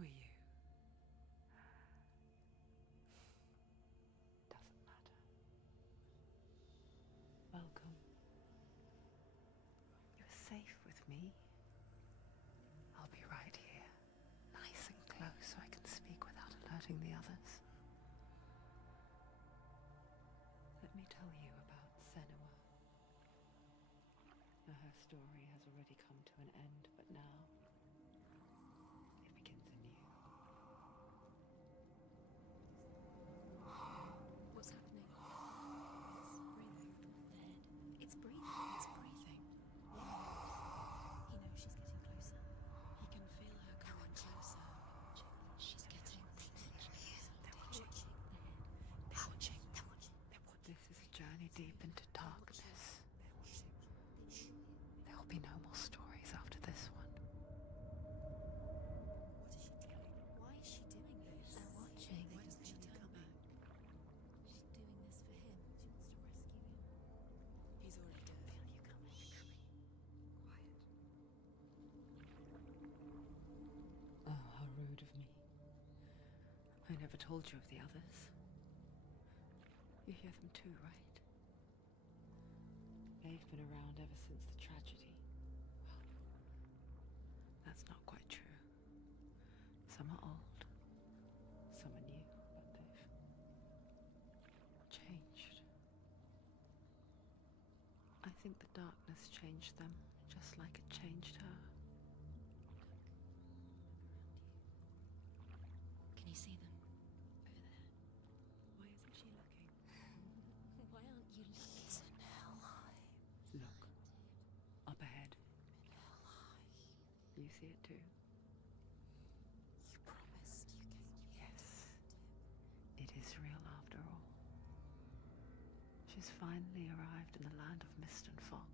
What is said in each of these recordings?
Who are you? Doesn't matter. Welcome. You're safe with me. I'll be right here, nice and close so I can speak without alerting the others. Let me tell you about Senua. Now, her story has already come to an end, but now it begins anew. What's happening? It's breathing. The head. It's breathing. It's breathing. He knows she's getting closer. He can feel her coming closer. She's getting closer. They're watching. The head. They're watching. They're watching. They're watching. This is a journey deep into darkness. They're watching. There will be no more stories after this one. What is she doing? Why is she doing this? They're watching. Why doesn't she turn back? She's doing this for him. She wants to rescue him. He's already dead. Feel you coming. Quiet. Oh, how rude of me. I never told you of the others. You hear them too, right? They've been around ever since the tragedy. Well, that's not quite true. Some are old, some are new, but they've changed. I think the darkness changed them, just like it changed her. Can you see them? Over there. Why isn't she looking? Why aren't you looking? He's in Hellblade. Look, up ahead. In Hellblade. You see it too? You promised you gave me. Yes. It is real after all. She's finally arrived in the land of mist and fog.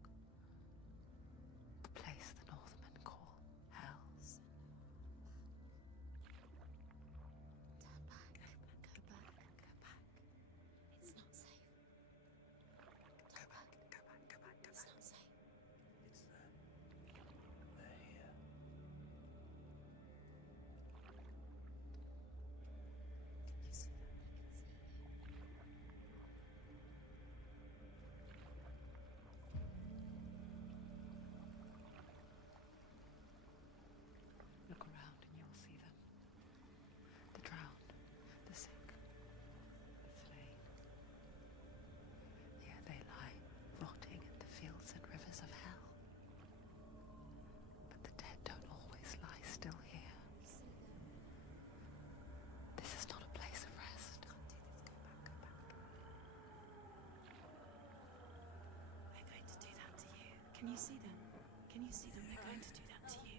The place the Northmen call Hell. Turn back. Go back. Go back. It's not safe. Go back. Go back. Go back. Go back. It's not safe. It's them. They're here. Can you see them? I can see Look around and you'll see them. The drowned, the sick, the slain. Here they lie, rotting in the fields and rivers of hell. But the dead don't always lie still here. This is not a place of rest. Can't do this. Go back. Go back. They're going to do that to you. Can you see them? Can you see them? They're going to do that to you.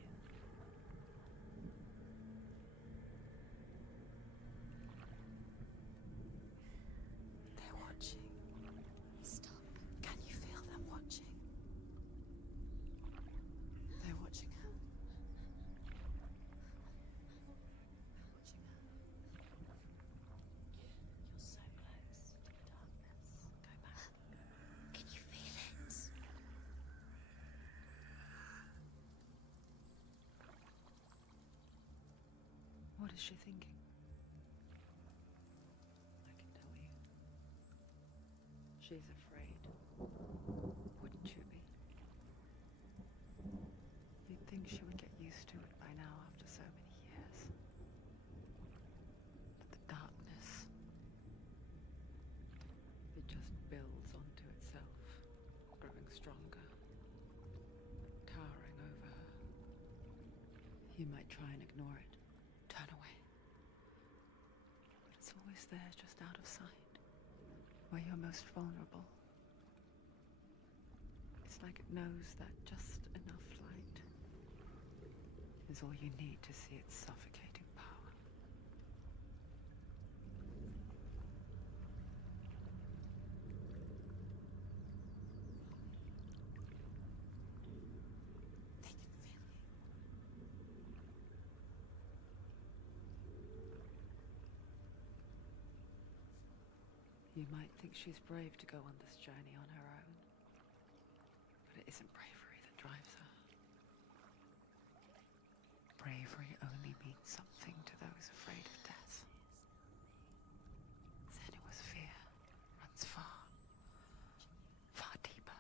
They're watching. Stop. Can you feel them watching? They're watching her. They're watching her. You're so close to the darkness. Go back. Can you feel it? What is she thinking? I can tell you. She's afraid. Wouldn't you be? You'd think she would get used to it by now after so many years. But the darkness, it just builds onto itself, growing stronger, towering over her. You might try and ignore it, turn away. But it's always there, just out of sight, where you're most vulnerable. It's like it knows that just enough light is all you need to see its suffocating power. They can feel you. You might think she's brave to go on this journey on her own, but it isn't bravery that drives her. Bravery only means something to those afraid of death. Senua's fear runs far, far deeper.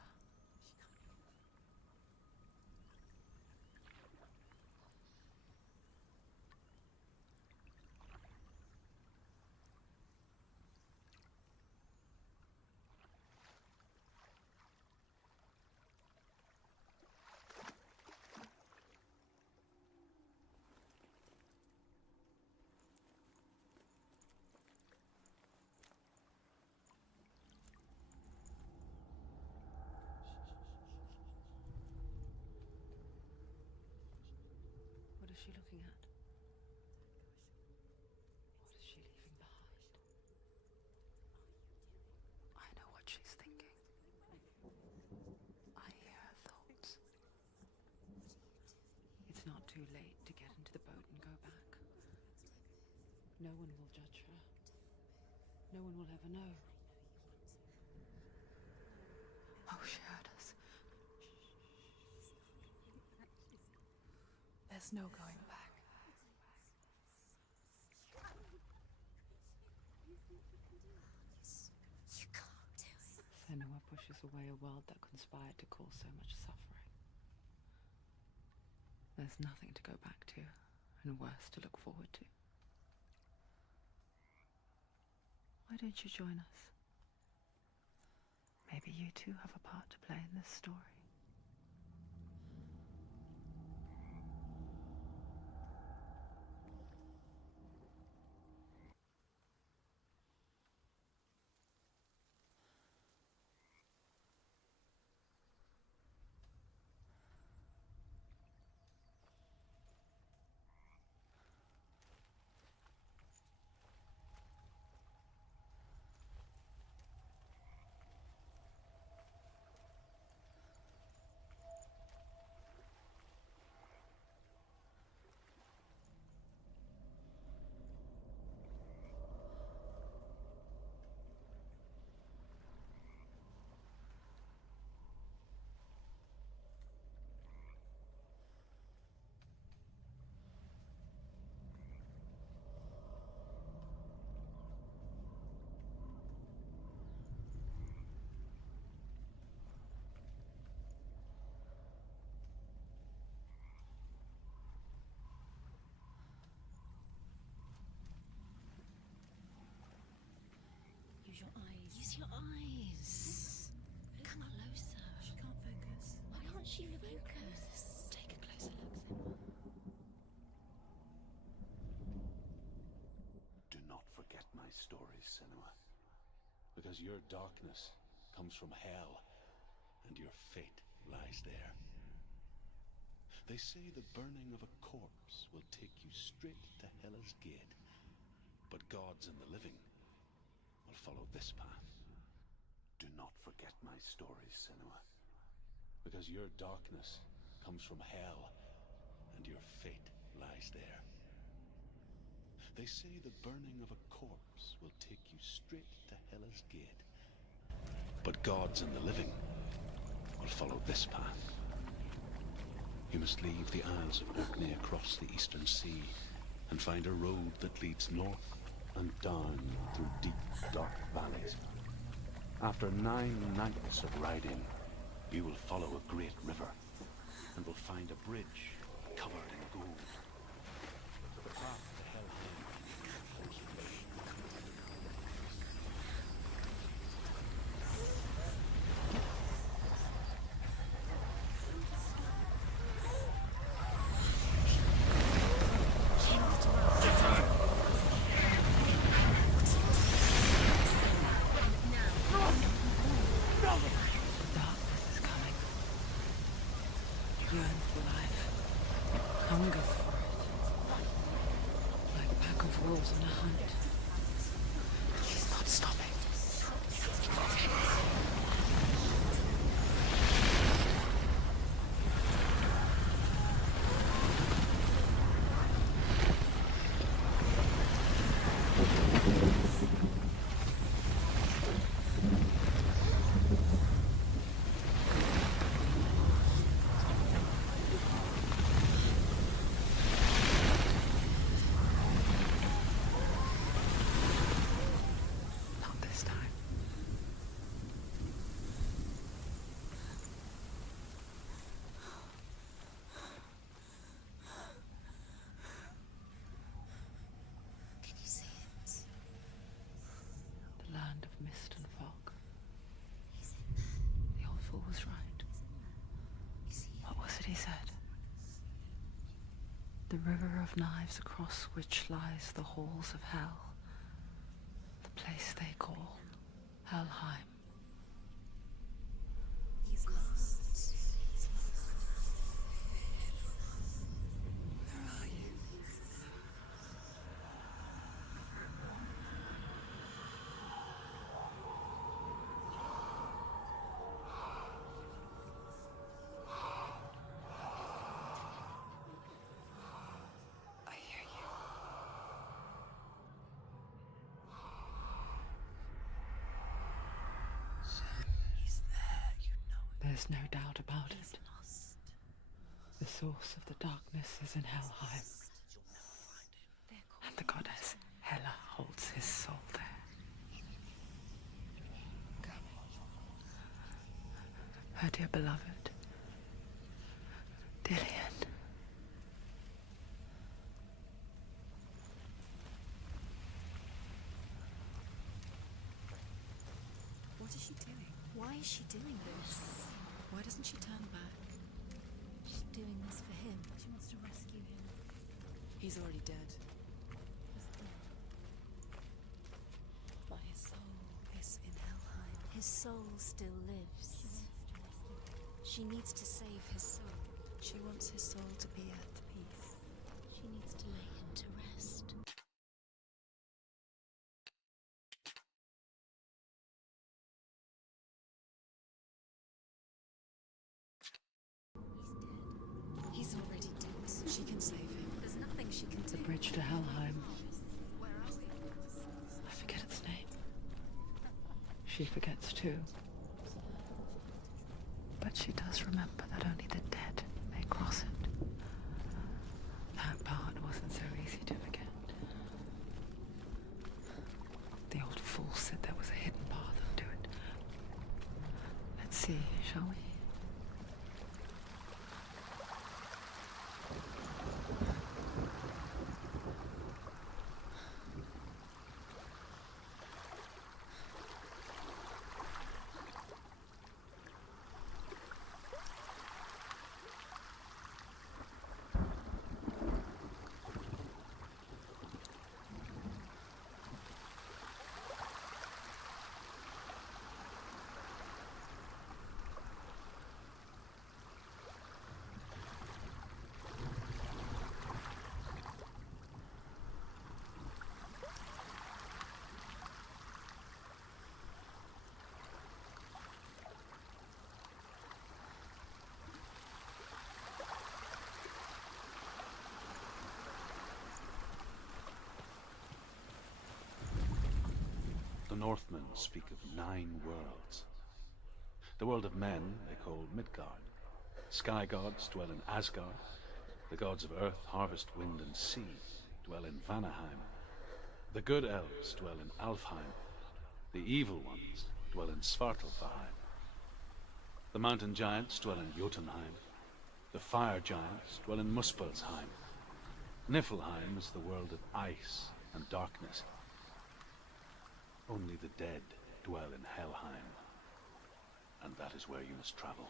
What is she looking at? What is she leaving behind? I know what she's thinking. I hear her thoughts. It's not too late to get into the boat and go back. No one will judge her. No one will ever know. Oh, she heard us. There's no going back. You can't do it. Senua pushes away a world that conspired to cause so much suffering. There's nothing to go back to, and worse to look forward to. Why don't you join us? Maybe you too have a part to play in this story. Use your eyes. Use your eyes. Come closer. She can't focus. Why can't she focus? Take a closer look, Senua. Do not forget my stories, Senua. Because your darkness comes from hell, and your fate lies there. They say the burning of a corpse will take you straight to Hela's gate, but gods and the living will follow this path. Do not forget my stories, Senua. Because your darkness comes from hell, and your fate lies there. They say the burning of a corpse will take you straight to Hela's gate, but gods and the living will follow this path. You must leave the Isles of Orkney across the eastern sea and find a road that leads north and down through deep, dark valleys. After 9 nights of riding, you will follow a great river and will find a bridge covered in gold. The path to Hellblade. Darkness is coming. Yearn for life. Hunger for it. Like a pack of wolves on a hunt. She's not stopping. the river of knives across which lies the halls of hell, the place they call Helheim. He's lost. He's lost. Where are you? I hear you. He's there, you know it. There's no doubt about He's it. lost. The source of the darkness is in Helheim, and the goddess Hela holds his soul there. Her dear beloved, Dillian. What is she doing? Why is she doing this? Why doesn't she turn back? She's doing this for him. She wants to rescue him. He's already dead. He's dead. But his soul is in Helheim. His soul still lives. She needs to save his soul. She wants his soul to be at peace. She needs to lay him to rest. He's dead. He's already dead. She can save him. There's nothing she can do. The bridge to Helheim. Where are we? I forget its name. She forgets too. But she does remember that only the dead may cross it. That part wasn't so easy to forget. The old fool said there was a hidden path to it. Let's see, shall we? The Northmen speak of 9 worlds. The world of men they call Midgard. Sky gods dwell in Asgard. The gods of earth, harvest, wind, and sea dwell in Vanaheim. The good elves dwell in Alfheim. The evil ones dwell in Svartalfheim. The mountain giants dwell in Jotunheim. The fire giants dwell in Muspelheim. Niflheim is the world of ice and darkness. Only the dead dwell in Helheim, and that is where you must travel.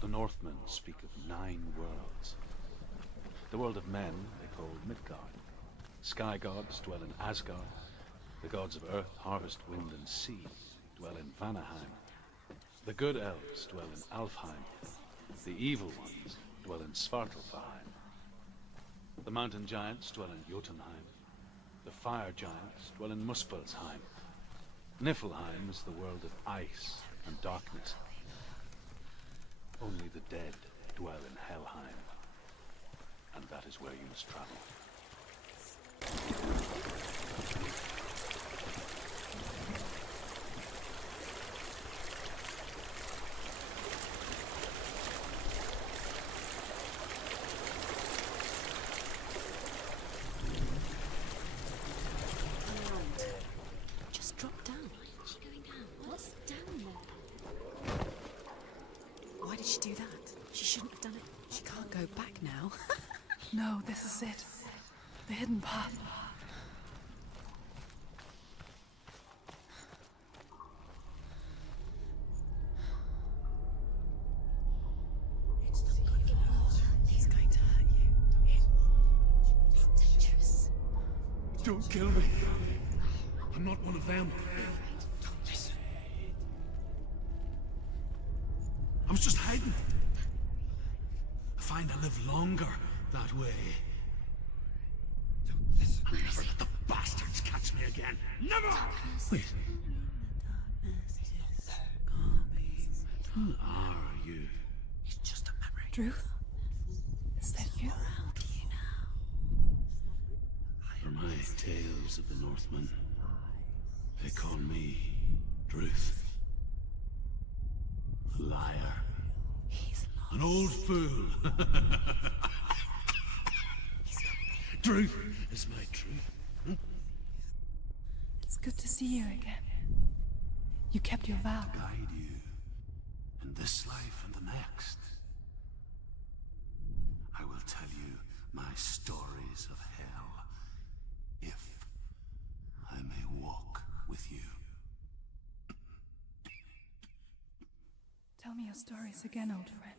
The Northmen speak of 9 worlds. The world of men they call Midgard. Sky gods dwell in Asgard. The gods of earth, harvest, wind, and sea dwell in Vanaheim. The good elves dwell in Alfheim. The evil ones dwell in Svartalfheim. The mountain giants dwell in Jotunheim. The fire giants dwell in Muspelheim. Niflheim is the world of ice and darkness. Only the dead dwell in Helheim, and that is where you must travel. Just drop down. Why is she going down? What's down there? Why did she do that? She shouldn't have done it. She can't go back now. No, this is it. The hidden path. It's going to hurt you. It's dangerous. Don't kill me. I'm not one of them. I was just hiding. I find I live longer that way. I'll never let the bastards catch me again. Never! Wait. Who are you? It's just a memory. Druth? Is that you? For my tales of the Northmen, they call me Druth. A liar. He's lost. An old fool. Truth is my truth. It's good to see you again. You kept your vow. Guide you in this life and the next. I will tell you my stories of hell, if I may walk with you. Tell me your stories again, old friend.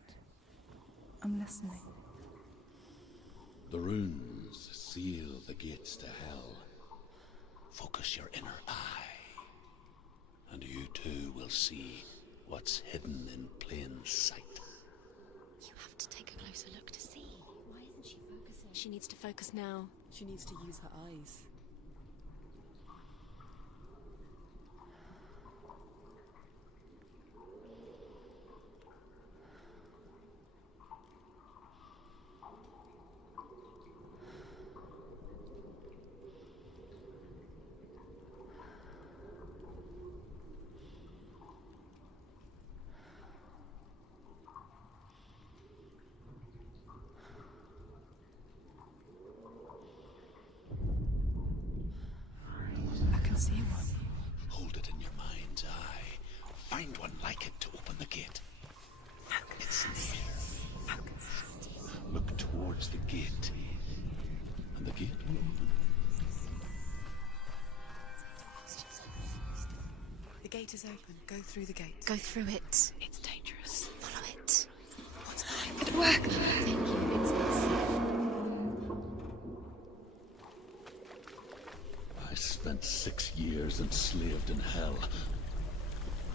I'm listening. The runes seal the gates to hell. Focus your inner eye, and you too will see what's hidden in plain sight. You have to take a closer look to see. Why isn't she focusing? She needs to focus now. She needs to use her eyes. I can see one. Hold it in your mind's eye. Find one like it to open the gate. It's near. Look towards the gate, and the gate will open. The gate is open. Go through the gate. Go through it. It's dangerous. Follow it. What's behind It'll work. Thank you. It's not safe. I spent 6 years enslaved in hell,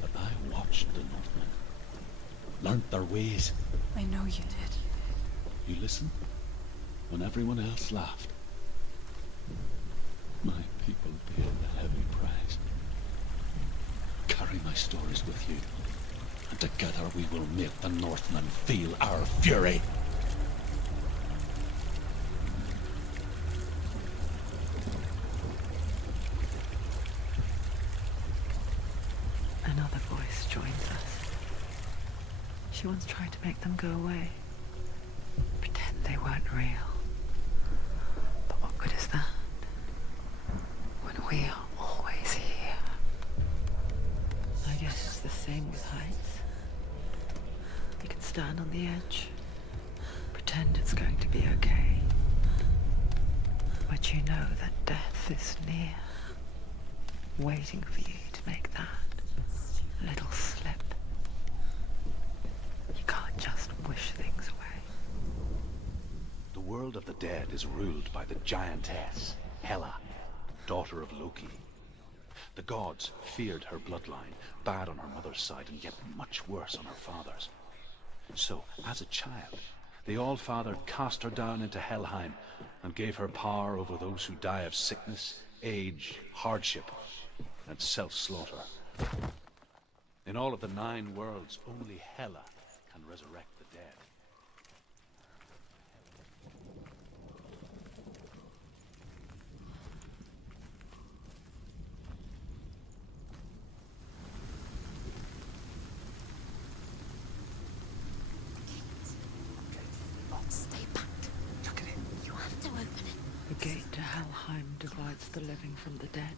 but I watched the Northmen, learnt their ways. I know you did. You listened when everyone else laughed. My people paid the heavy price. Carry my stories with you, and together we will make the Northmen feel our fury. Another voice joins us. She once tried to make them go away. Pretend they weren't real. But what good is that? When we are always here. I guess it's the same with heights. You can stand on the edge. Pretend it's going to be okay. But you know that death is near. Waiting for you to make that little slip. You can't just wish things away. The world of the dead is ruled by the giantess, Hela, daughter of Loki. The gods feared her bloodline, bad on her mother's side and yet much worse on her father's. So, as a child, the All-Father cast her down into Helheim and gave her power over those who die of sickness, age, hardship, and self-slaughter. In all of the 9 worlds, only Hela can resurrect the dead. Stay back. Look at it. You have to open it. The gate to Helheim divides the living from the dead.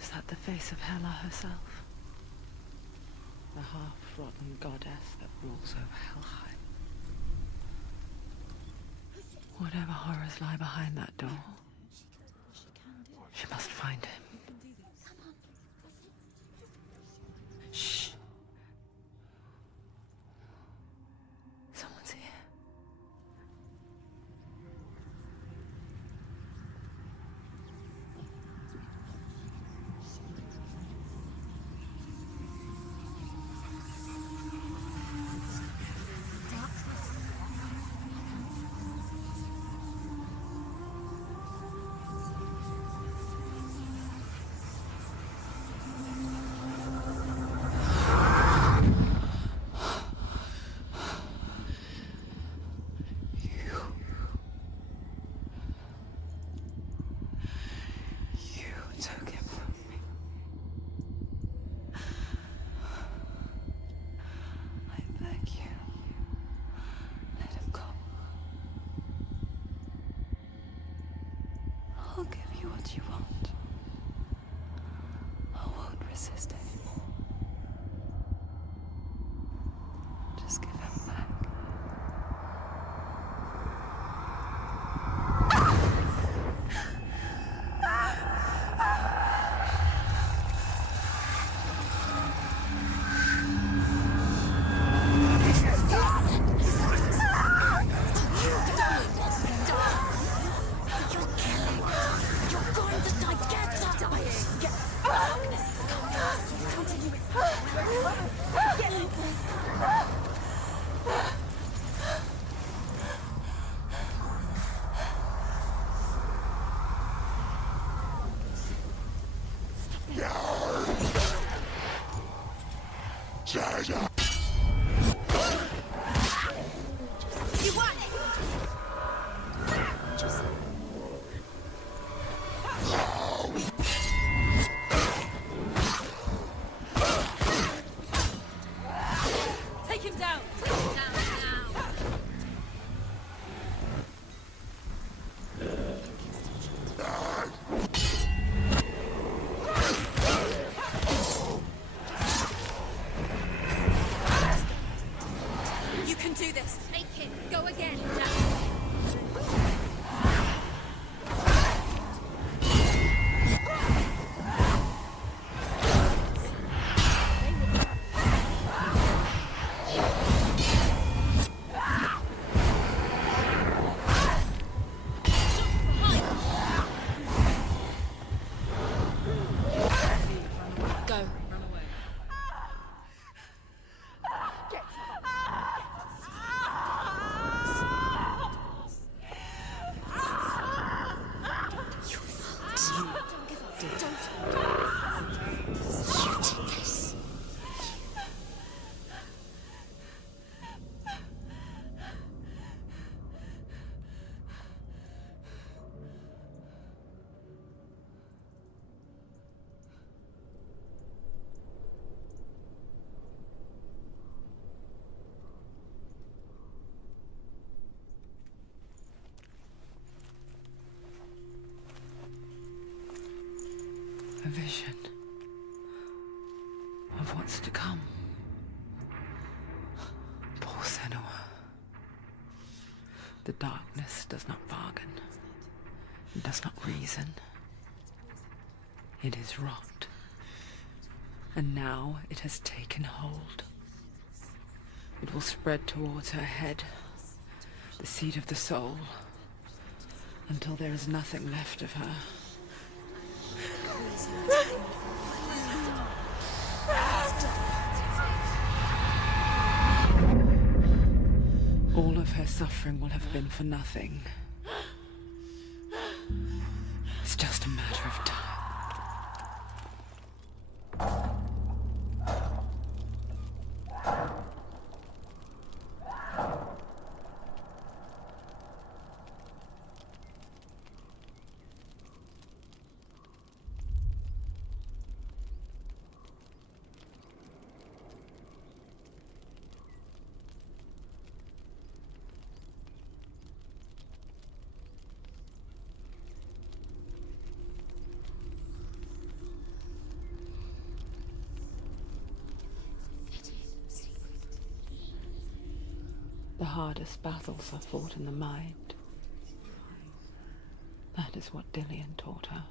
Is that the face of Hela herself? The half-rotten goddess that rules over Helheim. Whatever horrors lie behind that door, She can do it. she must find him. You can do this. Shh. Someone's here. You took him from me. I beg you, let him go. I'll give you what you want. I won't resist anymore. Just give him back. You want it? Just take him down. Down now. You can do this. Make it. Go again. Go. Run away. A vision of what's to come. Poor Senua. The darkness does not bargain. It does not reason. It is rot. And now it has taken hold. It will spread towards her head, the seat of the soul, until there is nothing left of her. All of her suffering will have been for nothing. It's just a matter of time. The hardest battles are fought in the mind. That is what Dillian taught her.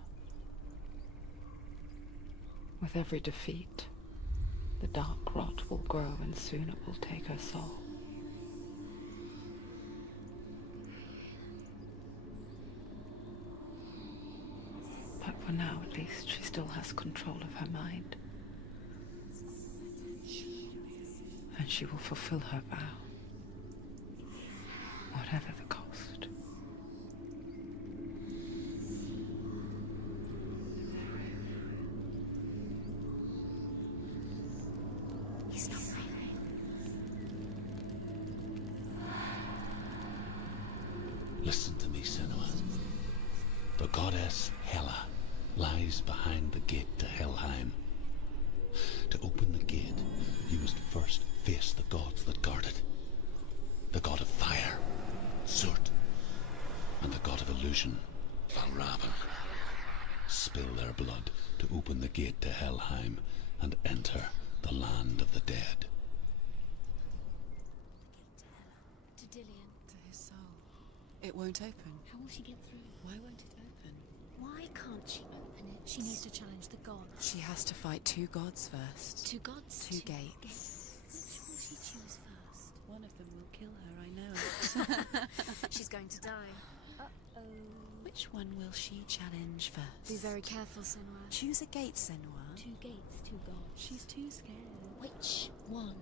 With every defeat, the dark rot will grow and soon it will take her soul. But for now, at least, she still has control of her mind. And she will fulfill her vow, whatever the cost. He's not real. Listen to me, Senua. The goddess Hela lies behind the gate to Helheim. To open the gate, you must first face the gods that guard it. The god of fire, Surt, and the god of illusion, Valravan. Spill their blood to open the gate to Helheim and enter the land of the dead. To Dillian. To his soul. It won't open. How will she get through? Why won't it open? Why can't she open it? She needs to challenge the gods. She has to fight 2 gods first. 2 gods? 2 gates. Which will she choose first? One of them will kill her, I know. She's going to die. Which one will she challenge first? Be very careful, Senua. Choose a gate, Senua. 2 gates, 2 gods. She's too scared. Which one?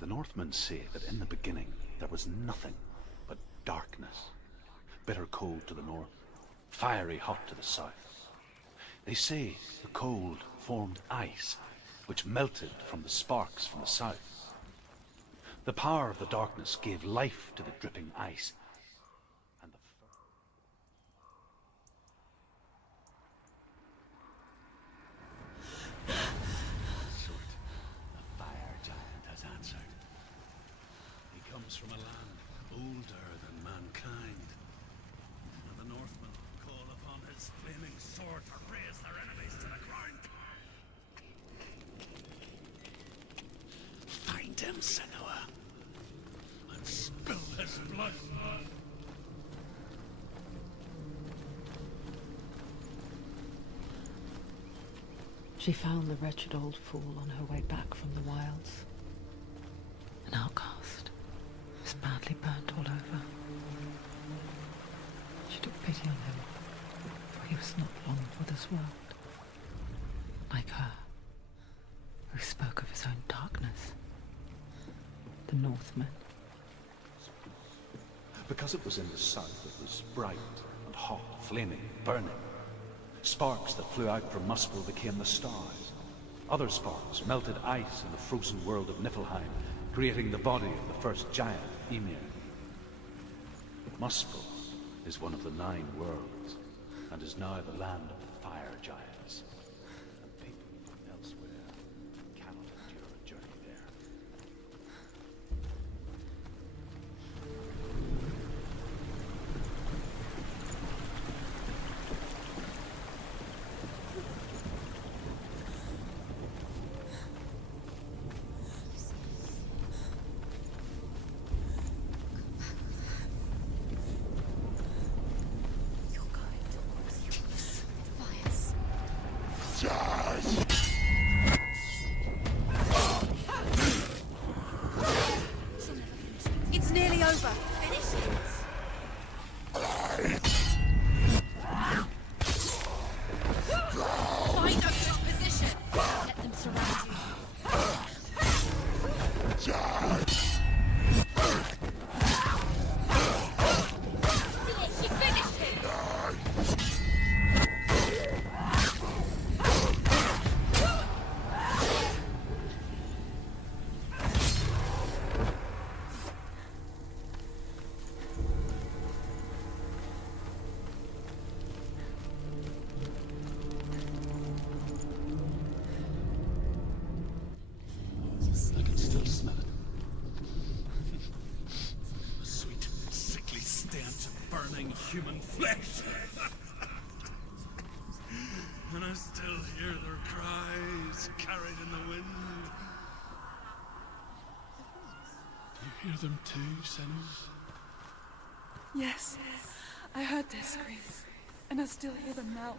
The Northmen say that in the beginning there was nothing but darkness. Bitter cold to the north, fiery hot to the south. They say the cold formed ice, which melted from the sparks from the south. The power of the darkness gave life to the dripping ice, and the Surt, the fire giant, has answered. He comes from a land older than mankind, and the Northmen call upon his flaming sword to raise their enemies to the ground. Find him, Senua, and spill his blood. She found the wretched old fool on her way back from the wilds. An outcast. He was badly burnt all over. She took pity on him, for he was not long for this world. Like her, who spoke of his own darkness. The Northmen. Because it was in the south, it was bright and hot, flaming, burning. Sparks that flew out from Muspel became the stars. Other sparks melted ice in the frozen world of Niflheim, creating the body of the first giant, Ymir. Muspel is one of the 9 worlds, and is now the land of the fire giants. And people from elsewhere cannot endure a journey there. You're going towards yours. Fires. She'll never finish it. It's nearly over. Finish it. Find us your position. Let them surround you. She finished him. I can still smell it. The sweet, sickly stench of burning human flesh. And I I still hear their cries carried in the wind. Do you hear them too, Senua? Yes, I heard their screams, and I still hear them now.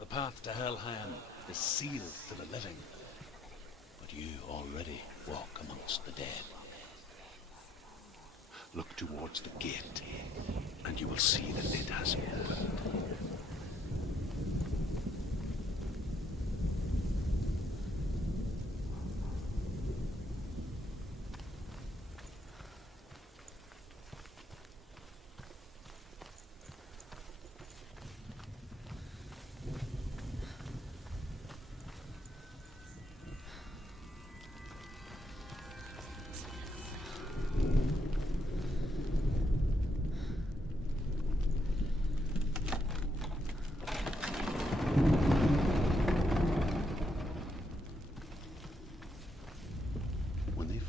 The path to Helheim is sealed to the living, but you already walk amongst the dead. Look towards the gate, and you will see that it has opened.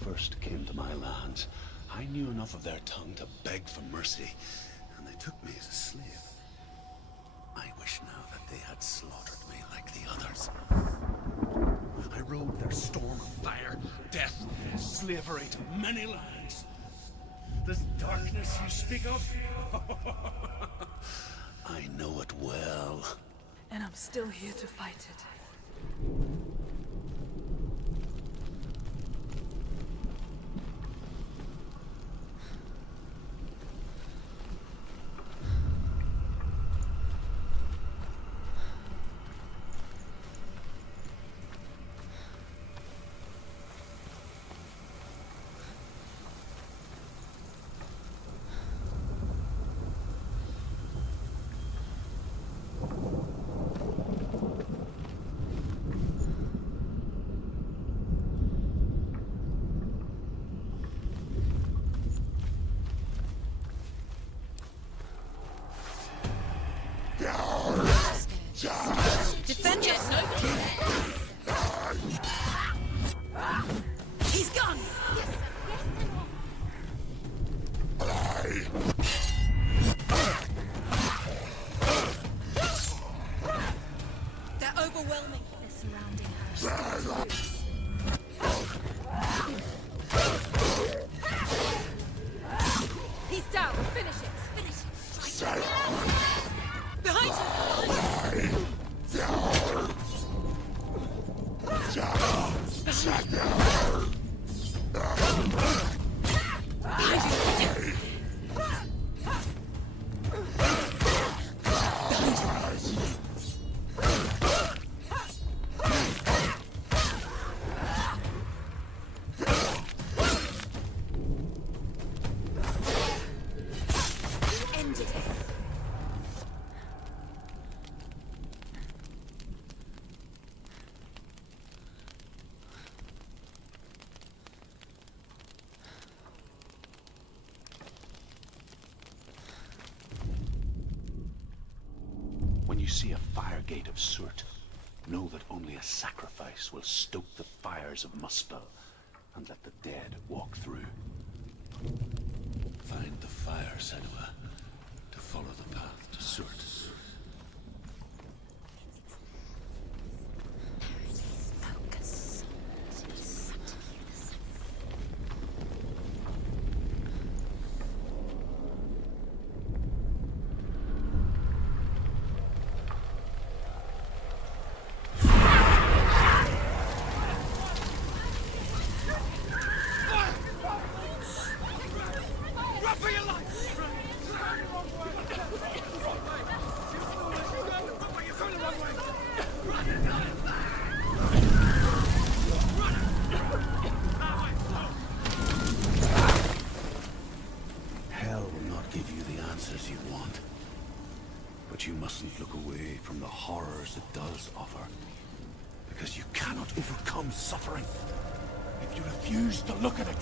First came to my lands, I knew enough of their tongue to beg for mercy, and they took me as a slave. I wish now that they had slaughtered me like the others. I rode their storm of fire, death, and slavery to many lands. This darkness you speak of, I know it well. And I'm still here to fight it. Defend yourself! He's gone! Yes, sir. They're overwhelming. They're surrounding her. He's down. Finish it. Finish it. Strike. Behind you! Ended it. When you see a fire gate of Surt, know that only a sacrifice will stoke the fires of Muspel and let the dead walk through. Find the fire, Senua, to follow the path to Surt. Focus. But you mustn't look away from the horrors it does offer. Because you cannot overcome suffering if you refuse to look at it.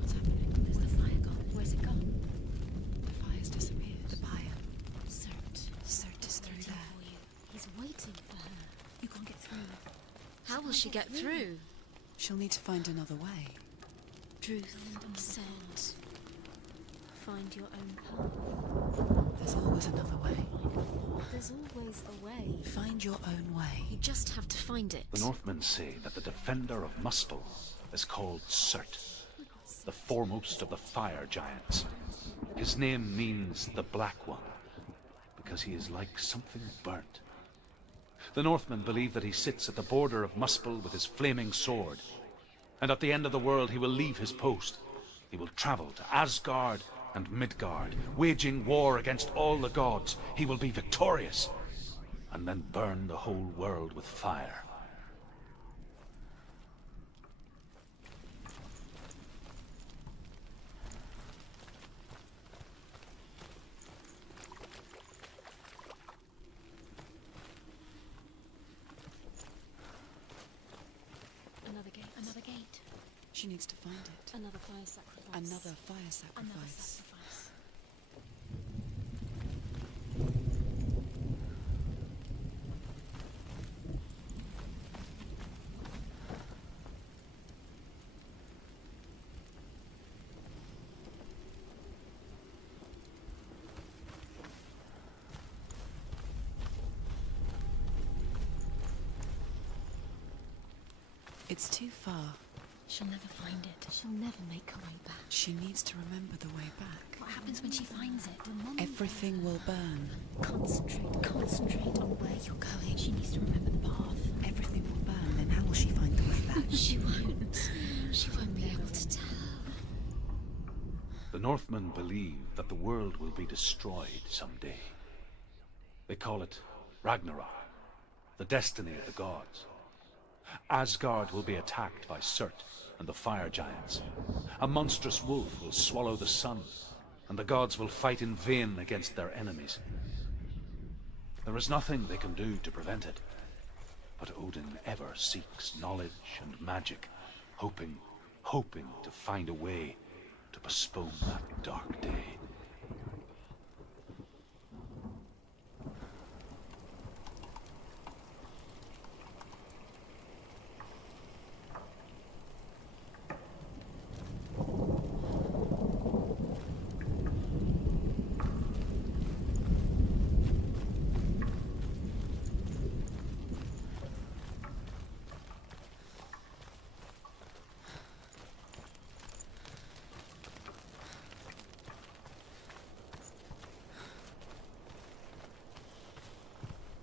What's happening? Where's the fire gone? Where's it gone? The fire's disappeared. The buyer. Cert is through there. For you. He's waiting for her. You can't get through. How will she get through? She'll need to find another way. Truth said, find your own path. There's always another way. There's always a way. Find your own way. You just have to find it. The Northmen say that the defender of Muspel is called Surt, the foremost of the fire giants. His name means the Black One, because he is like something burnt. The Northmen believe that he sits at the border of Muspel with his flaming sword, and at the end of the world he will leave his post. He will travel to Asgard and Midgard, waging war against all the gods. He will be victorious, and then burn the whole world with fire. Another gate. Another gate. She needs to find it. Another fire sacrifice. Another fire Another sacrifice. sacrifice. It's too far. She'll never find it. She'll never make her way back. She needs to remember the way back. What happens when she finds it? Everything will burn. Concentrate on where you're going. She needs to remember the path. Everything will burn, then how will she find the way back? She won't. She won't be able to tell. The Northmen believe that the world will be destroyed someday. They call it Ragnarok, the destiny of the gods. Asgard will be attacked by Surt and the fire giants. A monstrous wolf will swallow the sun, and the gods will fight in vain against their enemies. There is nothing they can do to prevent it, but Odin ever seeks knowledge and magic, hoping to find a way to postpone that dark day.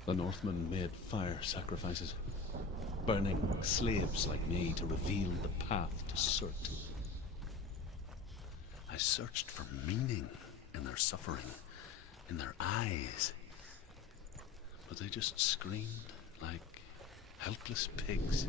The Northmen made fire sacrifices, burning slaves like me to reveal the path to Surt. I searched for meaning in their suffering, in their eyes, but they just screamed like helpless pigs.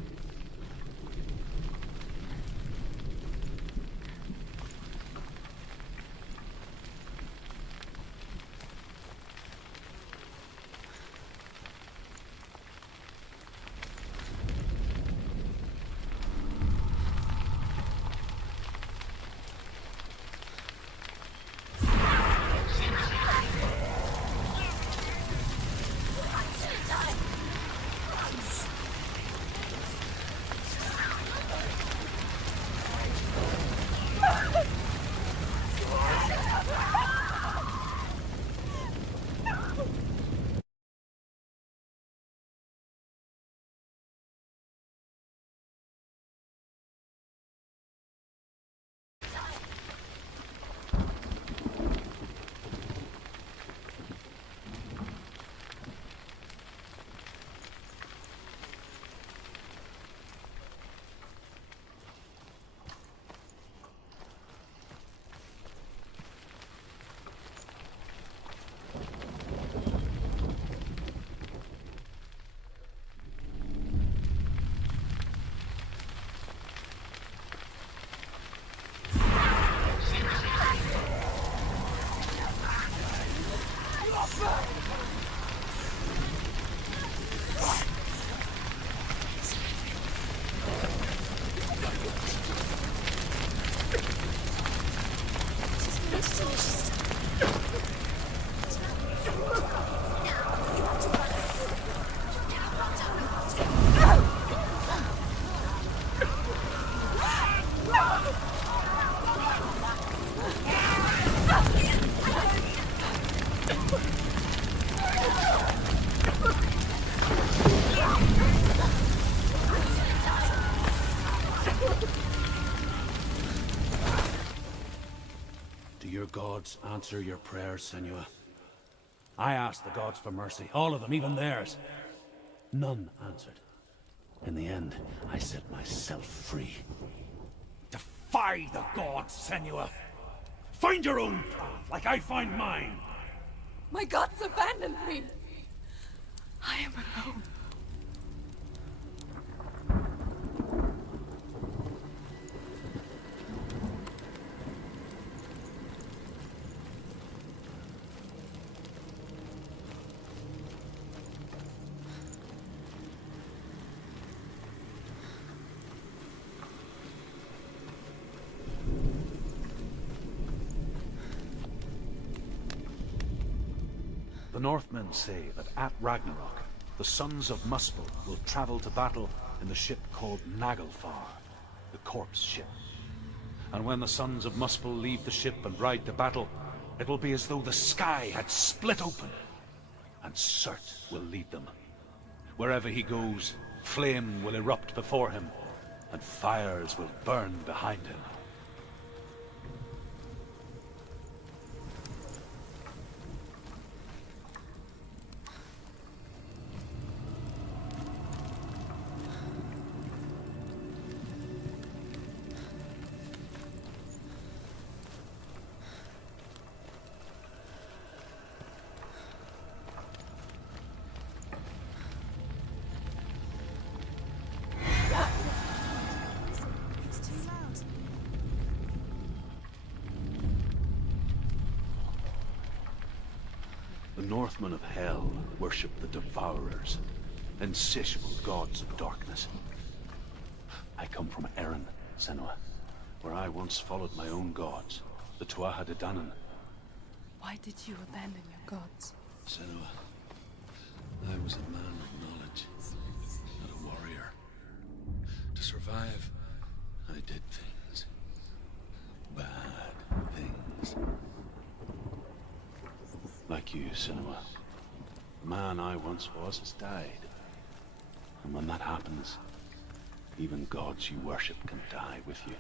Do your gods answer your prayers, Senua? I asked the gods for mercy, all of them, even theirs. None answered. In the end, I set myself free. Defy the gods, Senua! Find your own path, like I find mine! My gods abandoned me! I am alone. The Northmen say that at Ragnarok, the sons of Muspel will travel to battle in the ship called Naglfar, the corpse ship. And when the sons of Muspel leave the ship and ride to battle, it will be as though the sky had split open, and Surt will lead them. Wherever he goes, flame will erupt before him, and fires will burn behind him. It's too loud. The Northmen of Hell worship the Devourers, insatiable gods of darkness. I come from Erin, Senua, where I once followed my own gods, the Tuatha De Danann. Why did you abandon your gods? Senua, I was a man of knowledge, not a warrior. To survive, I did things. Bad things. Like you, Senua. The man I once was has died. And when that happens, even gods you worship can die with you.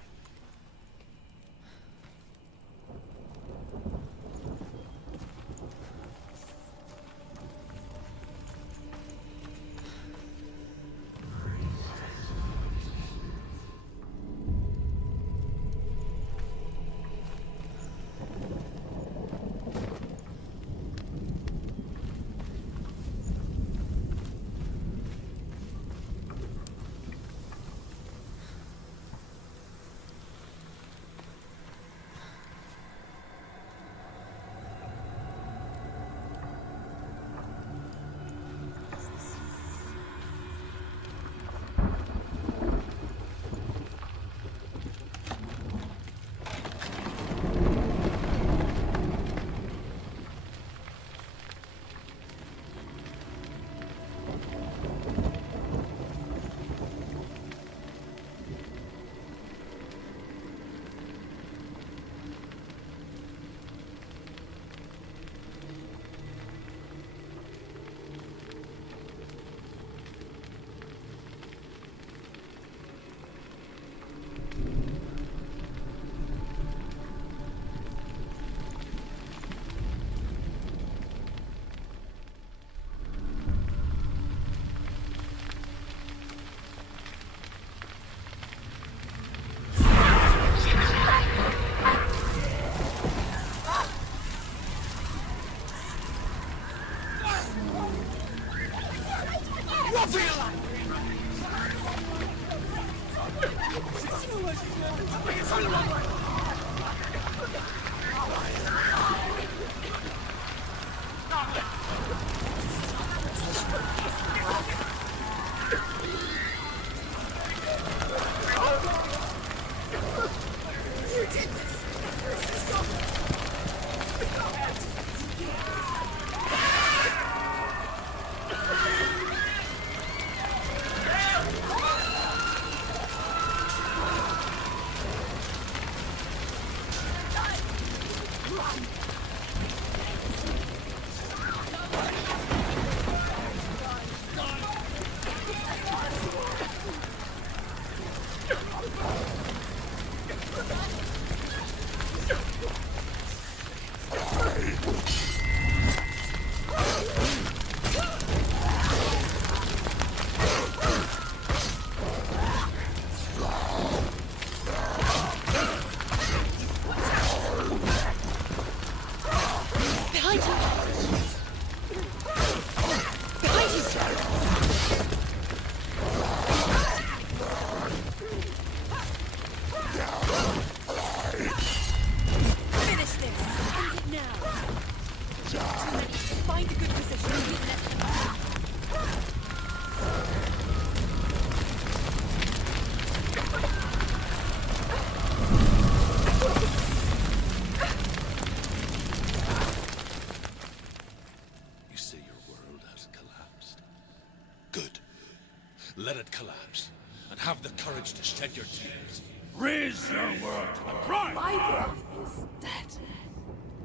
let it collapse, and have the courage to shed your tears. Raise your world to the prime! My brother is dead.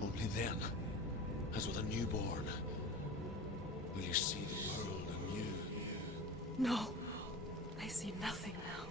Only then, as with a newborn, will you see the world anew. No, I see nothing now.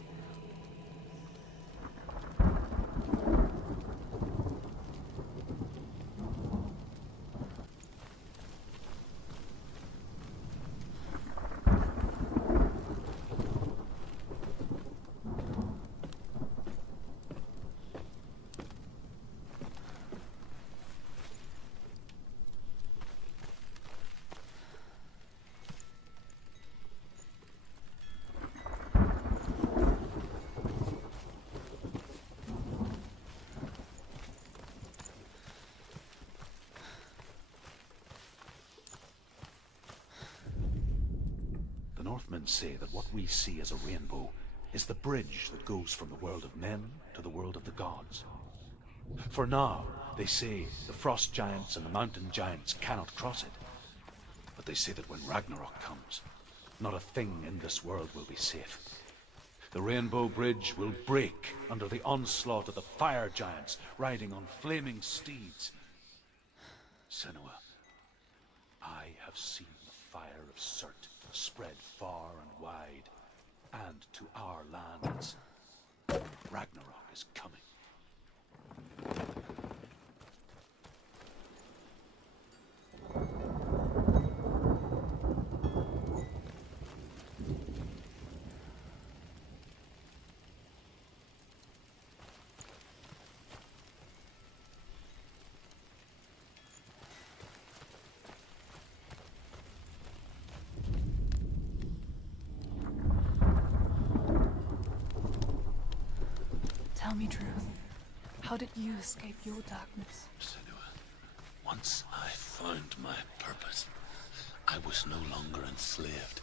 The Northmen say that what we see as a rainbow is the bridge that goes from the world of men to the world of the gods. For now, they say the frost giants and the mountain giants cannot cross it. But they say that when Ragnarok comes, not a thing in this world will be safe. The rainbow bridge will break under the onslaught of the fire giants riding on flaming steeds. Senua, I have seen the fire of Surt spread far and wide, and to our lands. Ragnarok is coming. Tell me truth. How did you escape your darkness? Senua, once I found my purpose, I was no longer enslaved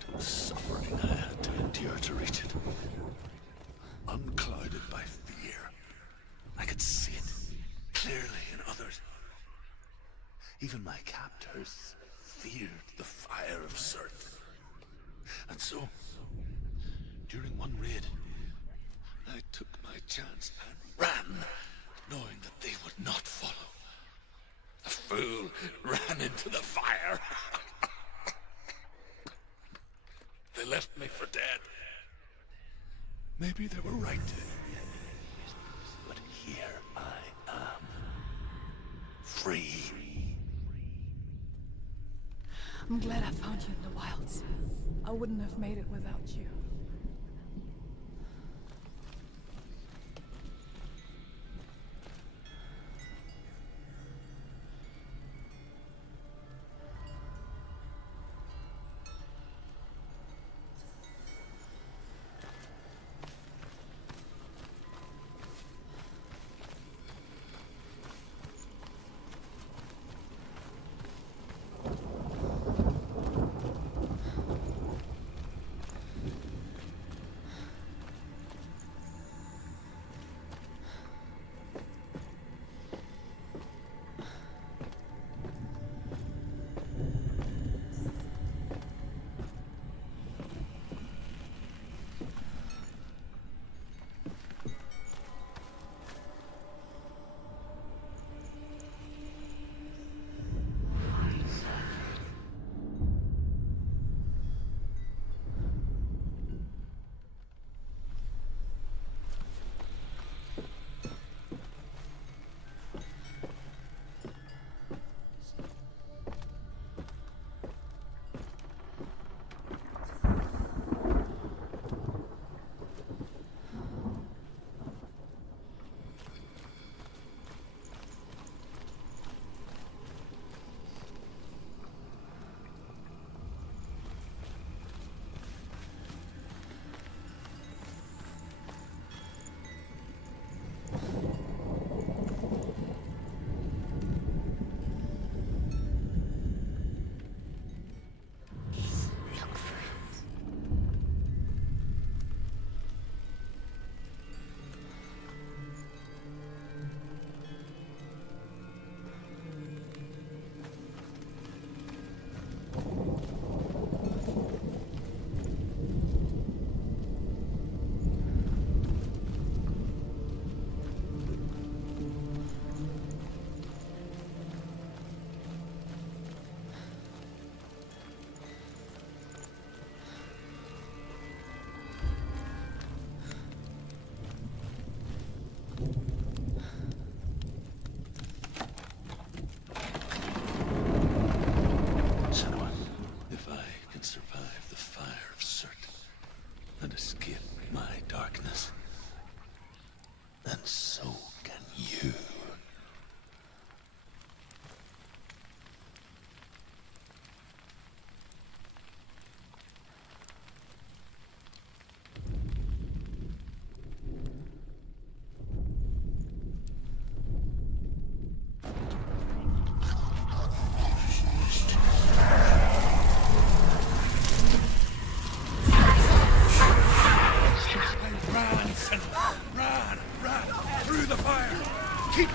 to the suffering I had to endure to reach it. Unclouded by fear, I could see it clearly in others. Even my captors feared the fire of Surt. And so, during one raid, I took my chance and ran, knowing that they would not follow. The fool ran into the fire. They left me for dead. Maybe they were right to. But here I am. Free. I'm glad I found you in the wilds. I wouldn't have made it without you.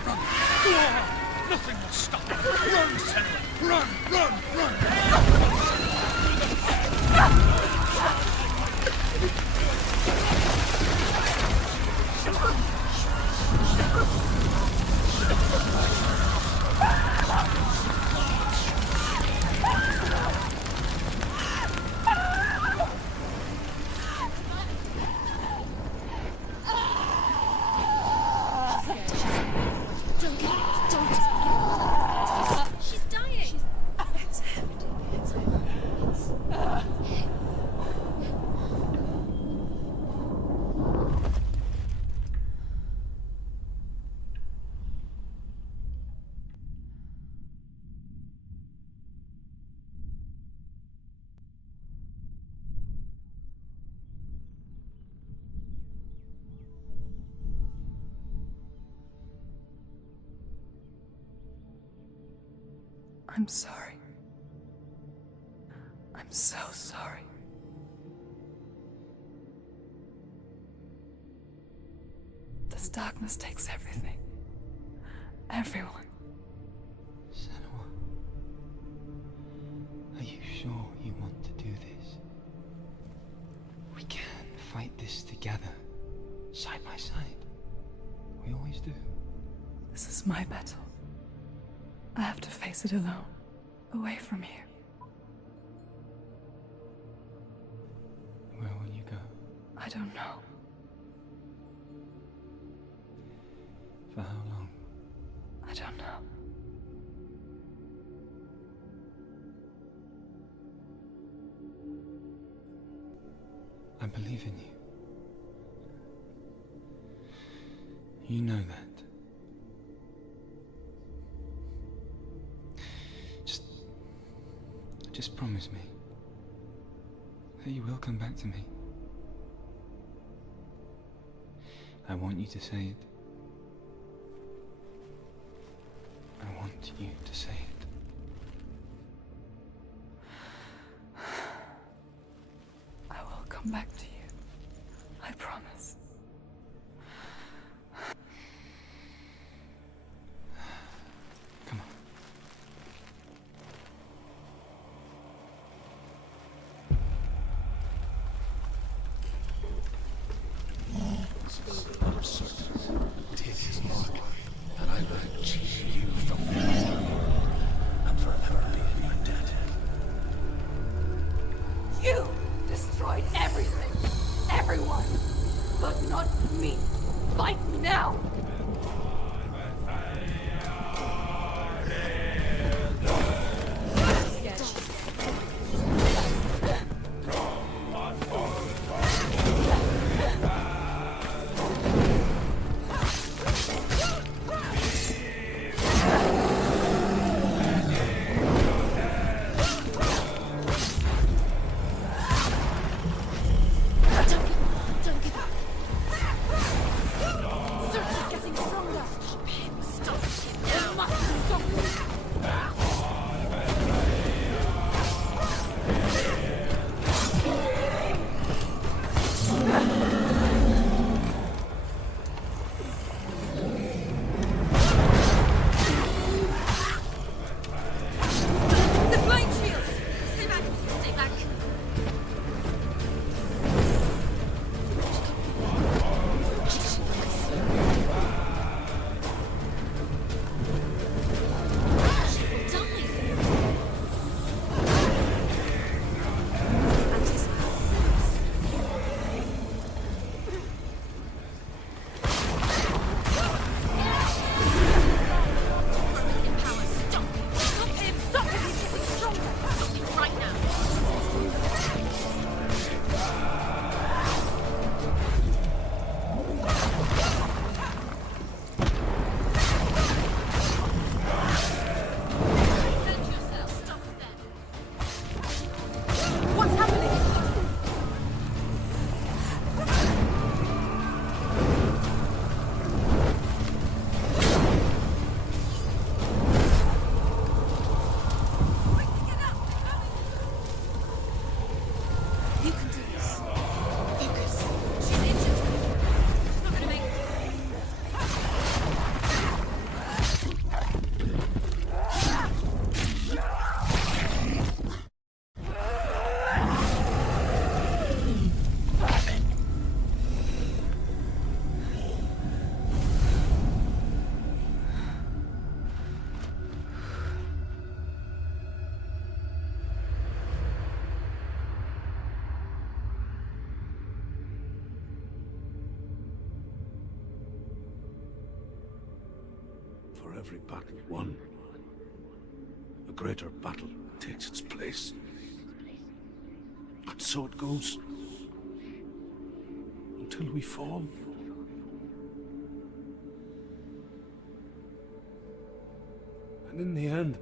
Run! Nothing will stop it! Run, Senua! Run, run, run! She's dying. It's him. It's him. I'm sorry. I'm so sorry. This darkness takes everything. Everyone. Senua, are you sure you want to do this? We can fight this together, side by side. We always do. This is my battle. I have to face it alone, away from here. Where will you go? I don't know. For how long? I don't know. I believe in you. You know that. Just promise me that you will come back to me. I want you to say it. I want you to say it. I will come back to you. I promise. Come on. Take his mark, and I will cheer you from the underworld and forever be in your debt. You destroyed everything. For every battle won, a greater battle takes its place. And so it goes. Until we fall. And in the end,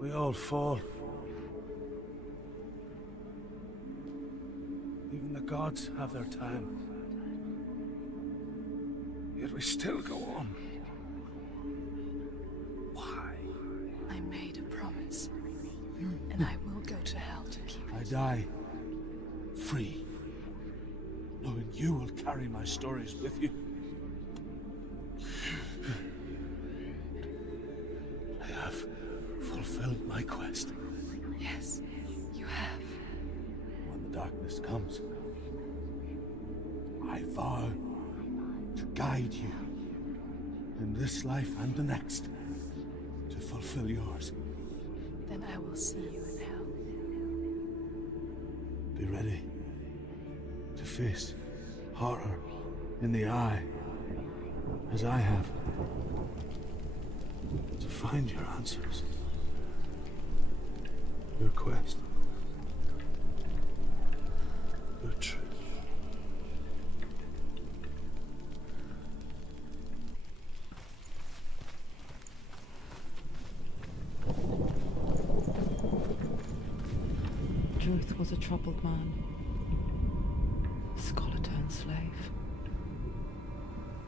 we all fall. Even the gods have their time. Yet we still go on. Why? I made a promise, and I will go to hell to keep I it. die free, knowing you will carry my stories with you. I have fulfilled my quest. Yes, you have. When the darkness comes, I vow to guide you in this life and the next to fulfill yours. Then I will see you in hell. Be ready to face horror in the eye, as I have, to find your answers, your quest, your truth. Druth was a troubled man. Scholar turned slave.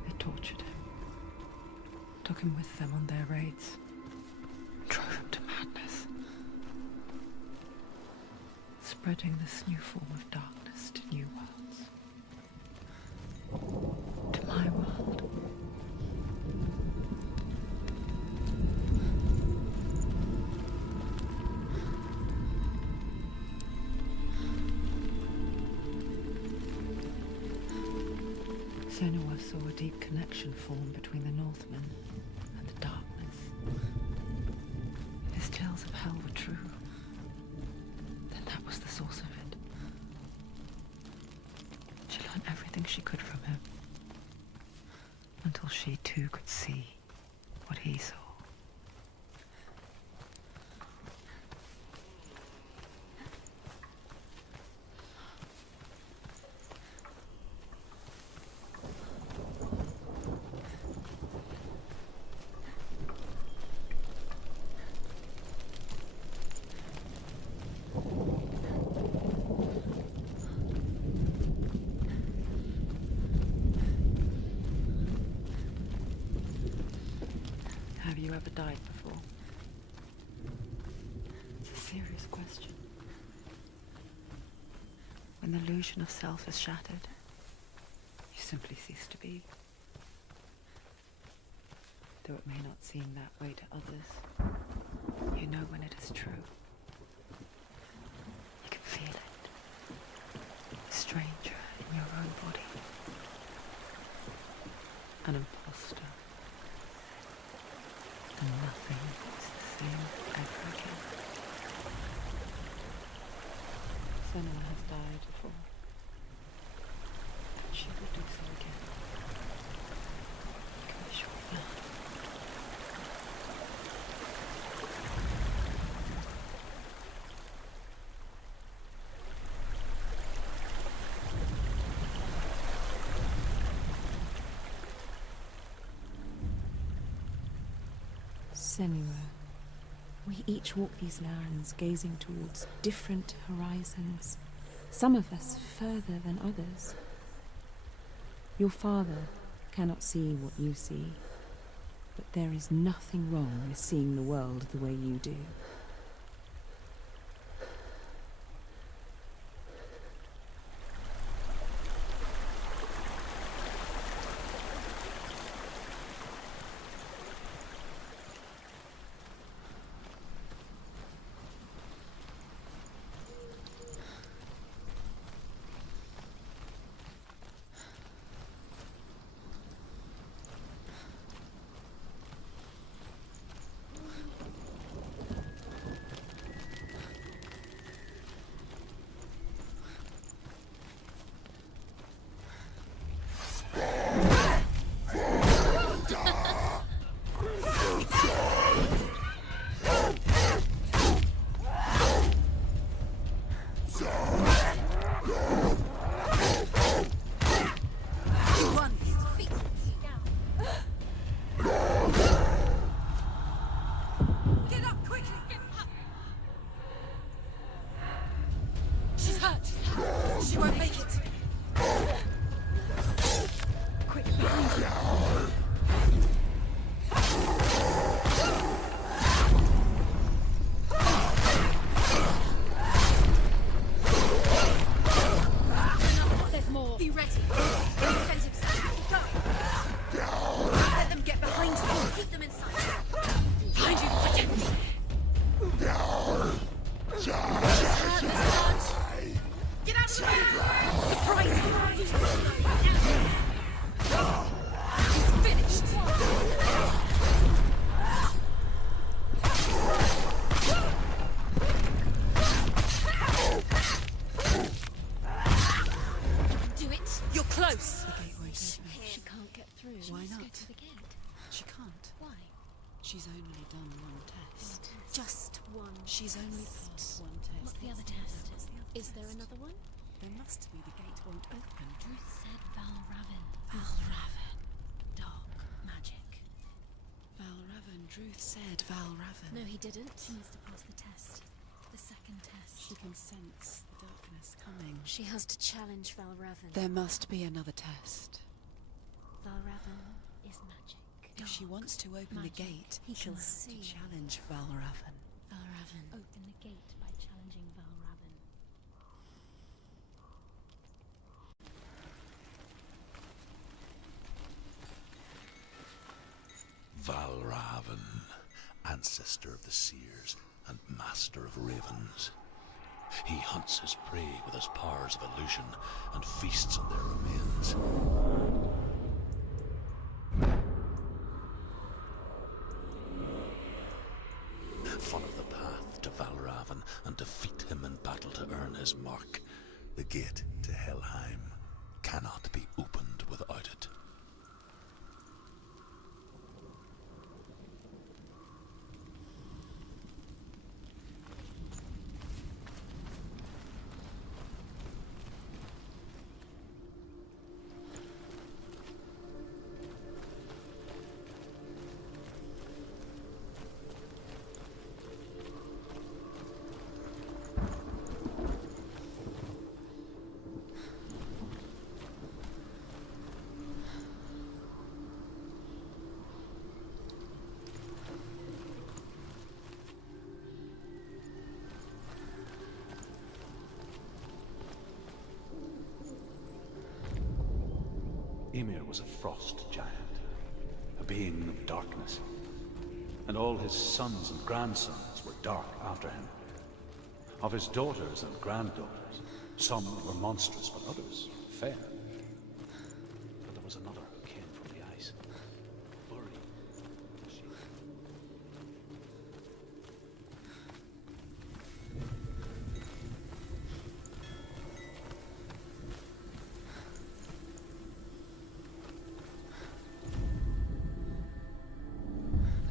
They tortured him. Took him with them on their raids. Drove him to madness. Spreading this new form of darkness to new worlds. To my world. Senua saw a deep connection form between the Northmen and the darkness. His tales of hell were true. Then that was the source of it. She learned everything she could from him. Until she too could see what he saw. Have you ever died before? It's a serious question. When the illusion of self is shattered, you simply cease to be. Though it may not seem that way to others, you know when it is true. You can feel it. A stranger in your own body. An imposter. And nothing is the same ever again. Senua has died before. And she will do so again. You can be sure of that. Senua, we each walk these lands gazing towards different horizons, some of us further than others. Your father cannot see what you see, but there is nothing wrong with seeing the world the way you do. She can't. Why? She's only done one test. Just one. She's only passed one test. What's the other test? Is there another one? There must be. The gate won't open. Druth said Valravn. Valravn. Dark magic. Valravn. Druth said Valravn. No, he didn't. She needs to pass the test. The second test. She can sense the darkness coming. She has to challenge Valravn. There must be another test. Valravn is magic. If she wants to open the Magic. gate, He she'll can have to see. challenge Valravn. Valravn. Open the gate by challenging Valravn. Valravn, ancestor of the seers and master of ravens. He hunts his prey with his powers of illusion and feasts on their remains. Follow the path to Valravn and defeat him in battle to earn his mark. The gate to Helheim cannot be opened without it. Ymir was a frost giant, a being of darkness, and all his sons and grandsons were dark after him. Of his daughters and granddaughters, some were monstrous, but others fair. But there was another who came from the ice. Buri. She...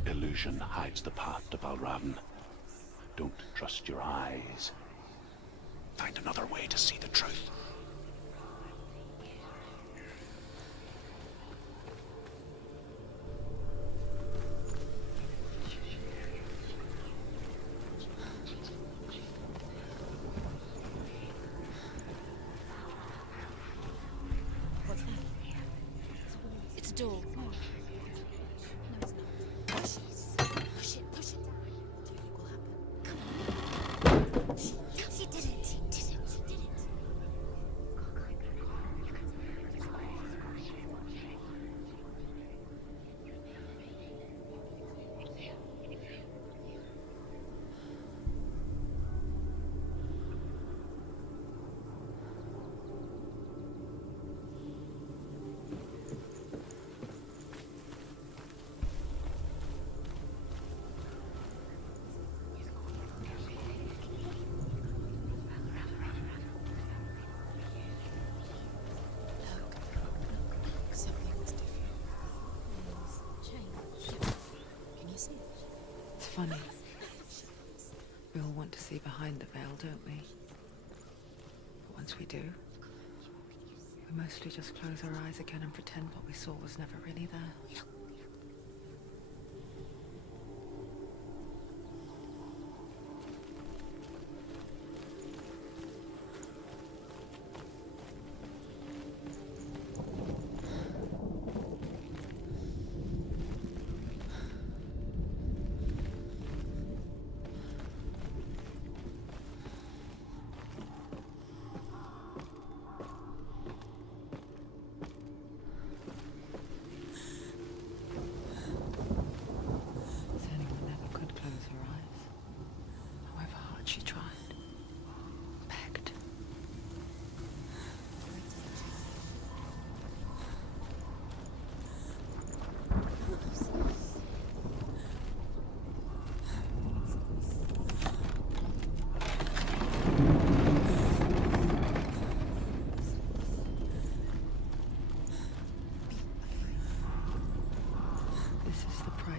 Illusion hides the path to Valravn. Don't trust your eyes. Find another way to see the truth. What's that? It's a door. No, it's not. Push it. Push it. Do you think will happen? She did it. She did it. She did it. Something's different. Change. Can you see it? It's funny. We all want to see behind the veil, don't we? But once we do, we mostly just close our eyes again and pretend what we saw was never really there.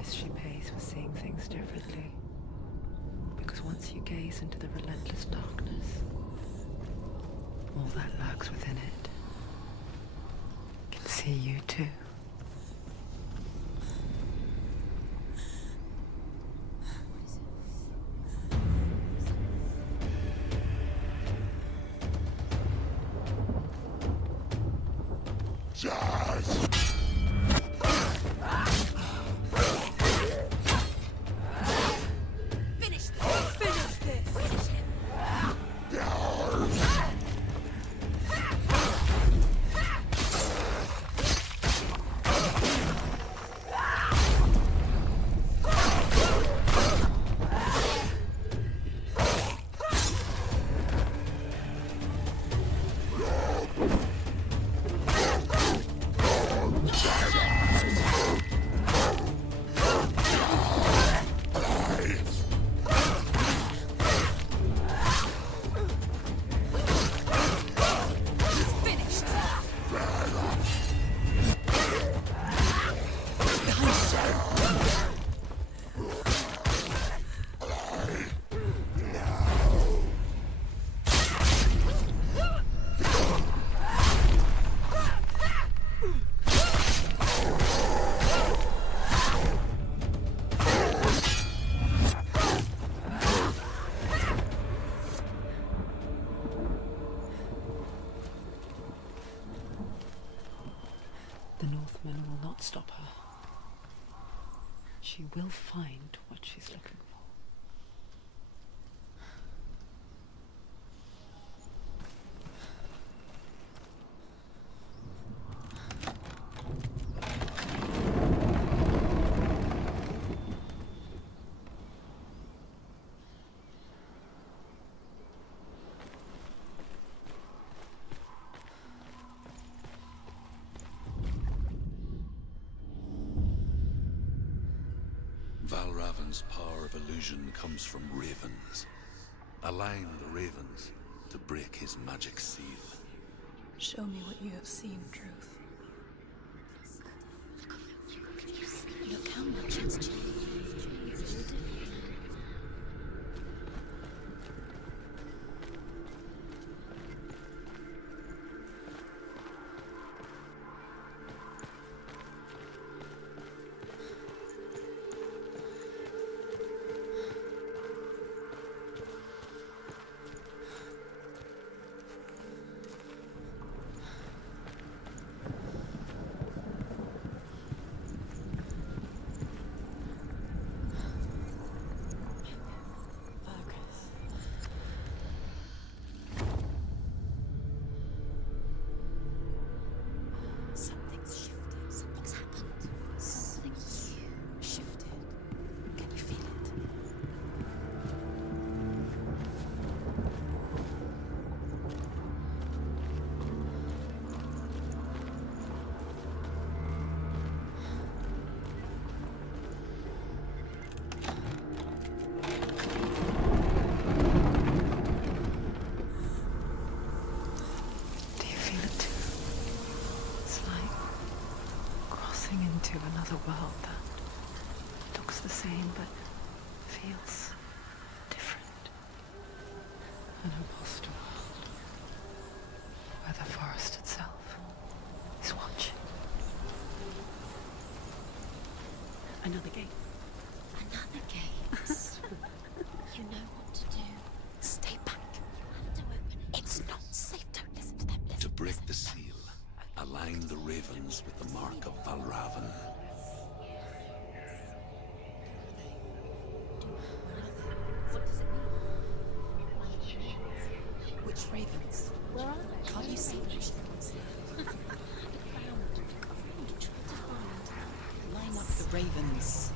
price she pays for seeing things differently. Because once you gaze into the relentless darkness, all that lurks within it can see you too. The Northmen will not stop her. She will find what she's looking for. Valravan's power of illusion comes from ravens. Align the ravens to break his magic seal. Show me what you have seen, Truth. Look how much it's changed. It's all different now. Something's shifted. Something's happened. Something shifted. Can you feel it? Do you feel it too? It's like crossing into another world that looks the same but feels different. An imposter world where the forest itself is watching. Another gate. Another gate. You know what to do. Stay back. You have to open it. It's not safe. Don't listen to them. To break the seal, align the ravens with the mark of Valravan. What does it mean? Which ravens? Where are they? Can't you see which ones they are? Try to find. Line up the ravens.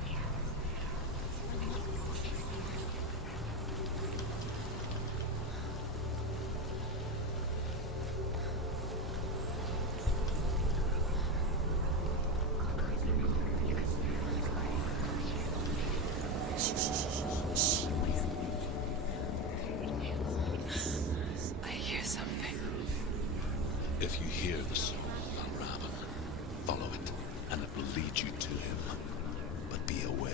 Shh, shh, shh, shh. What is it? I hear something. If you hear the song of Valravan, follow it, and it will lead you to him. But be aware.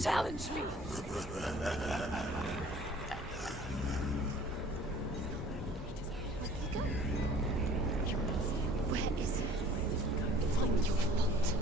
Challenge me! Where is he? Find your fault.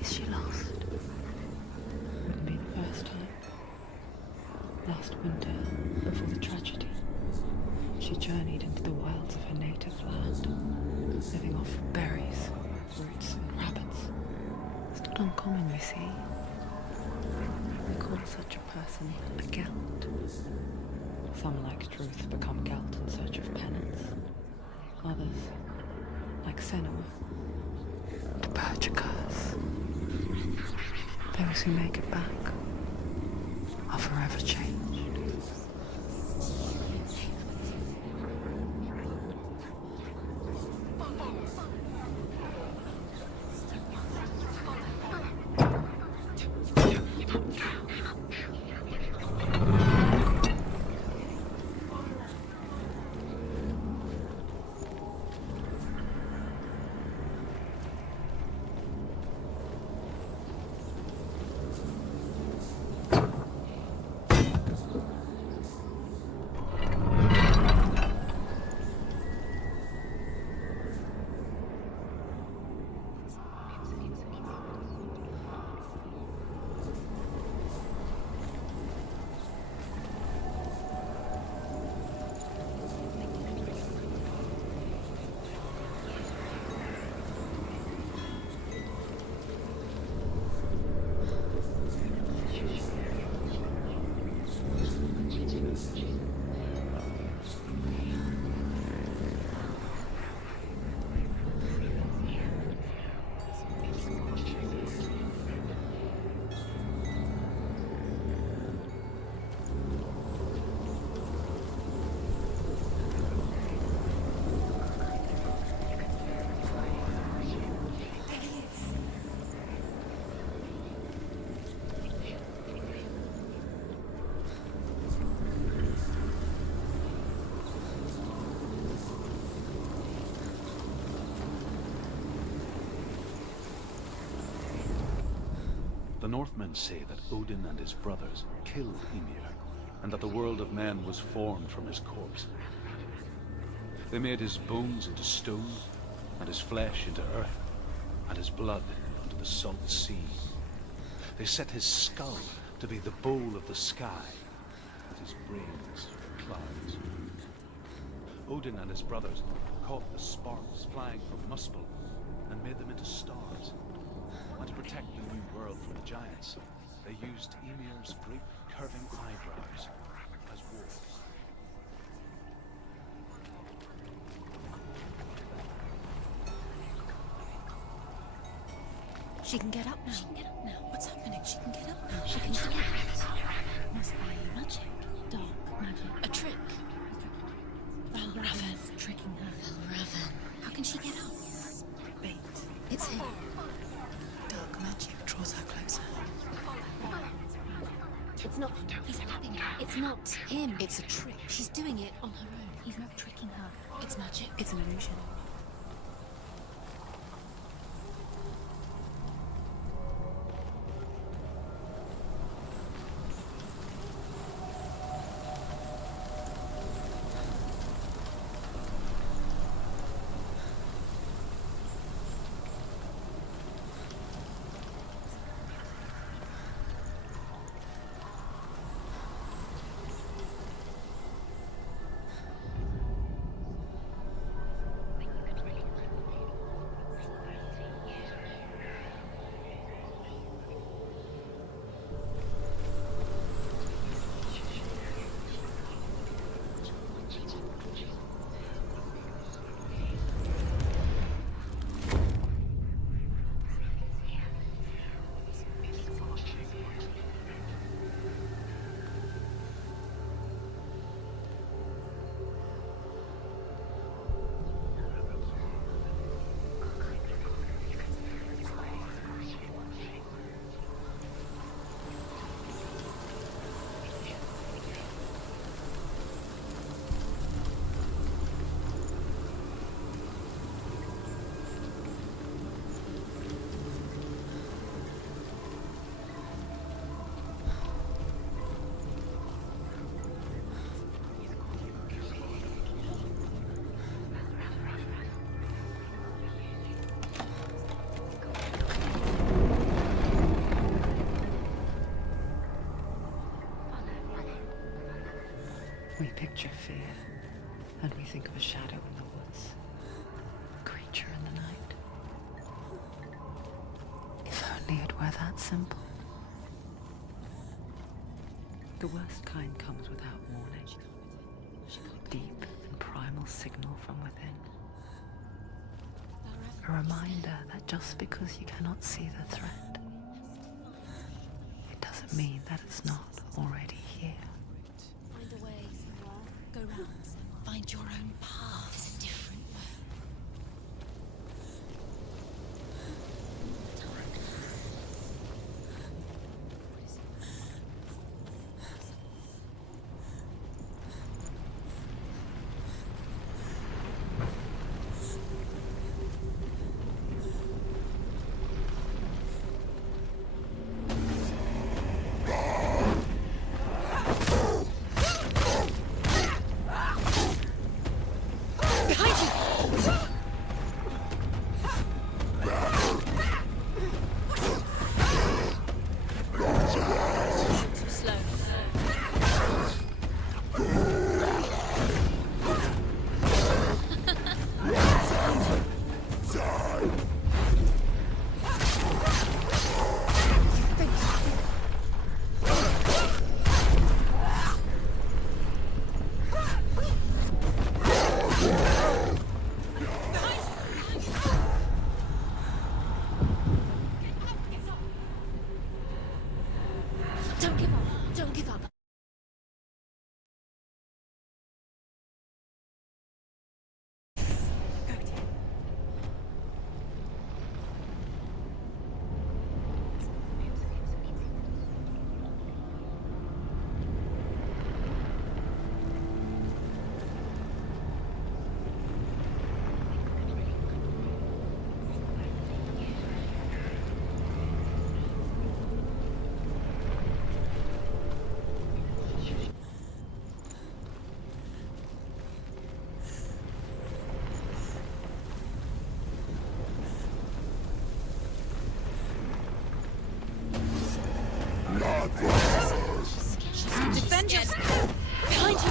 Is she lost? Wouldn't be the first time. Last winter, before the tragedy, she journeyed into the wilds of her native land, living off berries, roots, and rabbits. It's not uncommon, you see. They call such a person a gelt. Some, like Truth, become gelt in search of penance. Others, like Senua, the purge a curse. Those who make it back are forever changed. The Northmen say that Odin and his brothers killed Ymir, and that the world of men was formed from his corpse. They made his bones into stone, and his flesh into earth, and his blood into the salt sea. They set his skull to be the bowl of the sky, with his brains for clouds. Odin and his brothers caught the sparks flying from Muspel and made them into stars. And to protect the new world from the giants, they used Ymir's great curving eyebrows as walls. She can get up now. She can get up now. What's happening? She can get up now. She can get up. Must be magic. Dark magic. A trick. Valravan's tricking her. Valravan. How can she get up? Bait. It's him. Dark magic draws her closer. It's not. He's grabbing her. It's not him. It's a trick. She's doing it on her own. He's not tricking her. It's magic. It's an illusion. capture fear, and we think of a shadow in the woods, a creature in the night. If only it were that simple. The worst kind comes without warning. A deep and primal signal from within. A reminder that just because you cannot see the threat, it doesn't mean that it's not already here. Find a way, Senua. Go round. Find your own path. There's a different way. Don't give up. Don't give up. Defend yourself! Behind you!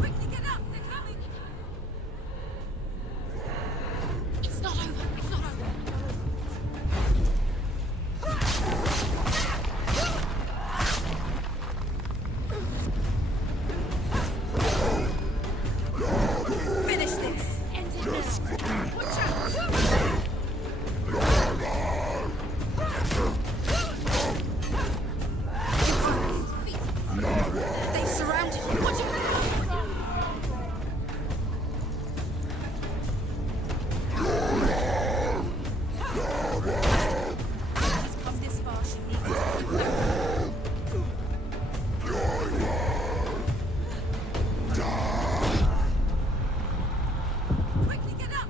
Quickly get up! They're coming! It's not over! It's not over! Finish this! End it now! Watch out! They surrounded you! Watch out! She's come this far, she needs it. Quickly get up!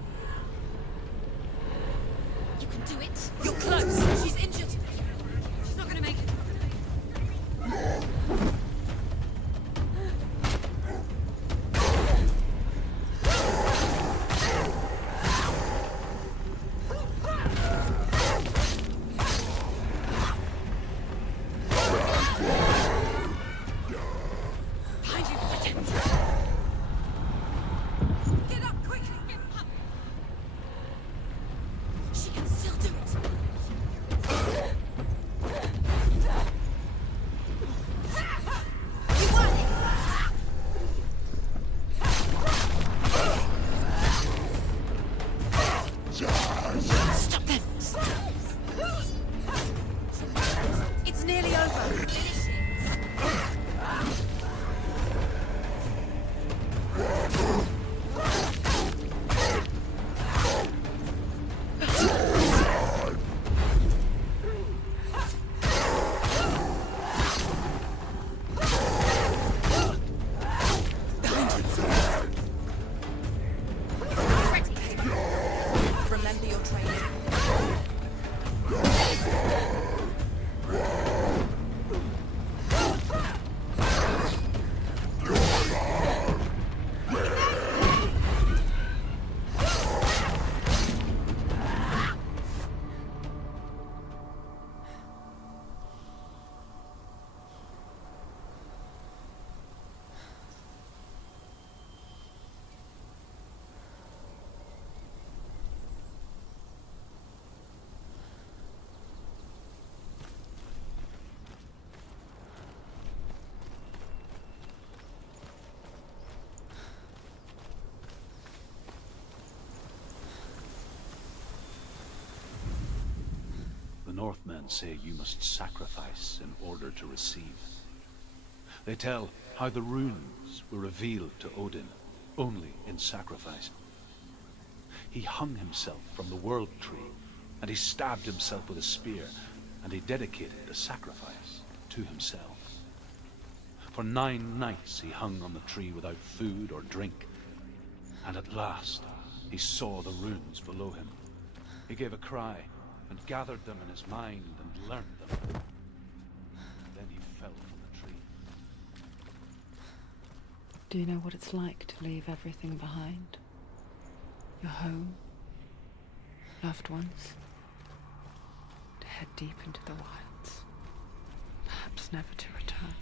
Northmen say you must sacrifice in order to receive. They tell how the runes were revealed to Odin only in sacrifice. He hung himself from the world tree, and he stabbed himself with a spear, and he dedicated the sacrifice to himself. For 9 nights he hung on the tree without food or drink, and at last he saw the runes below him. He gave a cry, and gathered them in his mind and learned them. Then he fell from the tree. Do you know what it's like to leave everything behind? Your home, loved ones, to head deep into the wilds, perhaps never to return.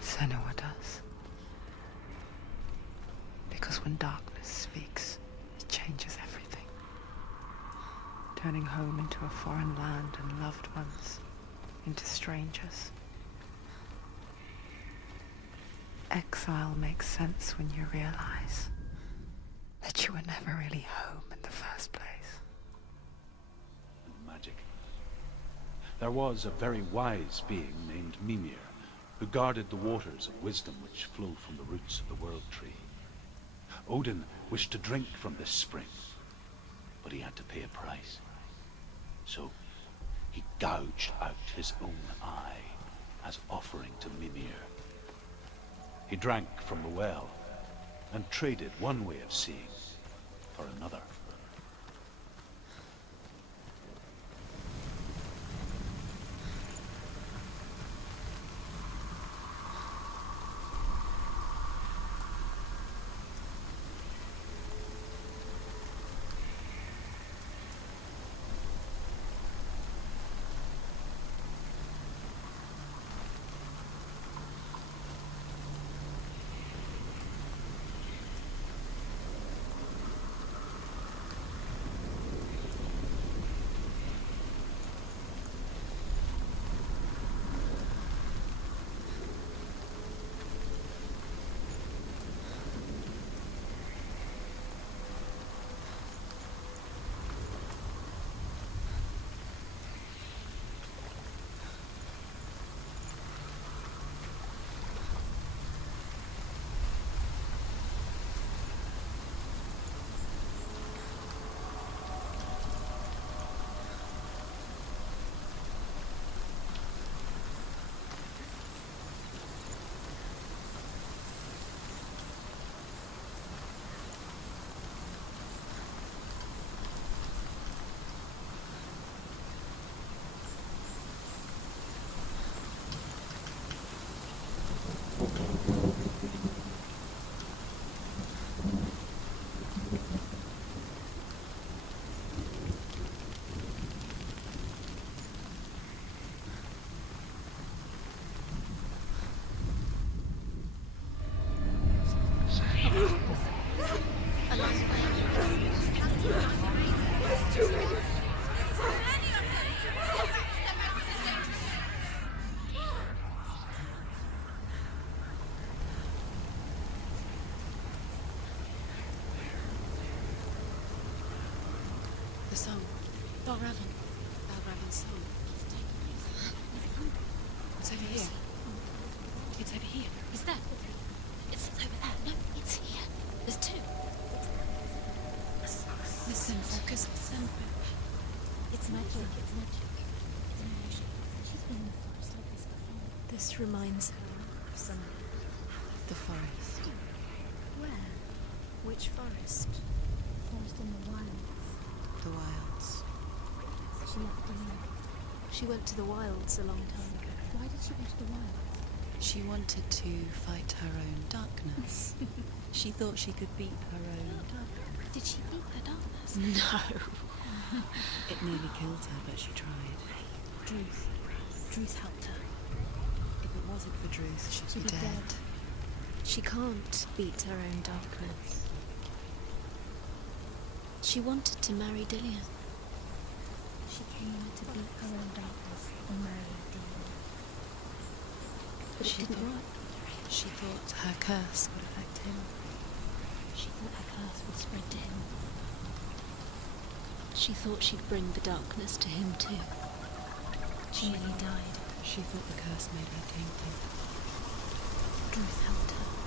Senua does. Because when darkness speaks, it changes everything, turning home into a foreign land and loved ones into strangers. Exile makes sense when you realize that you were never really home in the first place. And magic. There was a very wise being named Mimir, who guarded the waters of wisdom which flow from the roots of the world tree. Odin wished to drink from this spring, but he had to pay a price. So he gouged out his own eye as offering to Mimir. He drank from the well and traded one way of seeing for another. The song. Balravan's song. It's over here. It's over here. Is that? It's over there. No, it's here. There's 2. Listen, focus. Listen. It's magic. It's magic. It's magic. She's been in the forest like this before. This reminds her of something. The forest. Where? Which forest? Forest in the wilds. The wilds. She left alone. She went to the wilds a long time ago. Why did she go to the wilds? She wanted to fight her own darkness. She thought she could beat her own darkness. Did she beat the darkness? No. It nearly killed her, but she tried. Druth. Druth helped her. If it wasn't for Druth, she'd She'd be be dead. dead. She can't beat her own darkness. She wanted to marry Dillian. She came to beat her own darkness and marry Dillian. But it didn't work. She thought her curse would affect him. She thought her curse would spread to him. She thought she'd bring the darkness to him too. She nearly died. She thought the curse made her tainted. Druth helped her.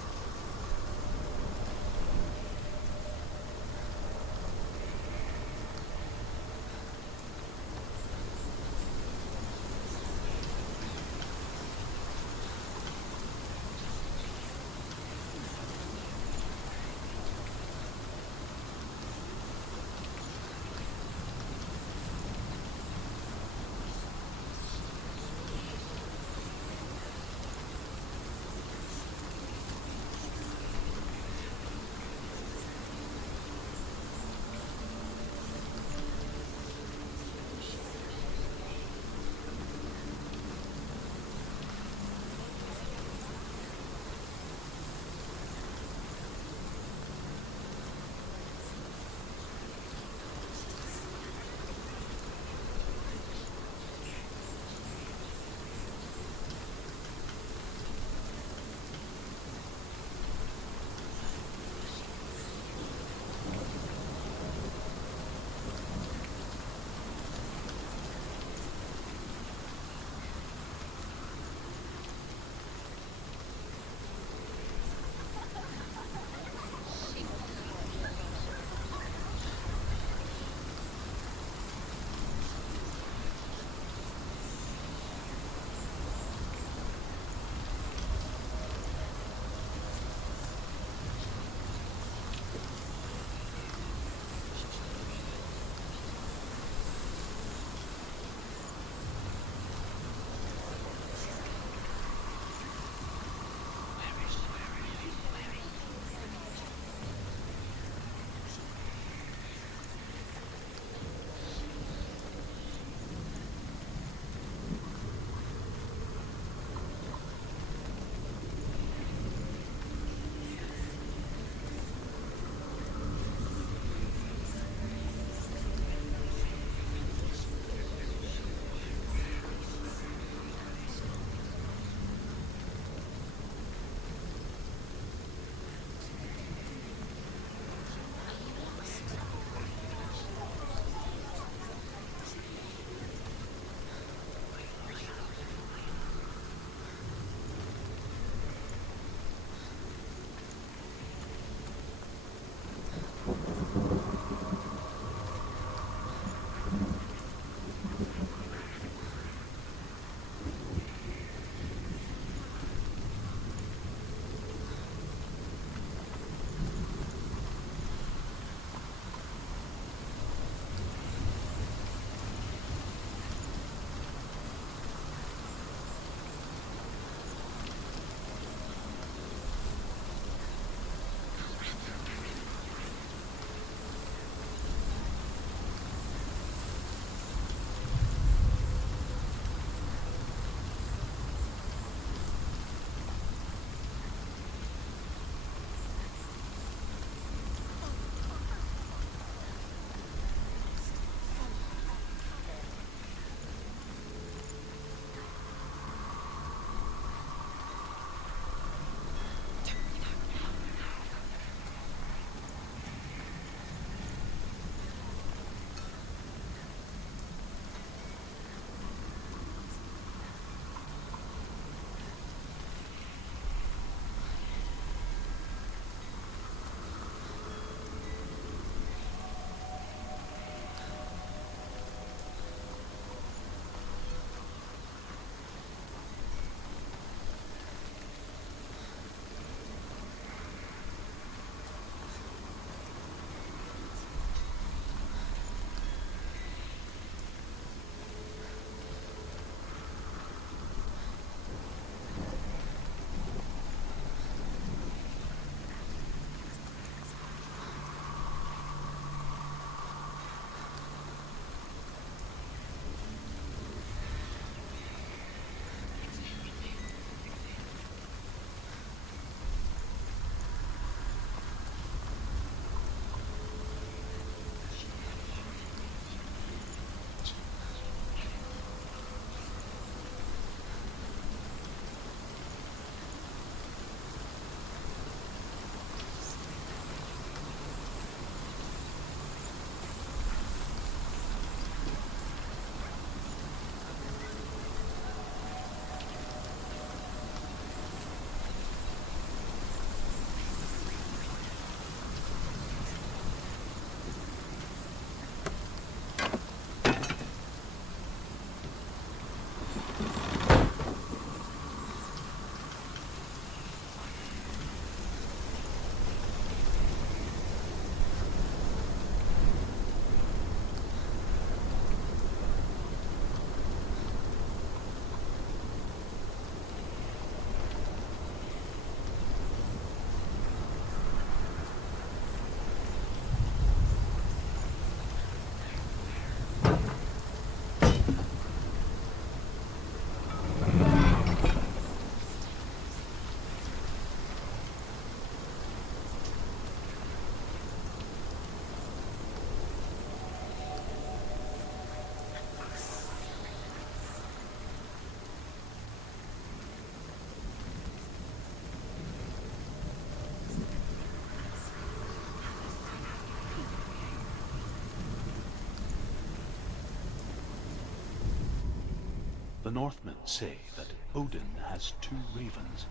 Northmen say that Odin has two ravens.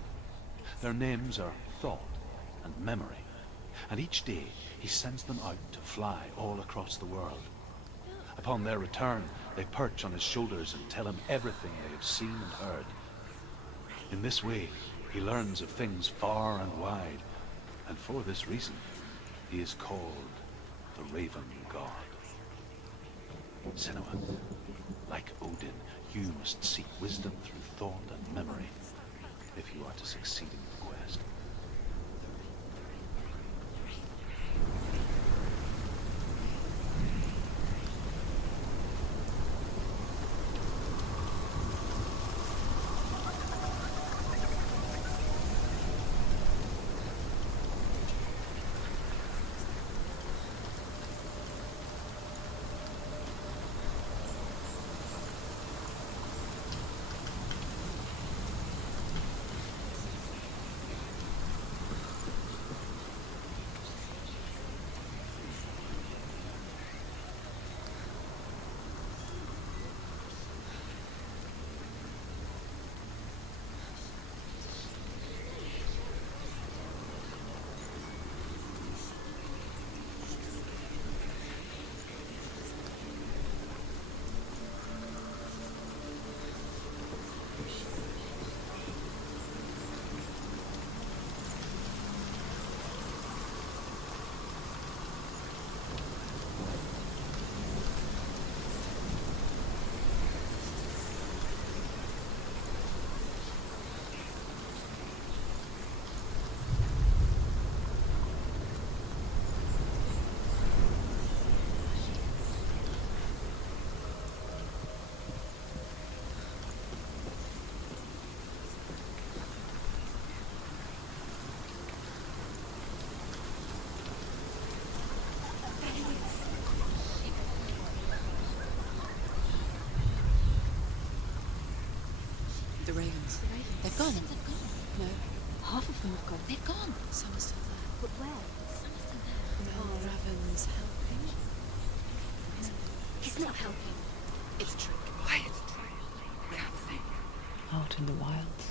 Their names are Thought and Memory, and each day he sends them out to fly all across the world. Upon their return, they perch on his shoulders and tell him everything they have seen and heard. In this way, he learns of things far and wide, and for this reason, he is called the Raven God. Senua, like Odin, you must seek wisdom through thought and memory if you are to succeed in your quest. The ravens. They've gone. No, half of them have gone. They've gone. Some are still there. But where? Some of them there. No, Raven's helping. He's not helping. It's a trick. Quiet. Can't think. Out in the wilds,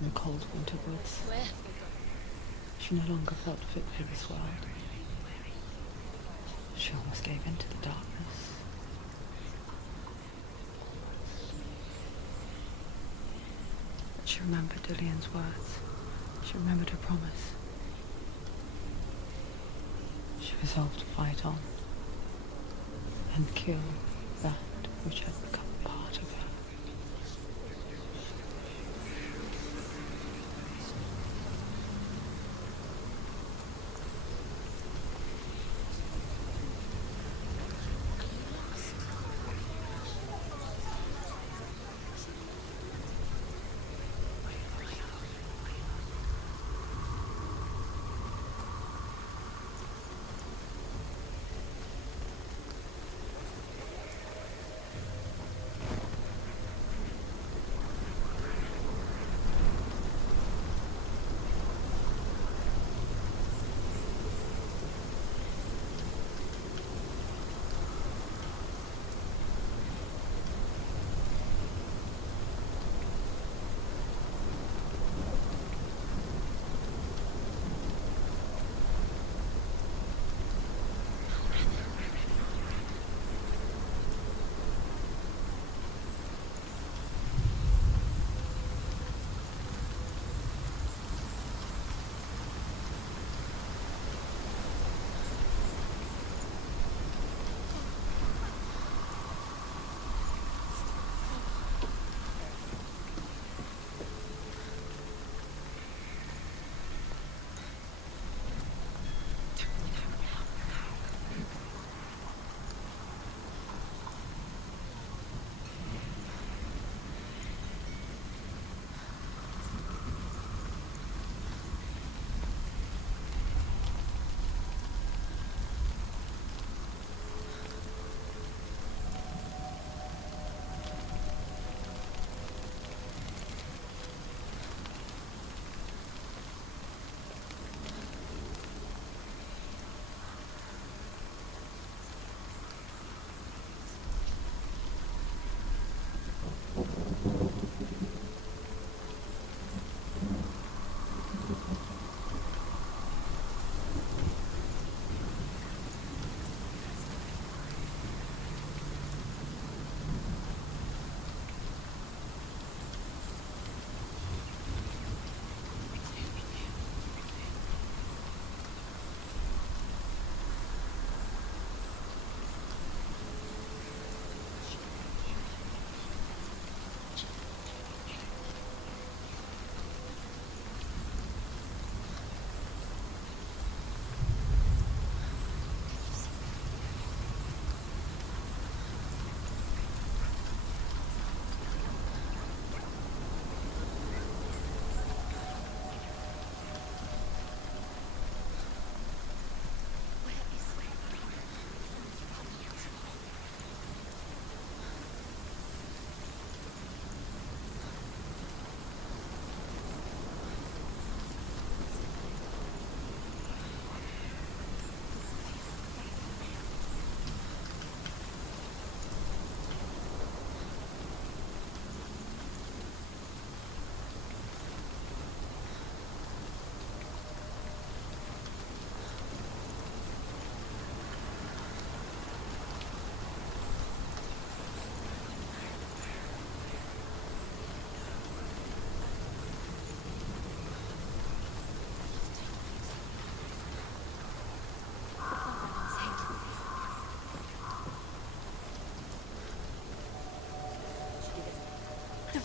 in the cold winter woods, Where have they gone? she no longer felt fit for this world. She almost gave in to the darkness. But she remembered Dillian's words. She remembered her promise. She resolved to fight on and kill that which had become part of her.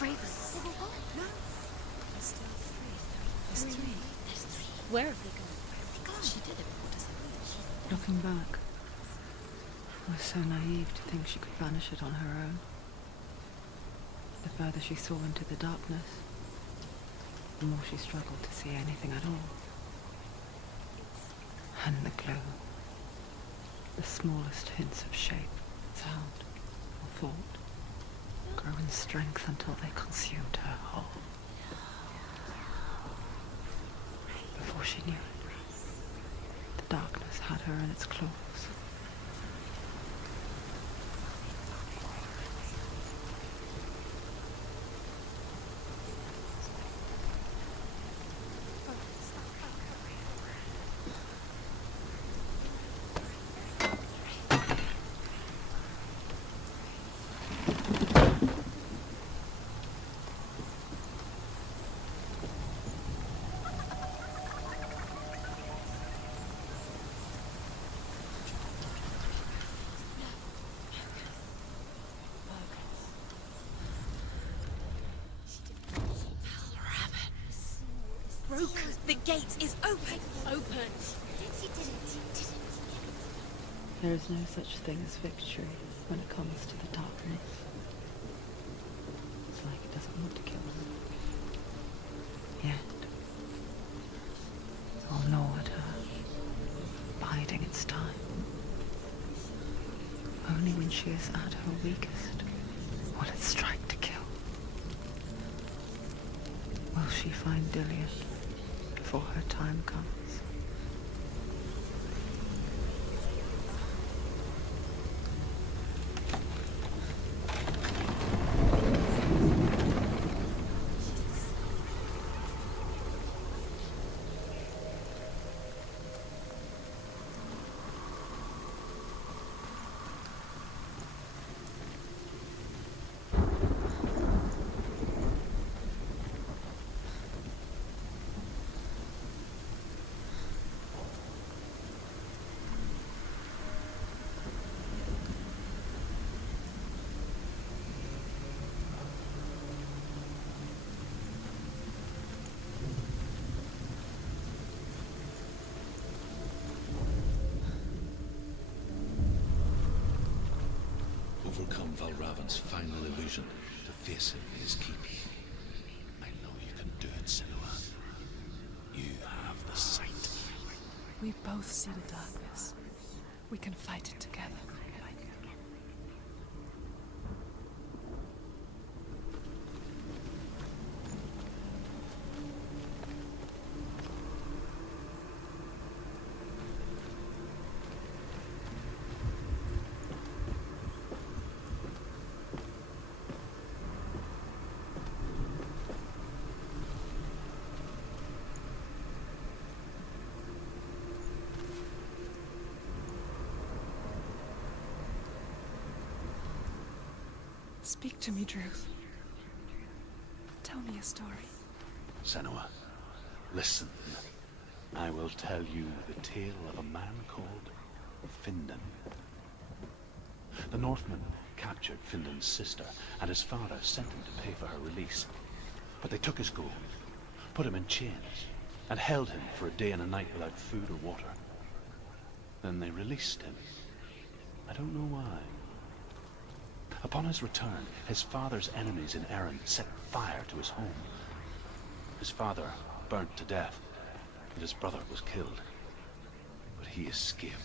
Ravens. No. There's still three. There's three. There's three. Where have they gone? Where have they gone? She did it. What does it mean? Looking back, I was so naive to think she could banish it on her own. The further she saw into the darkness, the more she struggled to see anything at all. And the glow, the smallest hints of shape, sound, or thought, grow in strength until they consumed her whole. Before she knew it, the darkness had her in its claws. Broken. The gate is open. Open. She did it. There is no such thing as victory when it comes to the darkness. It's like it doesn't want to kill them. Yet, it will gnaw at her, biding its time. Only when she is at her weakest will it strike to kill. Will she find Dillian before her time comes? Overcome Valravan's final illusion to face him in his keep. I know you can do it, Senua. You have the sight. We both see the darkness. We can fight it together. Speak to me, Druth. Tell me a story. Senua, listen. I will tell you the tale of a man called Findan. The Northmen captured Findan's sister, and his father sent him to pay for her release. But they took his gold, put him in chains, and held him for a day and a night without food or water. Then they released him. I don't know why. Upon his return, his father's enemies in Erin set fire to his home. His father burnt to death, and his brother was killed. But he escaped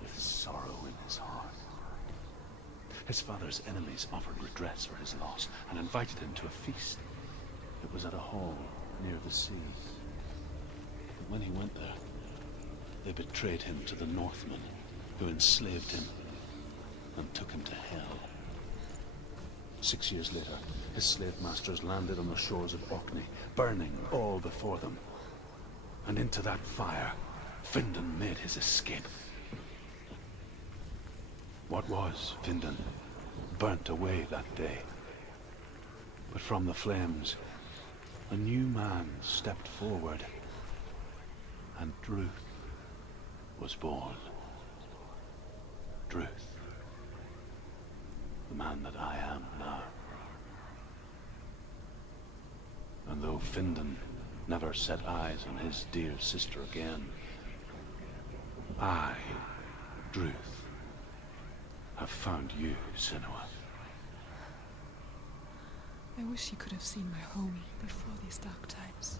with sorrow in his heart. His father's enemies offered redress for his loss and invited him to a feast. It was at a hall near the sea. But when he went there, they betrayed him to the Northmen, who enslaved him and took him to hell. 6 years later, his slave masters landed on the shores of Orkney, burning all before them. And into that fire, Findan made his escape. What was Findan burnt away that day. But from the flames, a new man stepped forward, and Druth was born. Druth. The man that I am now. And though Findan never set eyes on his dear sister again, I, Druth, have found you, Senua. I wish you could have seen my home before these dark times.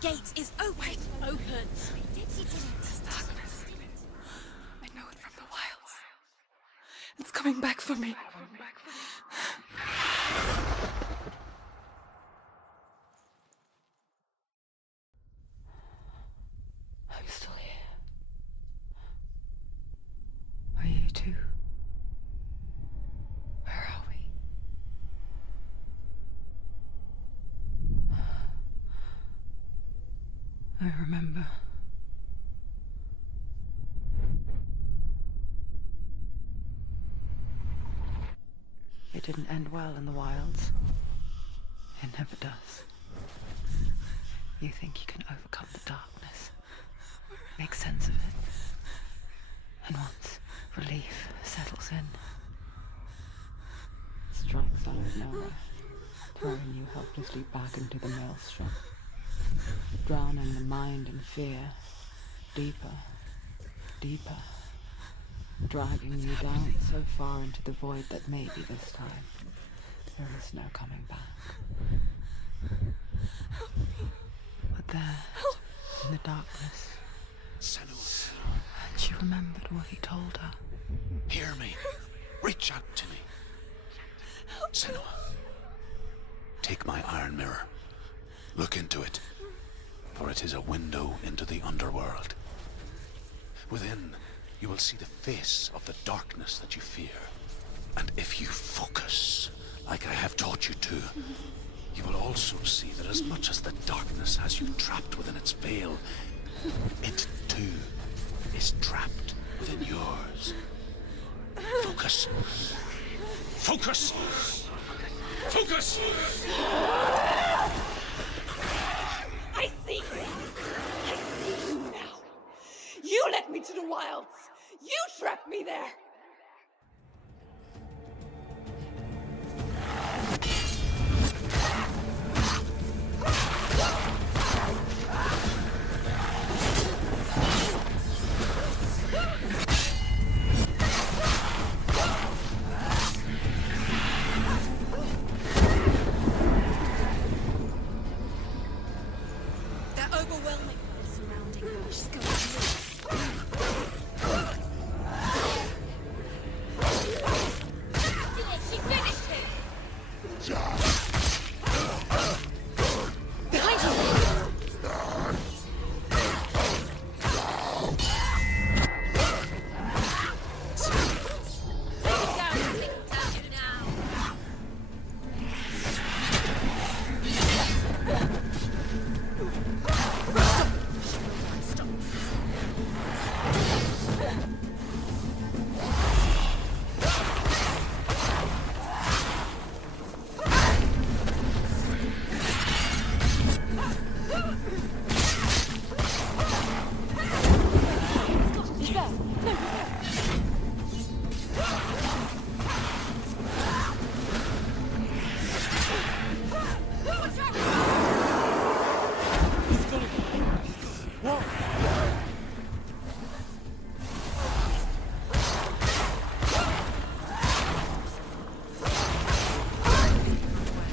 gate is open. Open. This darkness. I know it from the wilds. It's coming back for me. I'm still here. Are you too? Where are we? I remember. It didn't end well in the wilds. It never does. You think you can overcome the darkness, make sense of it, and once relief settles in, it strikes out of nowhere, throwing you helplessly back into the maelstrom, drowning the mind in fear, deeper, deeper, dragging you down so far into the void that maybe this time there is no coming back. But there, in the darkness, Senua, and she remembered what he told her. hear me. Reach out to me. Senua, take my iron mirror. Look into it, for it is a window into the underworld. Within, you will see the face of the darkness that you fear. And if you focus, like I have taught you to, you will also see that as much as the darkness has you trapped within its veil, it too is trapped within yours. Focus. Focus! Focus! I see you! I see you now! You led me to the wilds! You trapped me there! They're overwhelming her, surrounding her. She's going to lose. She finished him! Behind you! Take it down now! Stop.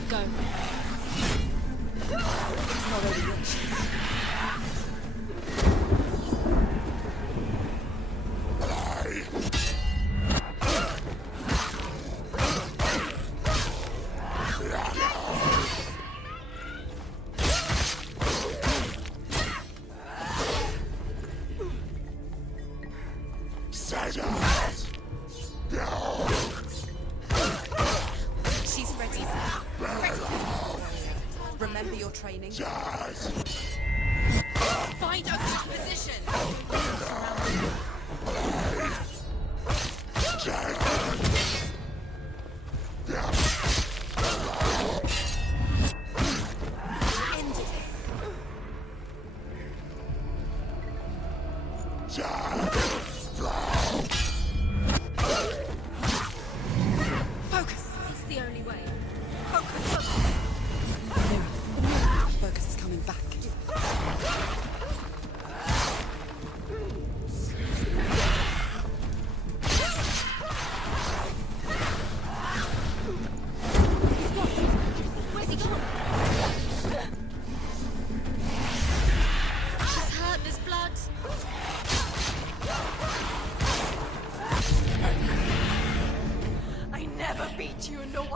Go. It's already rich. She's ready. Ready. Remember your training. Find a good position. End it. Focus. It's the only way. Focus. Focus is coming back.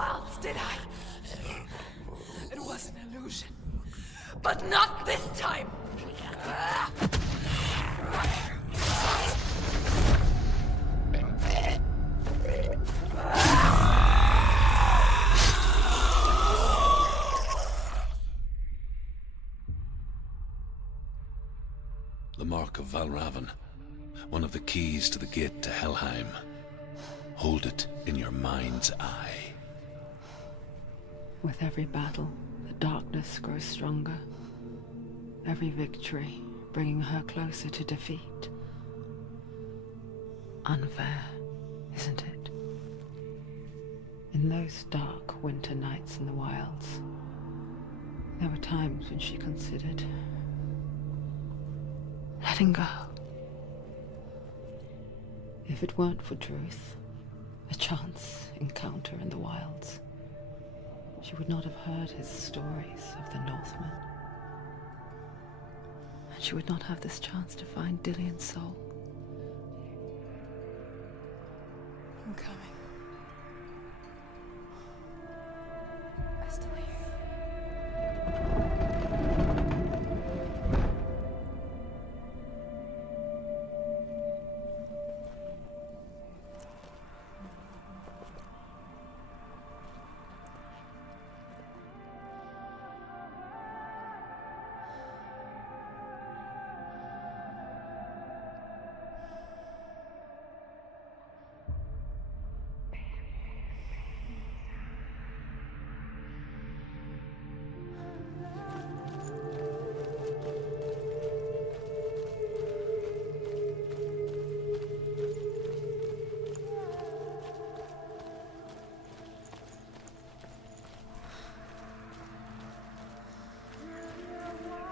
wilds, did I? It was an illusion. But not this time! The Mark of Valravan. One of the keys to the gate to Helheim. Hold it in your mind's eye. With every battle, the darkness grows stronger. Every victory bringing her closer to defeat. Unfair, isn't it? In those dark winter nights in the wilds, there were times when she considered letting go. If it weren't for truth, a chance encounter in the wilds, she would not have heard his stories of the Northmen. And she would not have this chance to find Dillion's soul. I'm coming. I still hear you.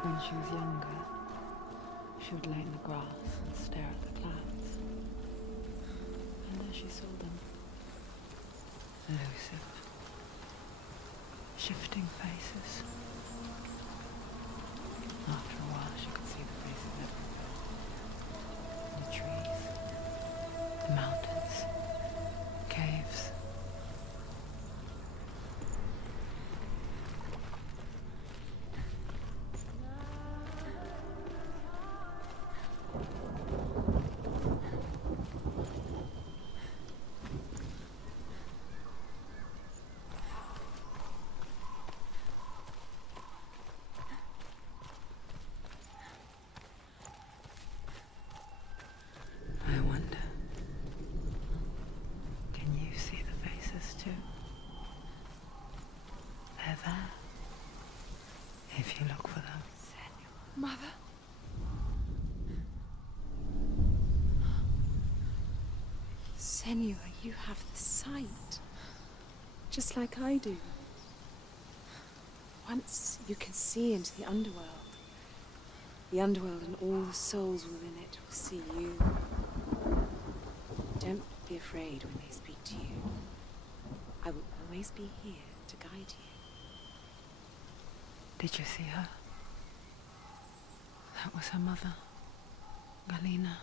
When she was younger, she would lay in the grass and stare at the clouds. And as she saw them, elusive, shifting faces. After a while, she could see the faces everywhere. In the trees, the mountains, caves. I wonder, can you see the faces too? They're there, if you look for them. Mother? Senua, you have the sight. Just like I do. Once you can see into the underworld. The underworld and all the souls within it will see you. Don't be afraid when they speak to you. I will always be here to guide you. Did you see her? That was her mother, Galina.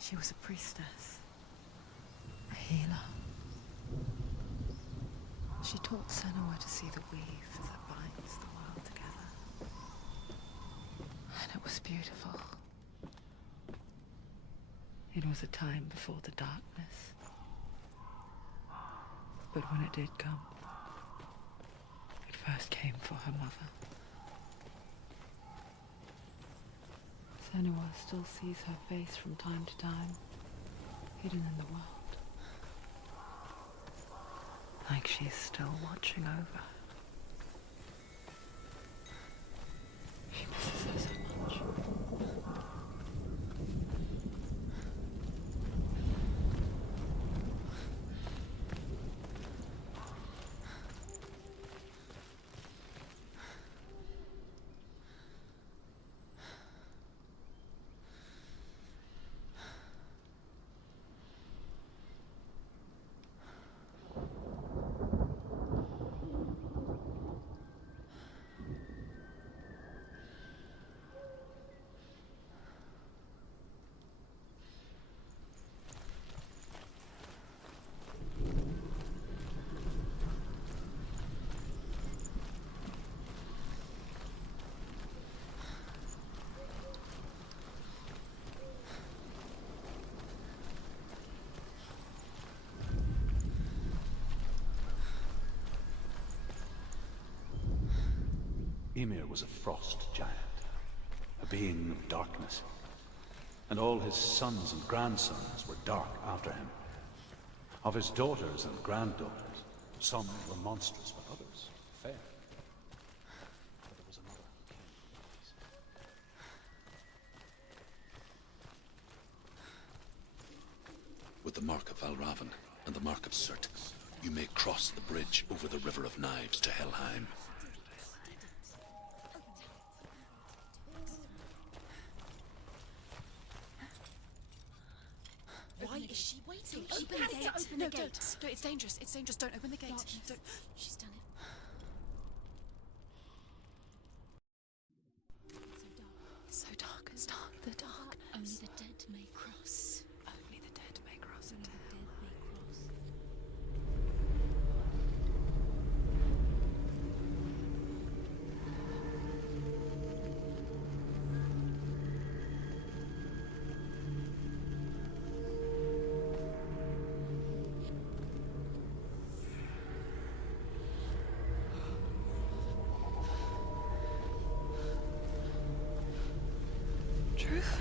She was a priestess, a healer. She taught Senua to see the weave that binds the world together. And it was beautiful. It was a time before the darkness. But when it did come, it first came for her mother. Senua still sees her face from time to time, hidden in the world. Like she's still watching over her. She misses her so much. Ymir was a frost giant, a being of darkness, and all his sons and grandsons were dark after him. Of his daughters and granddaughters, some were monstrous, but others fair. But there was another king. With the mark of Valravan and the mark of Surt, you may cross the bridge over the River of Knives to Helheim. Why is she waiting? Open Open the the gate. gate. Open No, the gate. don't. No, it's dangerous. It's dangerous. Don't open the gate. Don't. She's done it. It's so dark. It's dark. The darkness. Only the dead may cross. Only the dead may cross Only into the hell. dead may cross. Truth?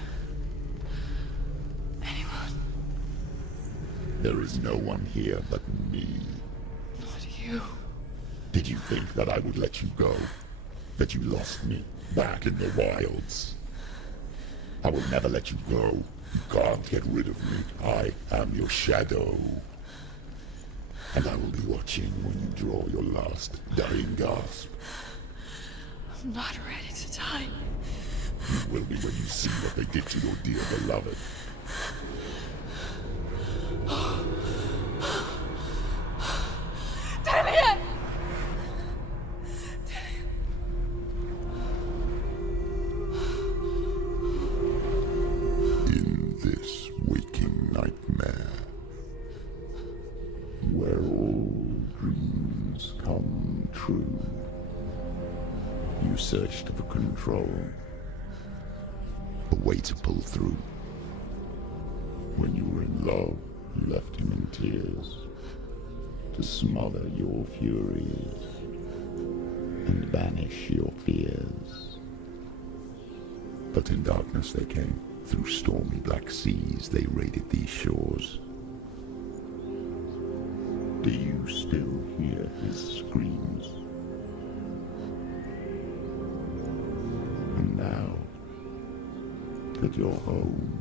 Anyone? There is no one here but me. Not you. Did you think that I would let you go? That you lost me back in the wilds? I will never let you go. You can't get rid of me. I am your shadow. And I will be watching when you draw your last dying gasp. I'm not ready to die. You will be when you see what they did to your dear beloved. Damien! In this waking nightmare, where all dreams come true, you searched for control, a way to pull through. When you were in love, you left him in tears, to smother your furies and banish your fears. But in darkness they came, through stormy black seas they raided these shores. Do you still hear his screams? And now that you're home,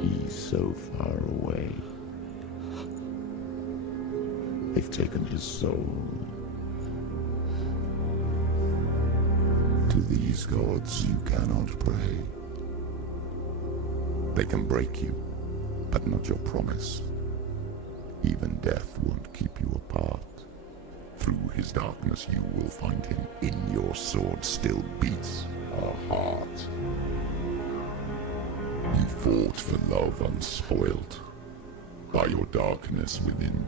he's so far away. They've taken his soul. To these gods you cannot pray. They can break you, but not your promise. Even death won't keep you apart. Through his darkness you will find him. In your sword still beats a heart. You fought for love unspoilt by your darkness within.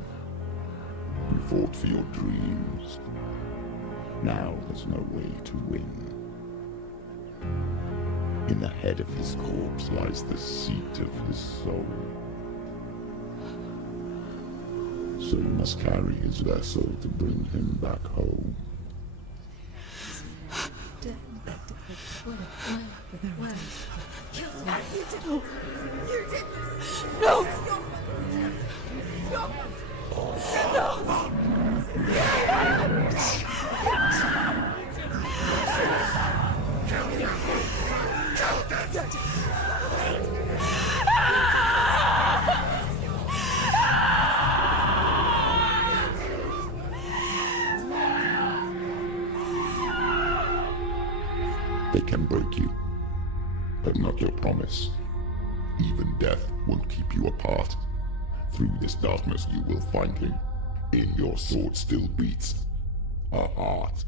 You fought for your dreams. Now there's no way to win. In the head of his corpse lies the seat of his soul. So you must carry his vessel to bring him back home. No! They can break you, but not your promise. Even death won't keep you apart. Through this darkness you will find him. In your sword still beats a heart.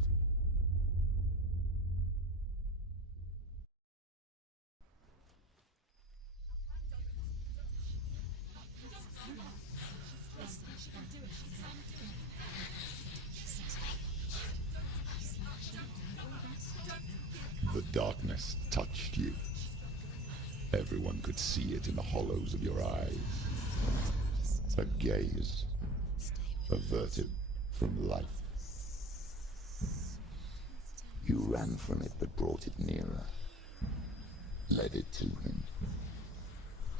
The darkness touched you. Everyone could see it in the hollows of your eyes. A gaze averted from life. You ran from it but brought it nearer. Led it to him.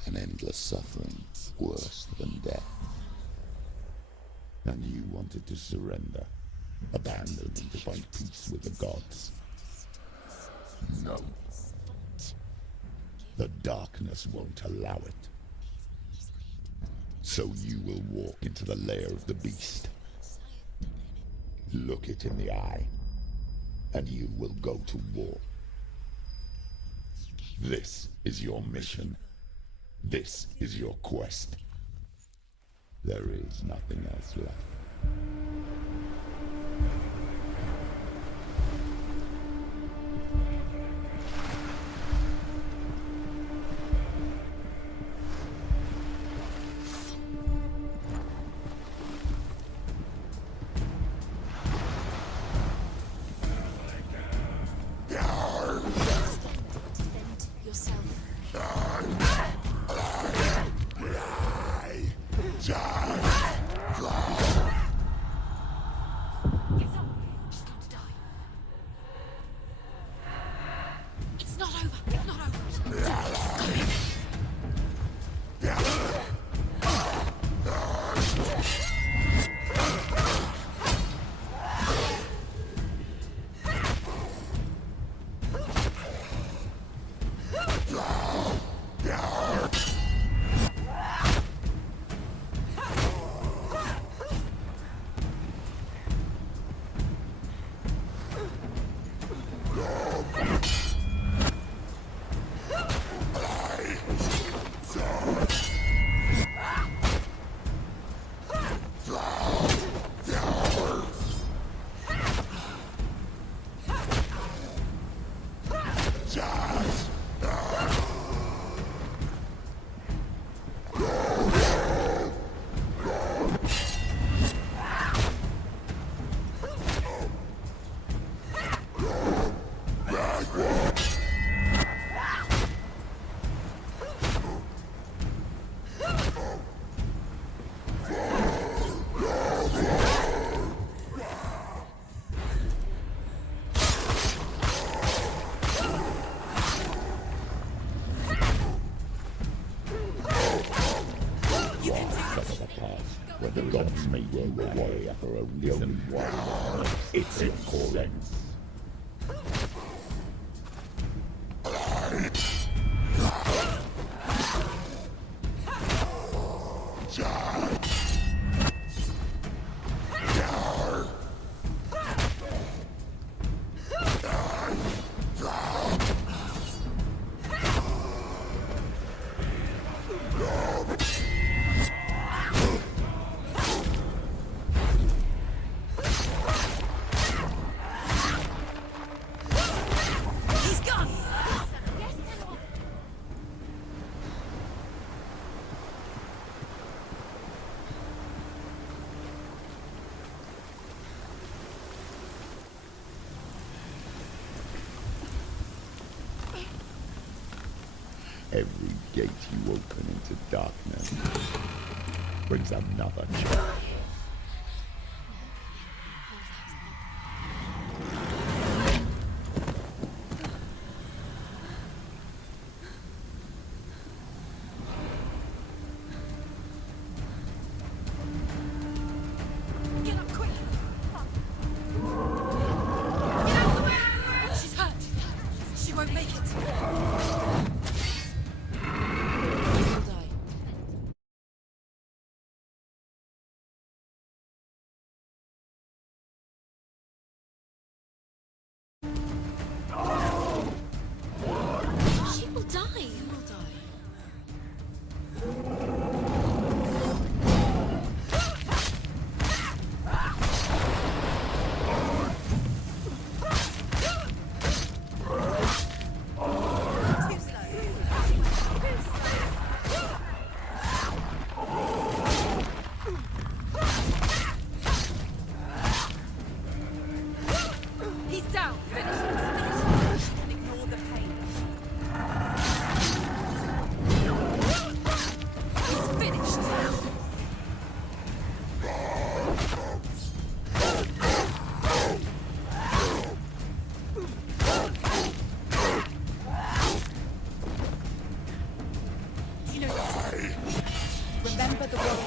An endless suffering, worse than death. And you wanted to surrender, abandon and to find peace with the gods. No. The darkness won't allow it. So you will walk into the lair of the beast. Look it in the eye, and you will go to war. This is your mission. This is your quest. There is nothing else left. Defend yourself. She's going to die. It's not over. It's not over. Where the gods made you a warrior for a reason. It's your calling. He's gone! Every gate you open into darkness brings another challenge. Get up quick! Get out of the way! She's hurt! She won't make it!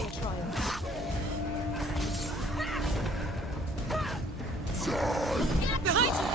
your triumph. Behind you!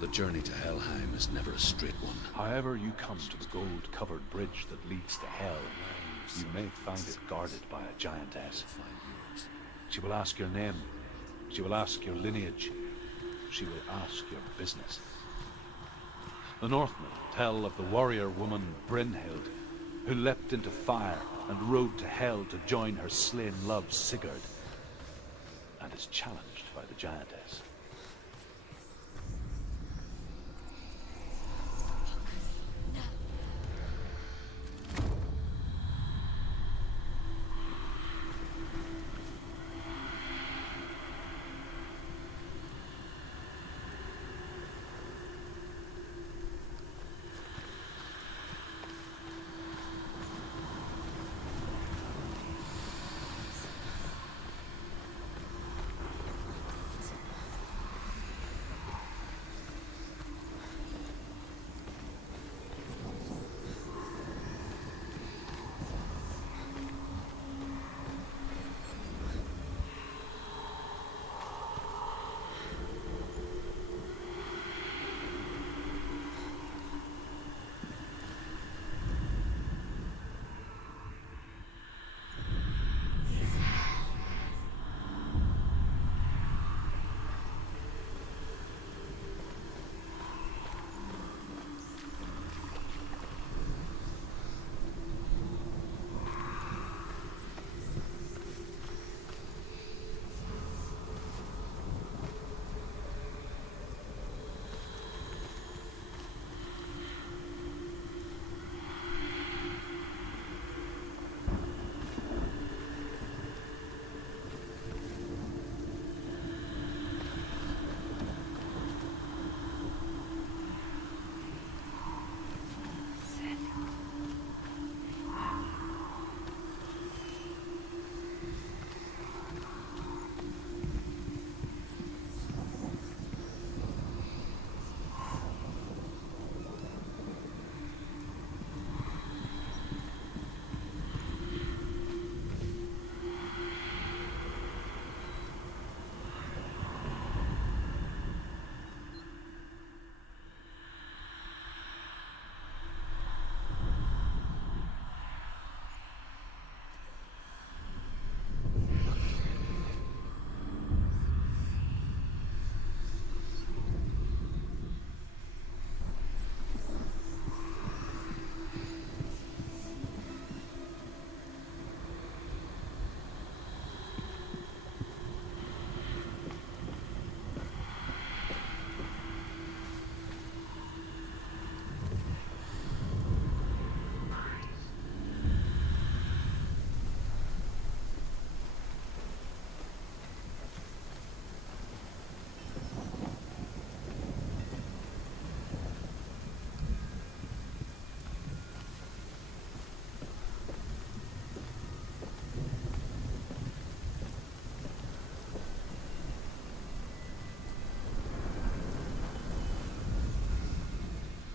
The journey to Helheim is never a straight one. However you come to the gold-covered bridge that leads to Hell, you may find it guarded by a giantess. She will ask your name. She will ask your lineage. She will ask your business. The Northmen tell of the warrior woman Brynhild, who leapt into fire and rode to Hell to join her slain love Sigurd, and is challenged by the giantess.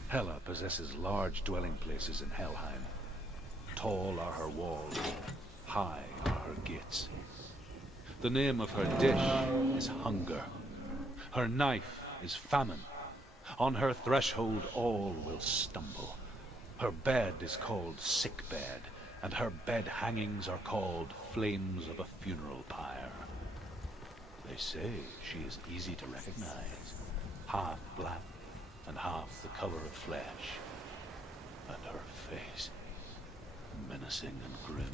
Hela possesses large dwelling places in Helheim. Tall are her walls, high are her gates. The name of her dish is hunger. Her knife is famine. On her threshold all will stumble. Her bed is called sick bed, and her bed hangings are called flames of a funeral pyre. They say she is easy to recognize, half black and half the color of flesh, and her face menacing and grim.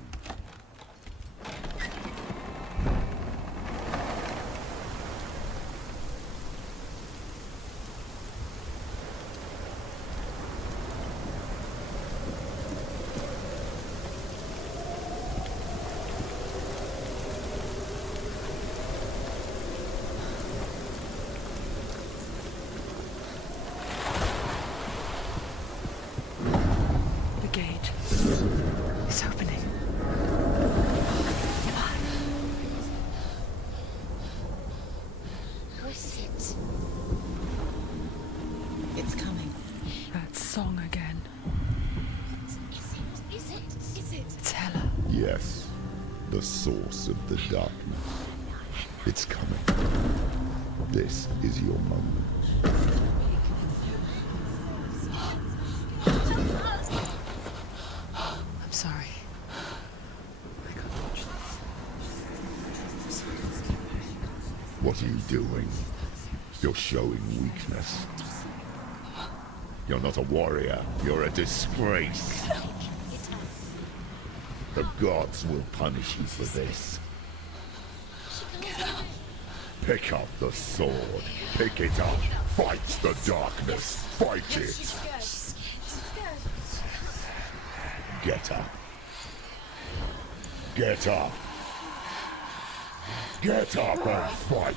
The gate is opening. Who is it? It's coming. That song again. Is it? It's Hela. Yes, the source of the darkness. It's coming. This is your moment. I'm sorry. I can't watch this. What are you doing? You're showing weakness. You're not a warrior. You're a disgrace. The gods will punish you for this. Pick up the sword. Pick it up. Fight the darkness. Fight it. Get up. Get up. Get up and fight.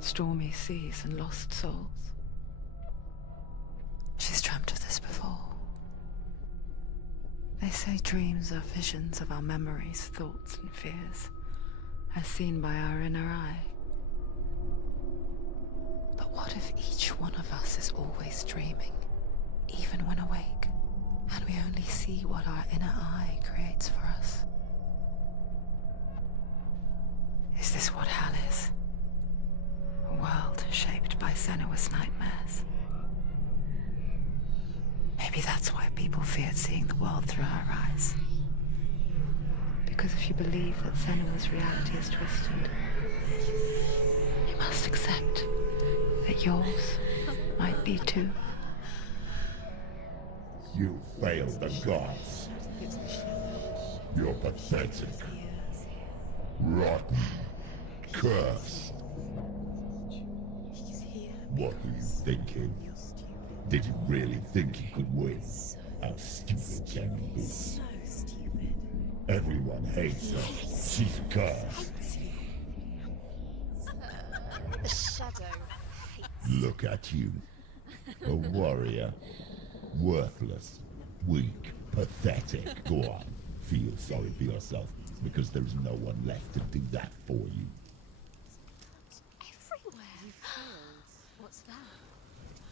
Stormy seas and lost souls. She's dreamt of this before. They say dreams are visions of our memories, thoughts, and fears, as seen by our inner eye. But what if each one of us is always dreaming, even when awake, and we only see what our inner eye creates for us? Is this what hell is? A world shaped by Senua's nightmares. Maybe that's why people feared seeing the world through her eyes. Because if you believe that Senua's reality is twisted, you must accept that yours might be too. You failed the gods. You're pathetic. Rotten. Cursed. What were you thinking? Did you really think you could win? How stupid can you be? So stupid. Everyone hates her. She's cursed. The shadow hates. Look at you. A warrior. Worthless. Weak. Pathetic. Go on. Feel sorry for yourself, because there's no one left to do that for you. Everywhere. You failed. What's that?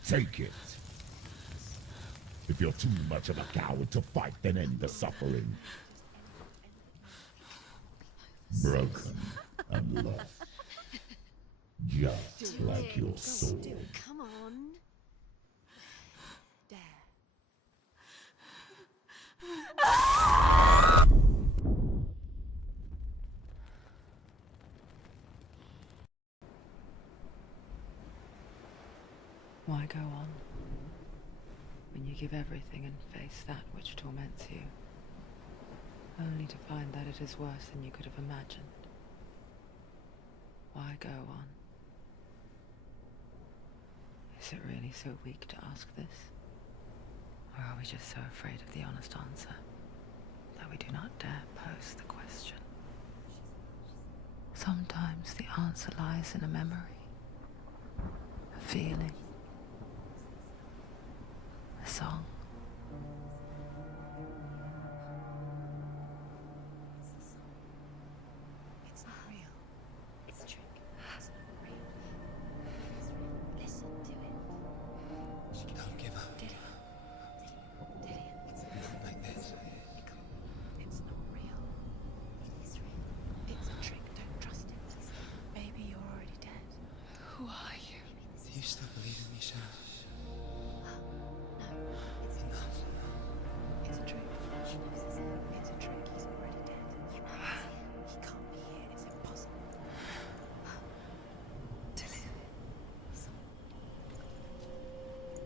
Take it. If you're too much of a coward to fight, then end the suffering. Broken and lost. Just like your sword. Come on. Dare. Why go on when you give everything and face that which torments you, only to find that it is worse than you could have imagined? Why go on? Is it really so weak to ask this? Or are we just so afraid of the honest answer that we do not dare pose the question? Sometimes the answer lies in a memory, a feeling,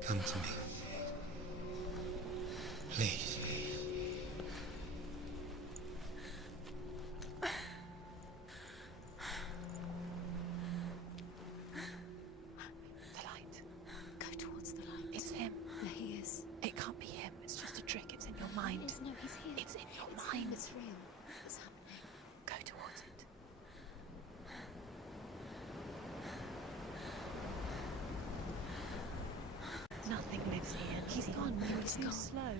Come to me. Please. The light. Go towards the light. It's him. There he is. It can't be him. It's just a trick. It's in your mind. It is. No, he's here. It's in your It's mind. him. It's real. What's happening? Go towards it. Nothing lives here. He's gone. No, he's Too gone. slow.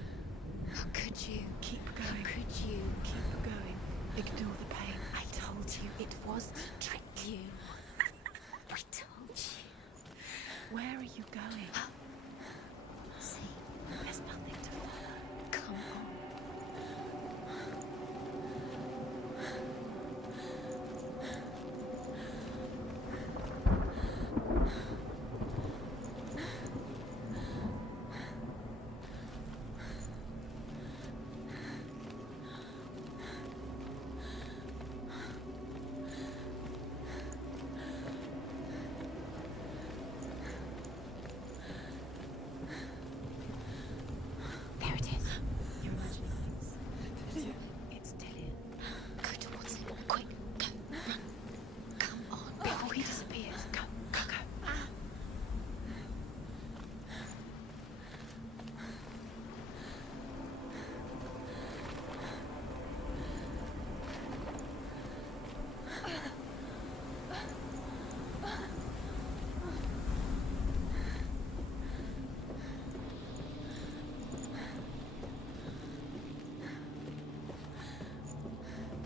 How could you? Keep How going. could you? Keep going. Ignore the pain. I told you it was to trick you. I told you. Where are you going? See, There's nothing to follow. come on. There it is. You're imagining things. It's Dillian. Go towards it. Quick, go, run. Come on. Before he disappears. Go, go, go.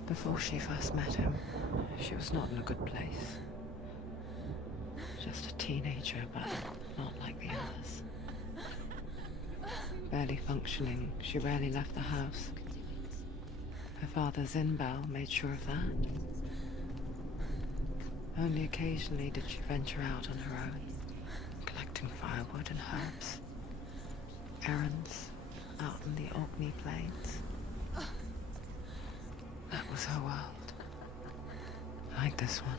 Before she first met him, she was not in a good place. Just a teenager, but not like the others. Barely functioning, she rarely left the house. Her father's in-bell made sure of that. Only occasionally did she venture out on her own, collecting firewood and herbs. Errands out in the Orkney Plains. That was her world. Like this one.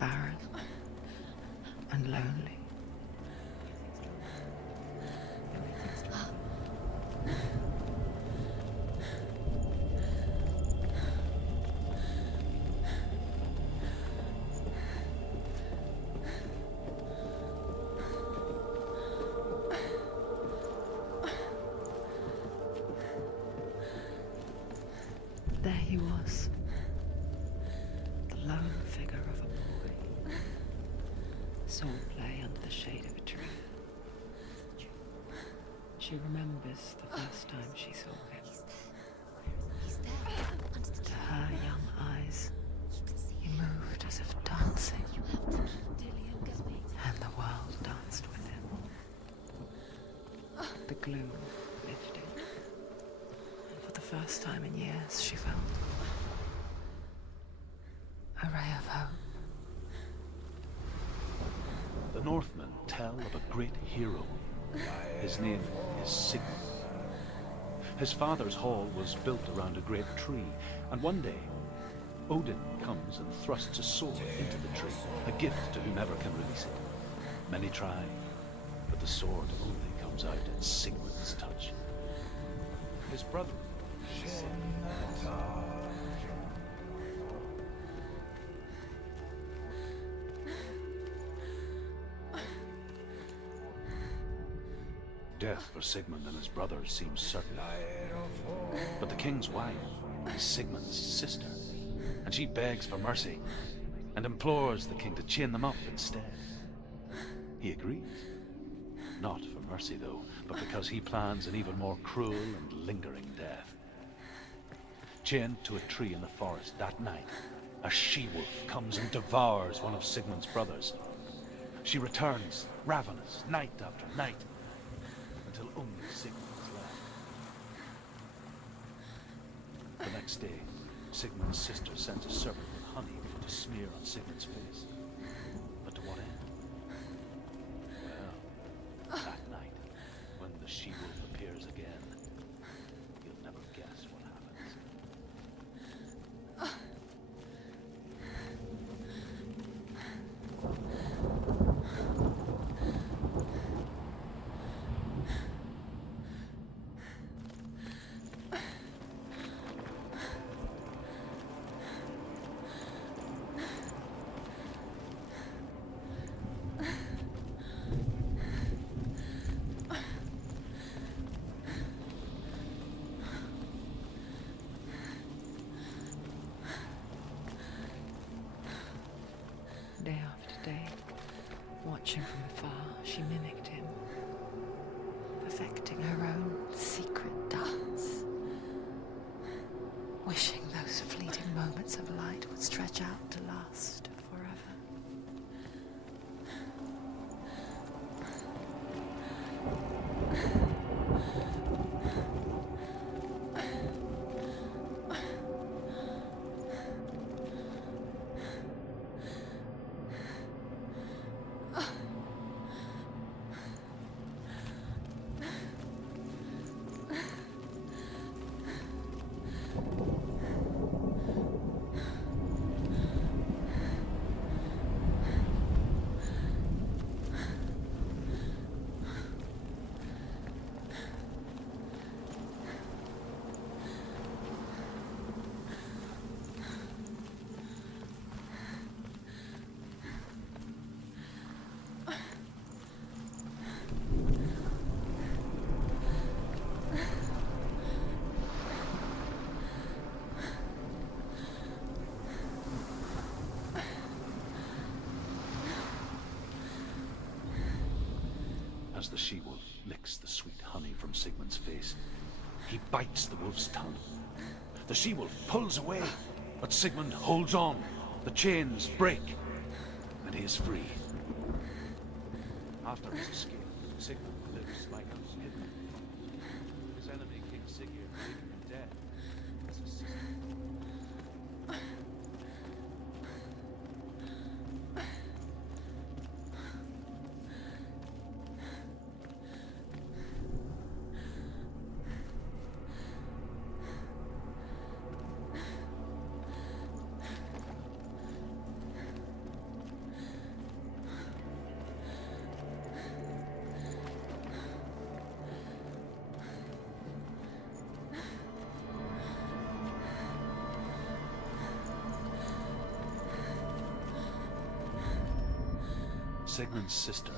Barren and lonely. There he was, the lone figure of a boy, saw play under the shade of a tree. She remembers the first time she saw him. He's there. Under the To tree. her young eyes, You can see he him. moved as if dancing, You have to keep Dillian going. and the world danced with him. The gloom lifted, and for the first time in years, she felt a ray of hope. The Northmen tell of a great hero. His name is Sigmund. His father's hall was built around a great tree, and one day, Odin comes and thrusts a sword into the tree, a gift to whomever can release it. Many try, but the sword only comes out at Sigmund's touch. His brother, death for Sigmund and his brothers seems certain. But the king's wife is Sigmund's sister, and she begs for mercy and implores the king to chain them up instead. He agrees. Not for mercy, though, but because he plans an even more cruel and lingering death. Chained to a tree in the forest that night, a she-wolf comes and devours one of Sigmund's brothers. She returns, ravenous, night after night, until only Sigmund is left. The next day, Sigmund's sister sends a serpent with honey to smear on Sigmund's face. But to what end? Well, that night, when the she-wolf appears again, you'll never guess what happens. she mimicked him, perfecting her own secret dance, wishing those fleeting moments of light would stretch out to last forever. As the she-wolf licks the sweet honey from Sigmund's face, he bites the wolf's tongue. The she-wolf pulls away, but Sigmund holds on. The chains break, and he is free. After his escape, Sigmund lives like a hidden. His enemy, King Sigurd, leaving him dead as his sister. Sigmund's sister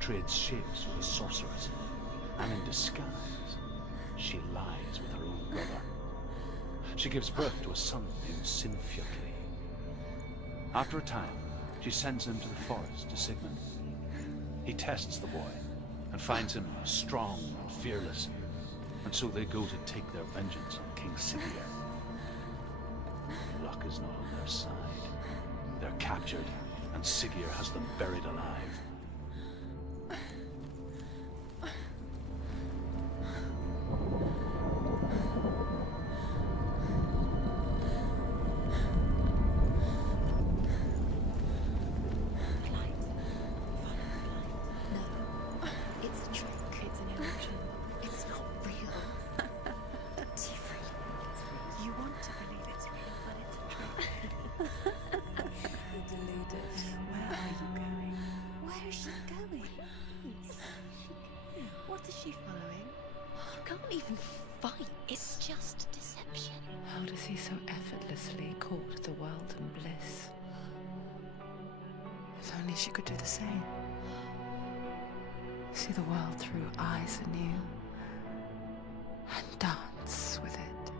trades shapes with a sorceress, and in disguise, she lies with her own brother. She gives birth to a son named Sinfjotli. After a time, she sends him to the forest to Sigmund. He tests the boy and finds him strong and fearless, and so they go to take their vengeance on King Sigurd. Luck is not on their side. They're captured, and Sigurd has them buried alive. No, it's a trick. It's an illusion. It's not real. Different. You want to believe it's real, but it's a trick. You're deluded. Where are you going? Where is she going? What is she following? You can't even fight. It's just deception. How does he so effortlessly court the world and bliss? If only she could do the same. See the world through eyes anew and dance with it,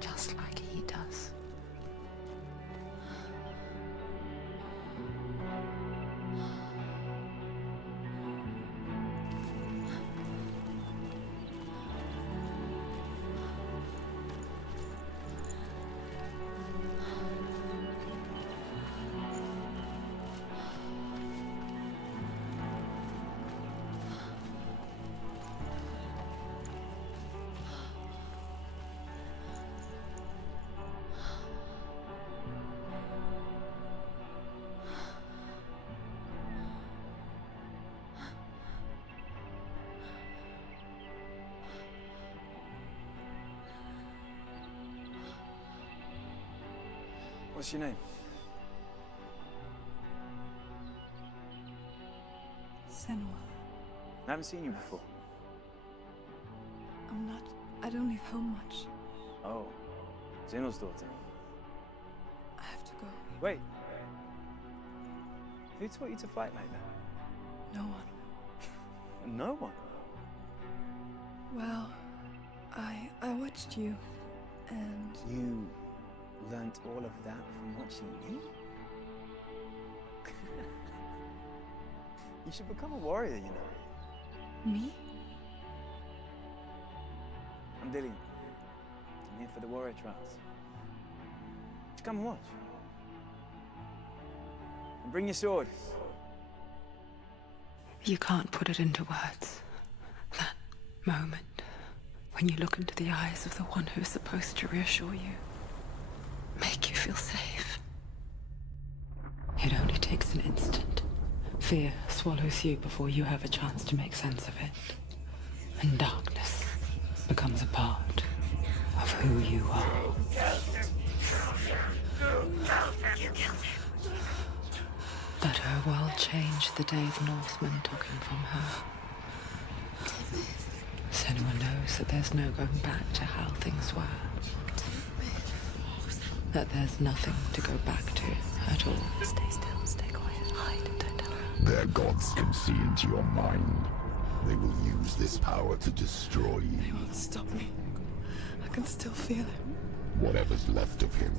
just like he does. What's your name? Senua. I haven't seen you before. I don't leave home much. Oh, Zeno's daughter. I have to go. Wait. Who taught you to fight like that? No one. No one? Well, I watched you, and You learnt all of that from watching me? You should become a warrior, you know. Me? I'm Dillian. I'm here for the warrior trials. Just come and watch. And bring your sword. You can't put it into words. That moment when you look into the eyes of the one who's supposed to reassure you, make you feel safe. It only takes an instant. Fear swallows you before you have a chance to make sense of it. And darkness becomes a part of who you are. You killed him. But her world changed the day the Northmen took him from her. Senua knows that there's no going back to how things were. That there's nothing to go back to at all. Stay still, stay quiet, hide, don't tell her. Their gods can see into your mind. They will use this power to destroy you. They won't stop me. I can still feel him. Whatever's left of him,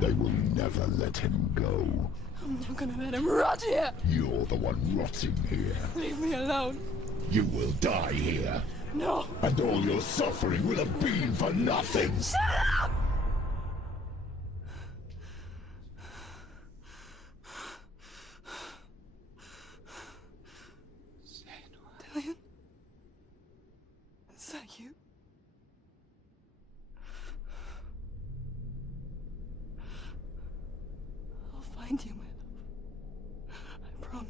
they will never let him go. I'm not gonna let him rot here. You're the one rotting here. Leave me alone. You will die here. No. And all your suffering will have been for nothing. Shut up! Dillian? Is that you? I'll find you, my love. I promise.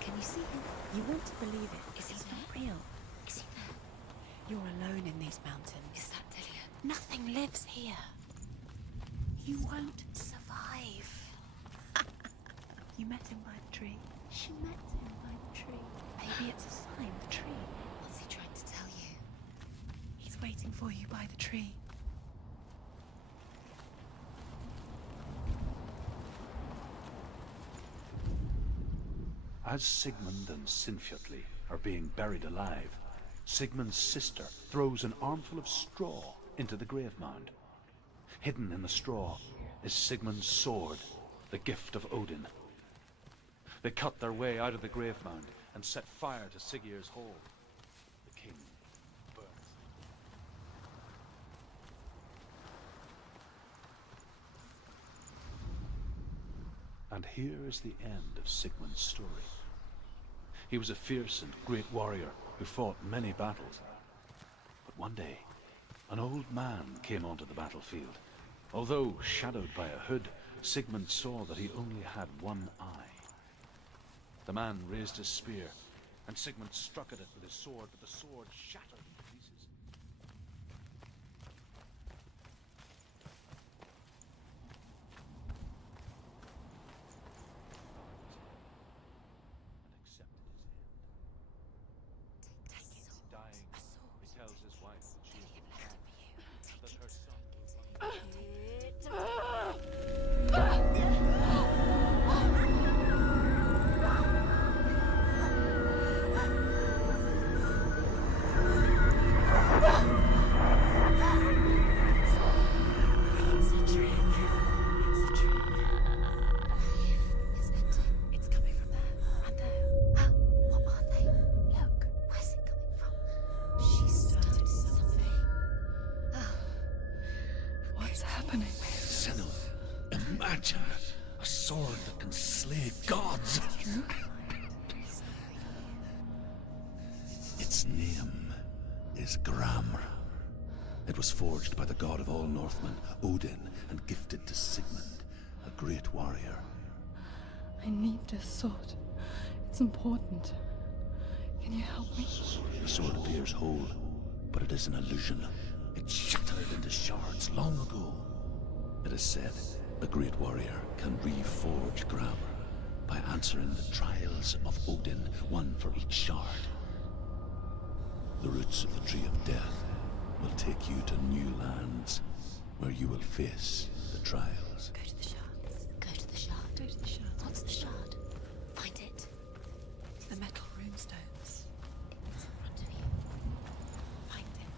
Can you see him? You want to believe it. Is he not real? Is he there? You're alone in these mountains. Is that Dillian? Nothing lives here. You won't survive. You met him by the tree. She met him by the tree. Maybe it's a sign, the tree. What's he trying to tell you? He's waiting for you by the tree. As Sigmund and Sinfjotli are being buried alive, Sigmund's sister throws an armful of straw into the grave mound. Hidden in the straw is Sigmund's sword, the gift of Odin. They cut their way out of the grave mound and set fire to Siggeir's hall. The king burns. And here is the end of Sigmund's story. He was a fierce and great warrior who fought many battles. But one day, an old man came onto the battlefield. Although shadowed by a hood, Sigmund saw that he only had one eye. The man raised his spear, and Sigmund struck at it with his sword, but the sword shattered into pieces. Dying, he tells his wife that she is dead, that her son It's a trick. It's a trick. It's venting. It's coming from there. And there. What are they? Look. Where's it coming from? She started something. What's happening? Senua, imagine a sword that can slay gods. Its name is Gramr. It was forged by the god of all Northmen, Odin, and gifted to Sigmund, a great warrior. I need this sword. It's important. Can you help me? The sword appears whole, but it is an illusion. It shattered into shards long ago. It is said a great warrior can reforge Gramr by answering the trials of Odin, one for each shard. The roots of the Tree of Death will take you to new lands where you will face the trials. Go to the shard. Go to the shard. Go to the shard. What's the shard? stones. It's in front of you. Find it.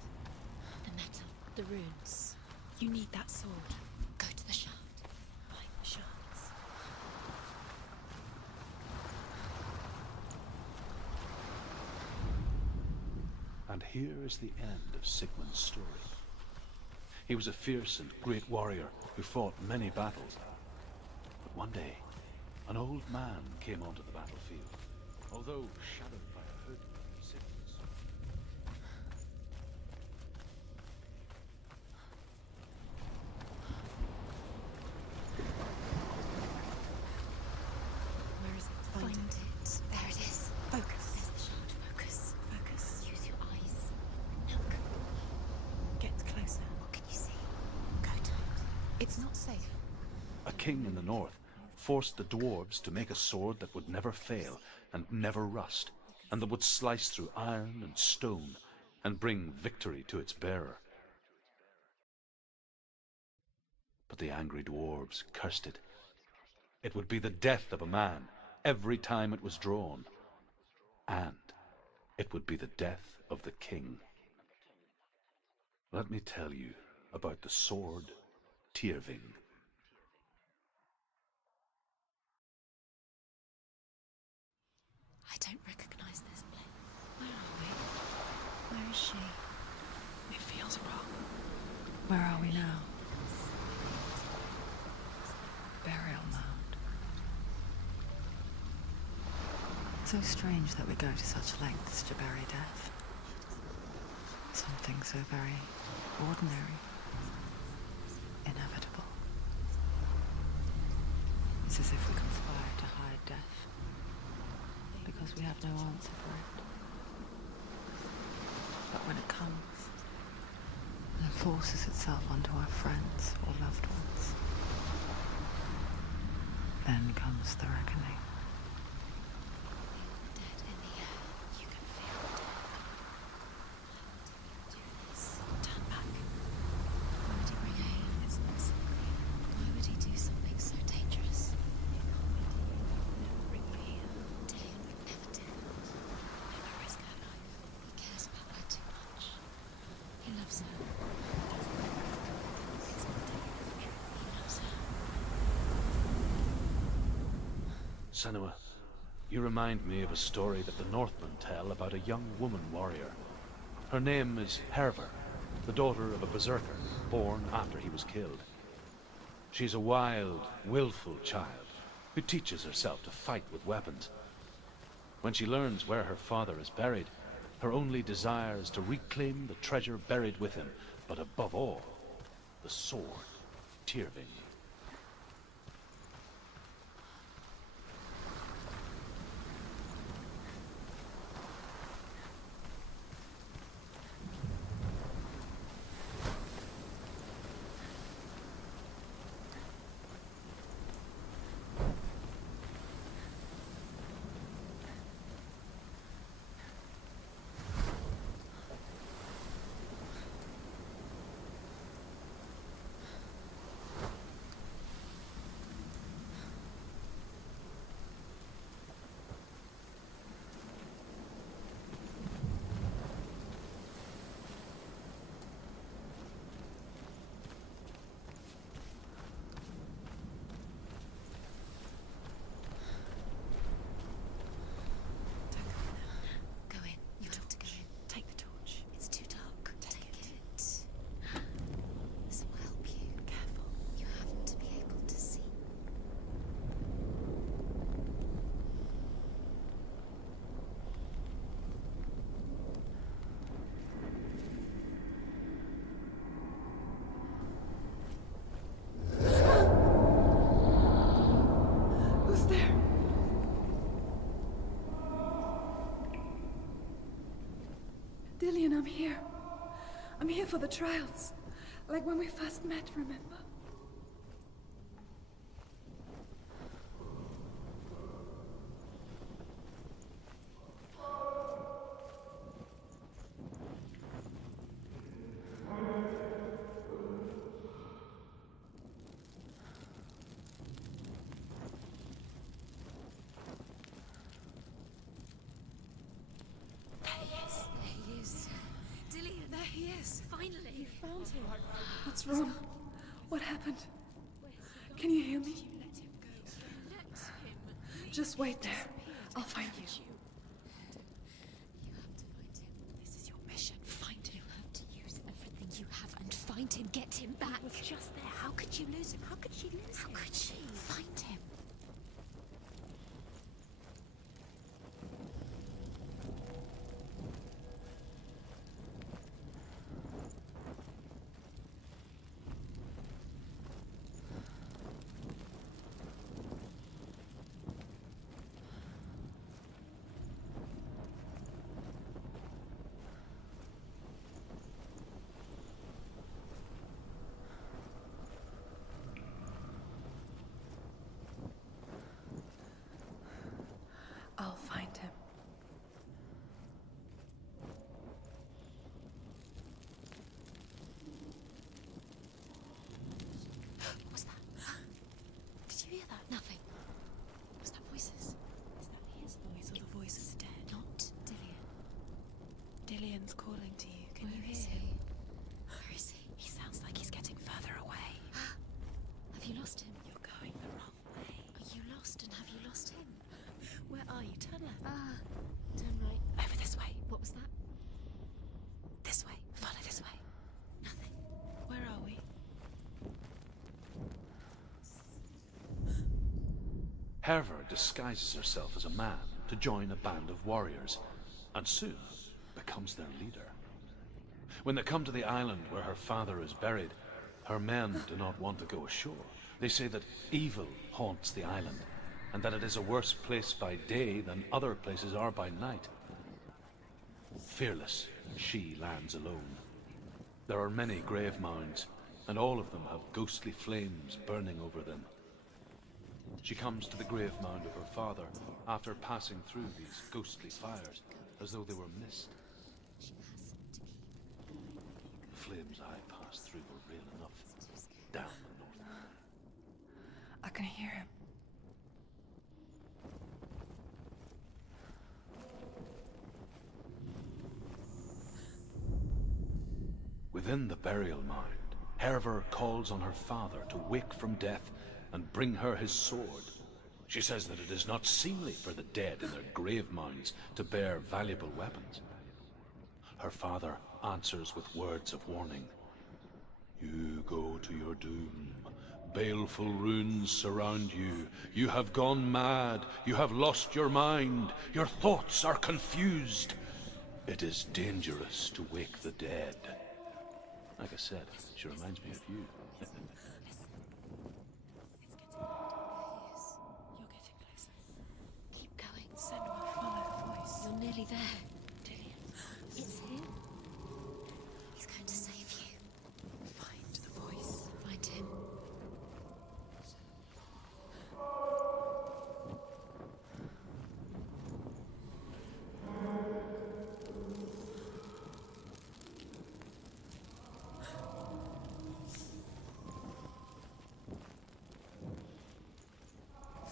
The metal, the runes. You need that sword. Go to the shaft. Find the shards. And here is the end of Sigmund's story. He was a fierce and great warrior who fought many battles. But one day, an old man came onto the battlefield, although shadowed by a hood of sickness. Where is it? Find it. There it is. Focus. There's the shard. Focus. Focus. Use your eyes. Look. Get closer. What can you see? Go to it. It's not safe. A king in the north forced the dwarves to make a sword that would never fail and never rust, and that would slice through iron and stone and bring victory to its bearer. But the angry dwarves cursed it. It would be the death of a man every time it was drawn, and it would be the death of the king. Let me tell you about the sword Tyrving. I don't recognize this place. Where are we? Where is she? It feels wrong. Where are we now? Burial mound. So strange that we go to such lengths to bury death. Something so very ordinary, inevitable. It's as if we conspire to hide death, because we have no answer for it. But when it comes and forces itself onto our friends or loved ones, then comes the reckoning. Dead in the air. You can feel the dead. Why would he do this? Turn back. Why would he bring aid if it's not something? Why would he do something so dangerous? Never bring you here. Dale would never do that. Never risk her life. He cares about her too much. He loves her. It's not Dale. He loves her. Senua, you remind me of a story that the Northmen tell about a young woman warrior. Her name is Hervor, the daughter of a berserker, born after he was killed. She's a wild, willful child who teaches herself to fight with weapons. When she learns where her father is buried, her only desire is to reclaim the treasure buried with him, but above all, the sword, Tyrving. Go in. You have to go in. Take the torch. It's too dark. Take it. This will help you. Careful. You have to be able to see. Who's there? Dillian, I'm here. I'm here for the trials. Like when we first met, remember? What's wrong? What happened? Can you hear me? Just wait there. I'll find you. You have to find him. This is your mission. Find him. You have to use everything you have and find him. Get him back. He was just there. How could you lose him? How could she lose him? How could she? Find him. I'll find him. What was that? Did you hear that? Nothing. Was that voices? Is that his voice or the voice of the dead? Not Dillian. Dillian's calling to you. Can you Where is hear him? he? Where is he? He sounds like he's getting further away. Have you lost him? You're going the wrong way. Are you lost and have you lost him? Where are you? Turn left. Turn right. Over this way. What was that? This way. Follow this way. Nothing. Where are we? Herver disguises herself as a man to join a band of warriors, and soon becomes their leader. When they come to the island where her father is buried, her men do not want to go ashore. They say that evil haunts the island, and that it is a worse place by day than other places are by night. Fearless, she lands alone. There are many grave mounds, and all of them have ghostly flames burning over them. She comes to the grave mound of her father after passing through these ghostly fires, as though they were mist. The flames I passed through were real enough down the north. I can hear him. Within the burial mound, Herver calls on her father to wake from death and bring her his sword. She says that it is not seemly for the dead in their grave mounds to bear valuable weapons. Her father answers with words of warning. You go to your doom. Baleful runes surround you. You have gone mad. You have lost your mind. Your thoughts are confused. It is dangerous to wake the dead. Like I said, she reminds me of you. You're getting closer. Keep going. Senua, follow the voice. You're nearly there. Dillian. It's him. He's going to save you. Find the voice. Find him.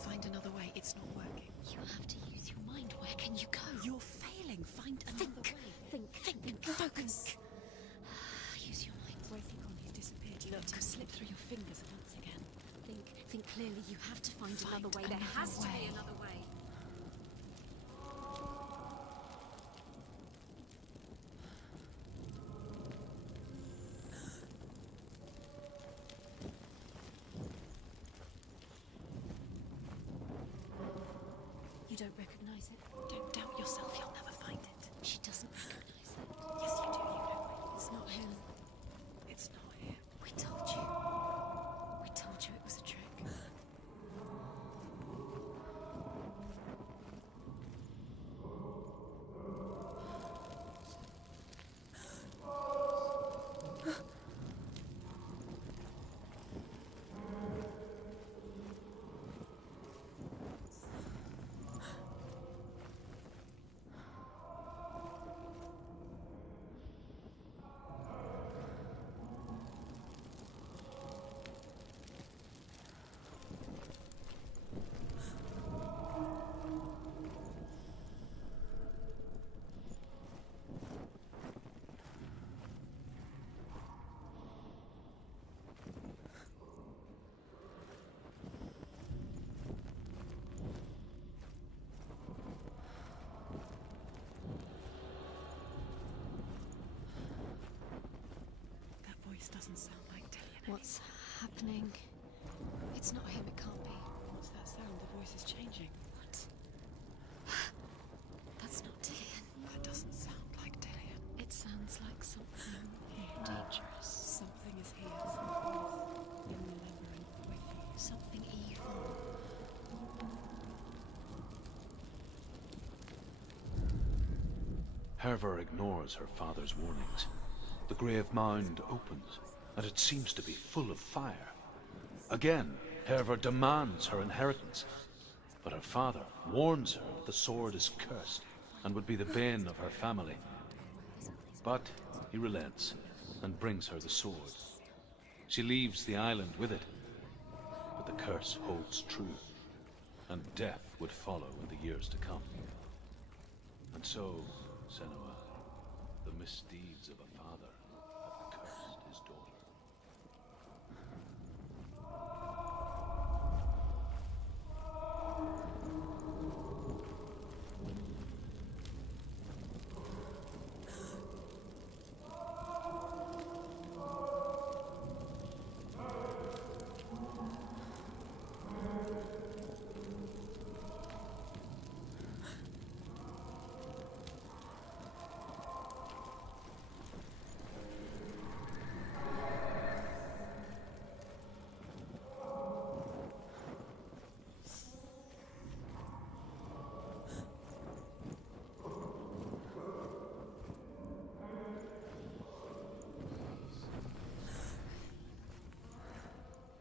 Find another way. It's not working. You have to use your mind. Where can you go? You're failing. Find another way. Think. Focus. Use your mind. Waiting on you disappeared. Look, slip through your fingers once again. Think clearly. You have to find another way. There another has to be way. another way. You don't recognize it? Don't doubt yourself. You'll never find it. She doesn't recognize it. Yes, you do. You know It's not him. it. It's not him. We told you. We told you it was a trick. happening? It's not him, it can't be. What's that sound? The voice is changing. What? That's not Dillian. That doesn't sound like Dillian. It sounds like something dangerous. Something is here. Something's in the labyrinth with you. Something evil. Herver ignores her father's warnings. The grave mound opens, and it seems to be full of fire. Again, Herver demands her inheritance, but her father warns her that the sword is cursed and would be the bane of her family. But he relents and brings her the sword. She leaves the island with it, but the curse holds true, and death would follow in the years to come. And so, Senua, the misdeeds of a father have cursed his daughter.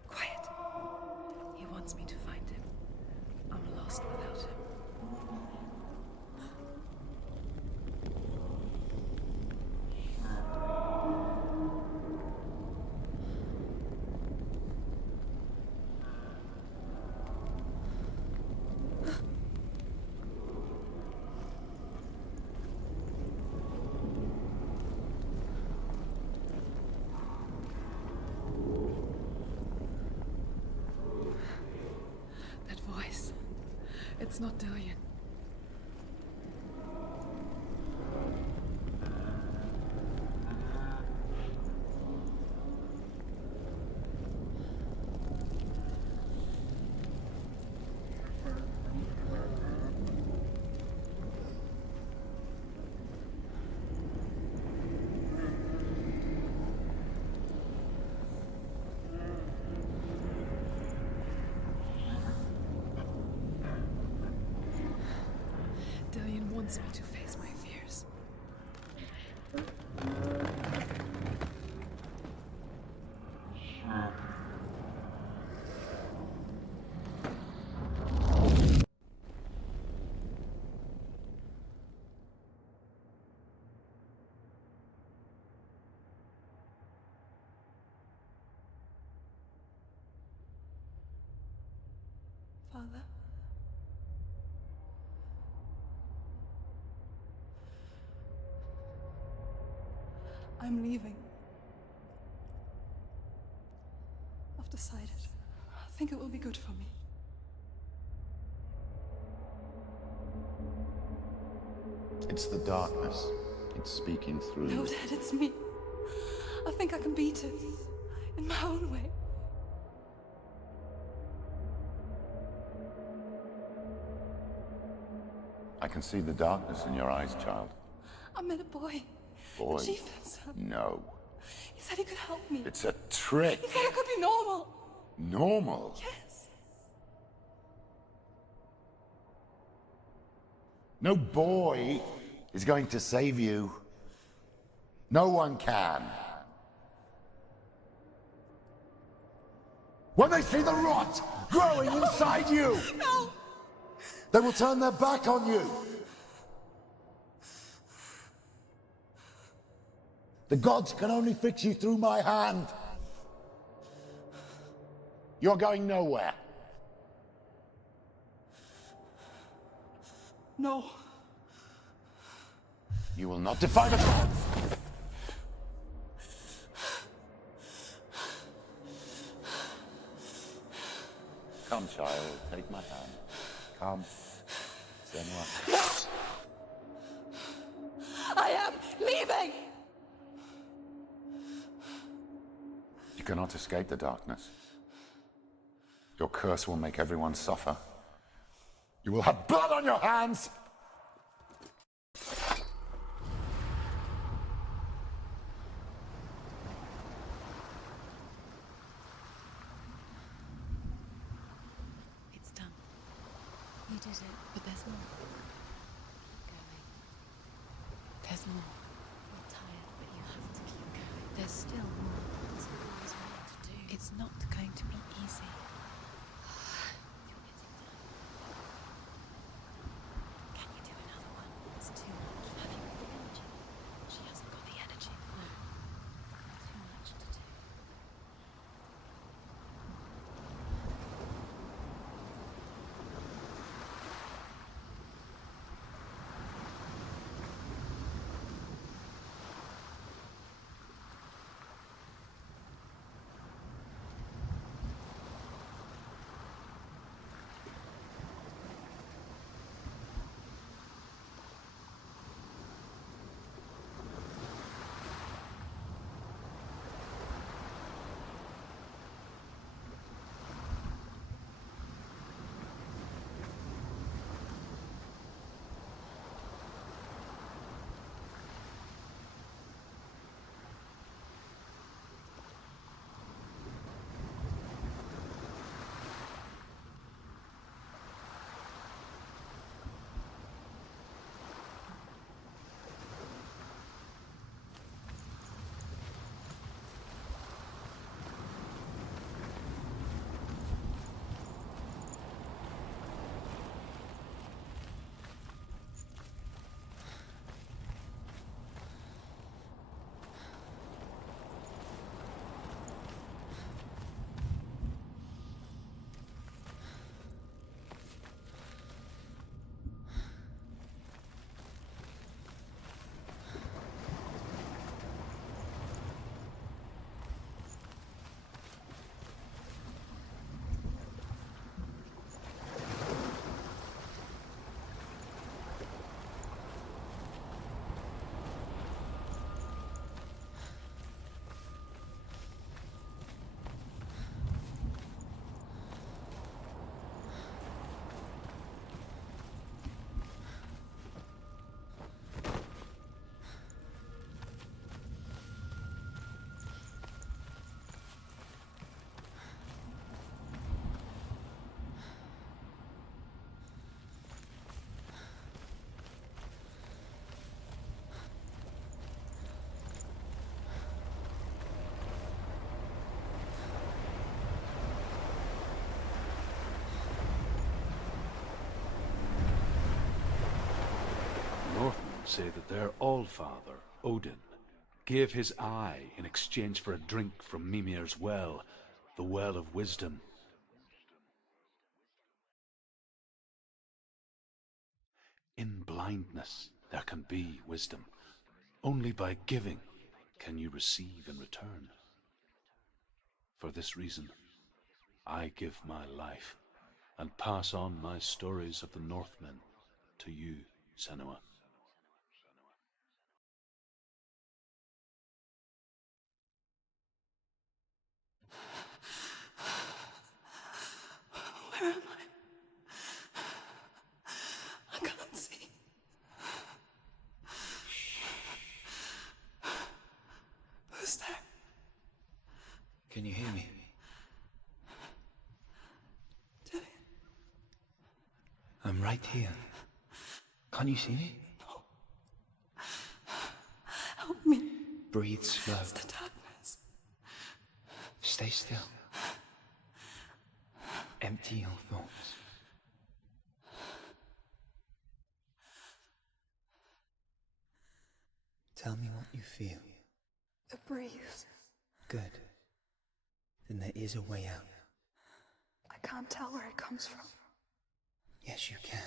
Quiet. He wants me to find him. I'm lost without him. That voice. It's not Dillian. Dillian wants me to face my fears. Father? I'm leaving. I've decided. I think it will be good for me. It's the darkness. It's speaking through No, you. Dad, it's me. I think I can beat it. In my own way. I can see the darkness in your eyes, child. I met a boy. Boy. The chief answered. No. He said he could help me. It's a trick. He said I could be normal. Normal? Yes. No boy is going to save you. No one can. When they see the rot growing inside you, No! they will turn their back on you. The gods can only fix you through my hand. You're going nowhere. No. You will not defy the gods. Come, child, take my hand. Come. Senua. I am leaving! You cannot escape the darkness. Your curse will make everyone suffer. You will have blood on your hands! It's done. You did it. But there's more. Keep going. There's more. You're tired, but you have to keep going. There's still more. There's always more to do. It's not going to be easy. You're getting done. Can you do another one? It's too much. Have you got the energy? She hasn't got the energy. No. Too much to do. Say that their Allfather, Odin, gave his eye in exchange for a drink from Mimir's well, the Well of Wisdom. In blindness there can be wisdom. Only by giving can you receive in return. For this reason, I give my life and pass on my stories of the Northmen to you, Senua. Where am I can't see. Who's there? Can you hear me? Dillian. I'm right here. Can't you see me? No. Help me. Breathe slow. It's the darkness. Stay still. Empty your thoughts. Tell me what you feel. The breeze. Good. Then there is a way out. I can't tell where it comes from. Yes, you can.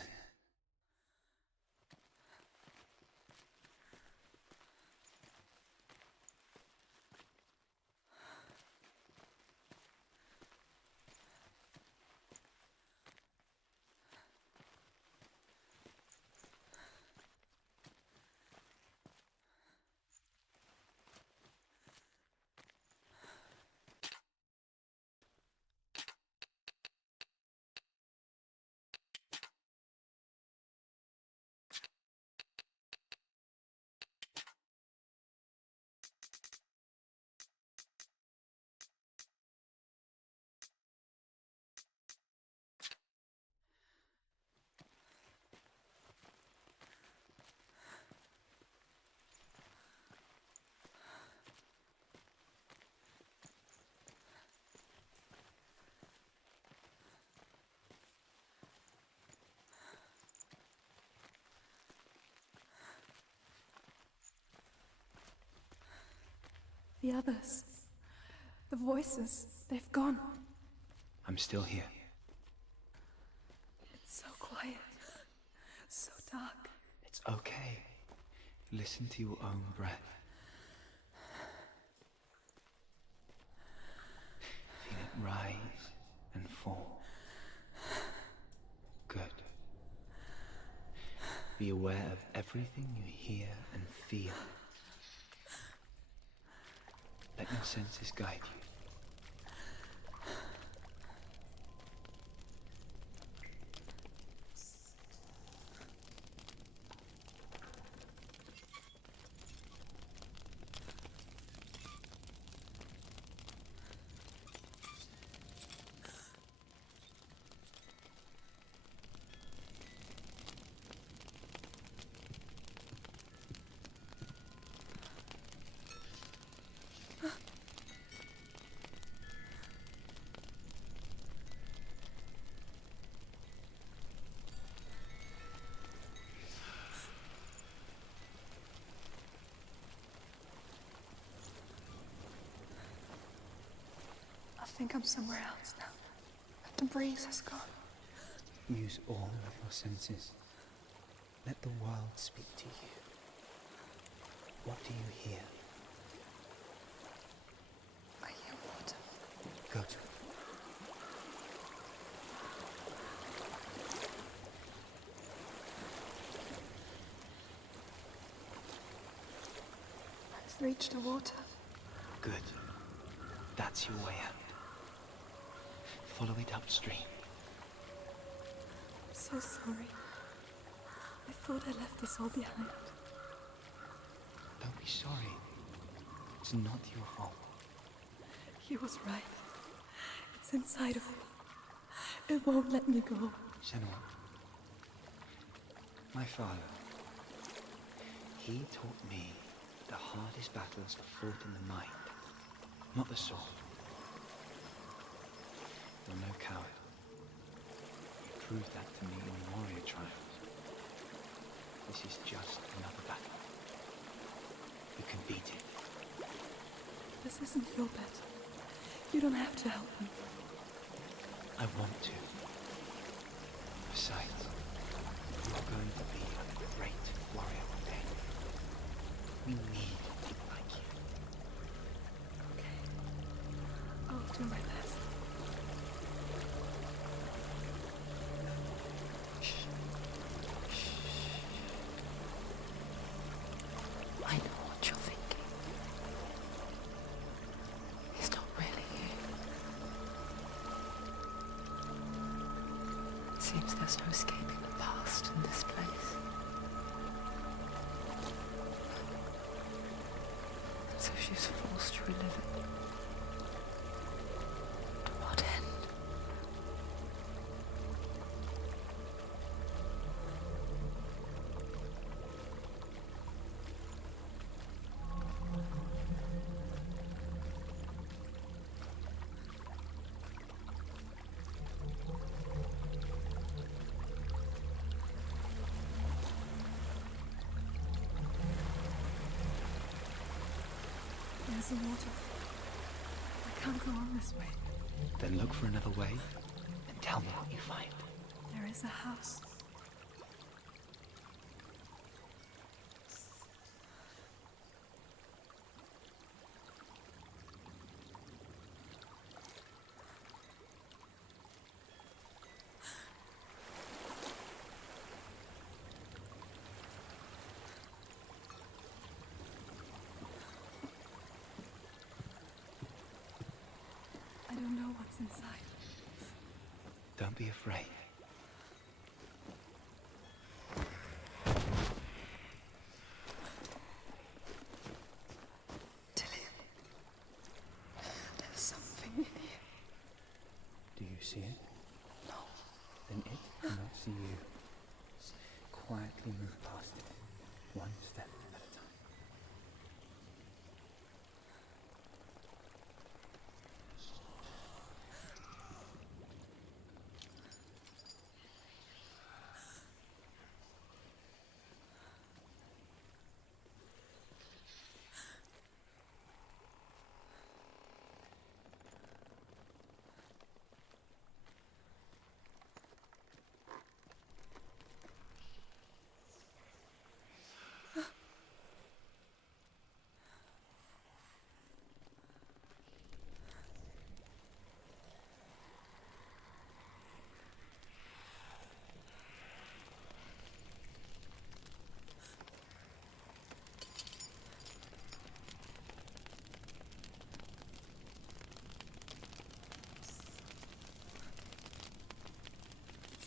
The others. The voices. They've gone. I'm still here. It's so quiet. So dark. It's okay. Listen to your own breath. Feel it rise and fall. Good. Be aware of everything you hear and feel. Let your senses guide you. I think I'm somewhere else now. The breeze has gone. Use all of your senses. Let the world speak to you. What do you hear? I hear water. Go to it. I've reached the water. Good. That's your way out. Follow it upstream. I'm so sorry. I thought I left this all behind. Don't be sorry. It's not your fault. He was right. It's inside of me. It won't let me go. Senua. My father. He taught me the hardest battles are fought in the mind, not the sword. You're no coward. You proved that to me in the warrior trials. This is just another battle. You can beat it. This isn't your battle. You don't have to help me. I want to. Besides, you're going to be a great warrior one day. We need people like you. Okay. I'll do my best. I know what you're thinking. He's not really here. It seems there's no escaping the past in this place. And so she's forced to relive it. To what end? There's a waterfall. I can't go on this way. Then look for another way and tell me what you find. There is a house. I don't know what's inside. Don't be afraid. Tilly, there's something in here. Do you see it? No. Then it cannot see you. Quietly move past it, one step at a time.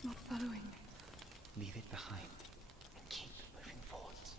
It's not following me. Leave it behind and keep moving forwards.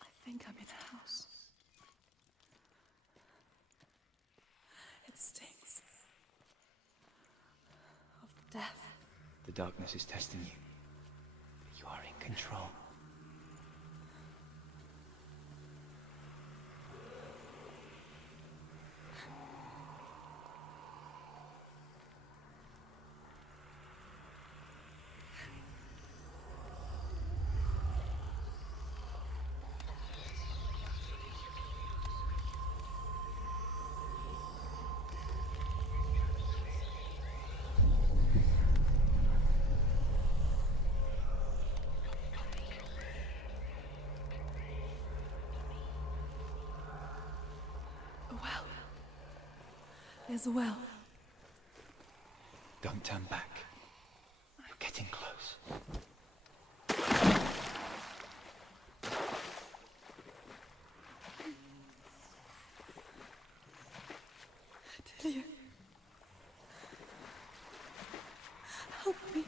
I think I'm in a house. It stinks of death. The darkness is testing you. You are in control. A well. There's a well. Don't turn back. You're getting close. Delia. Help me.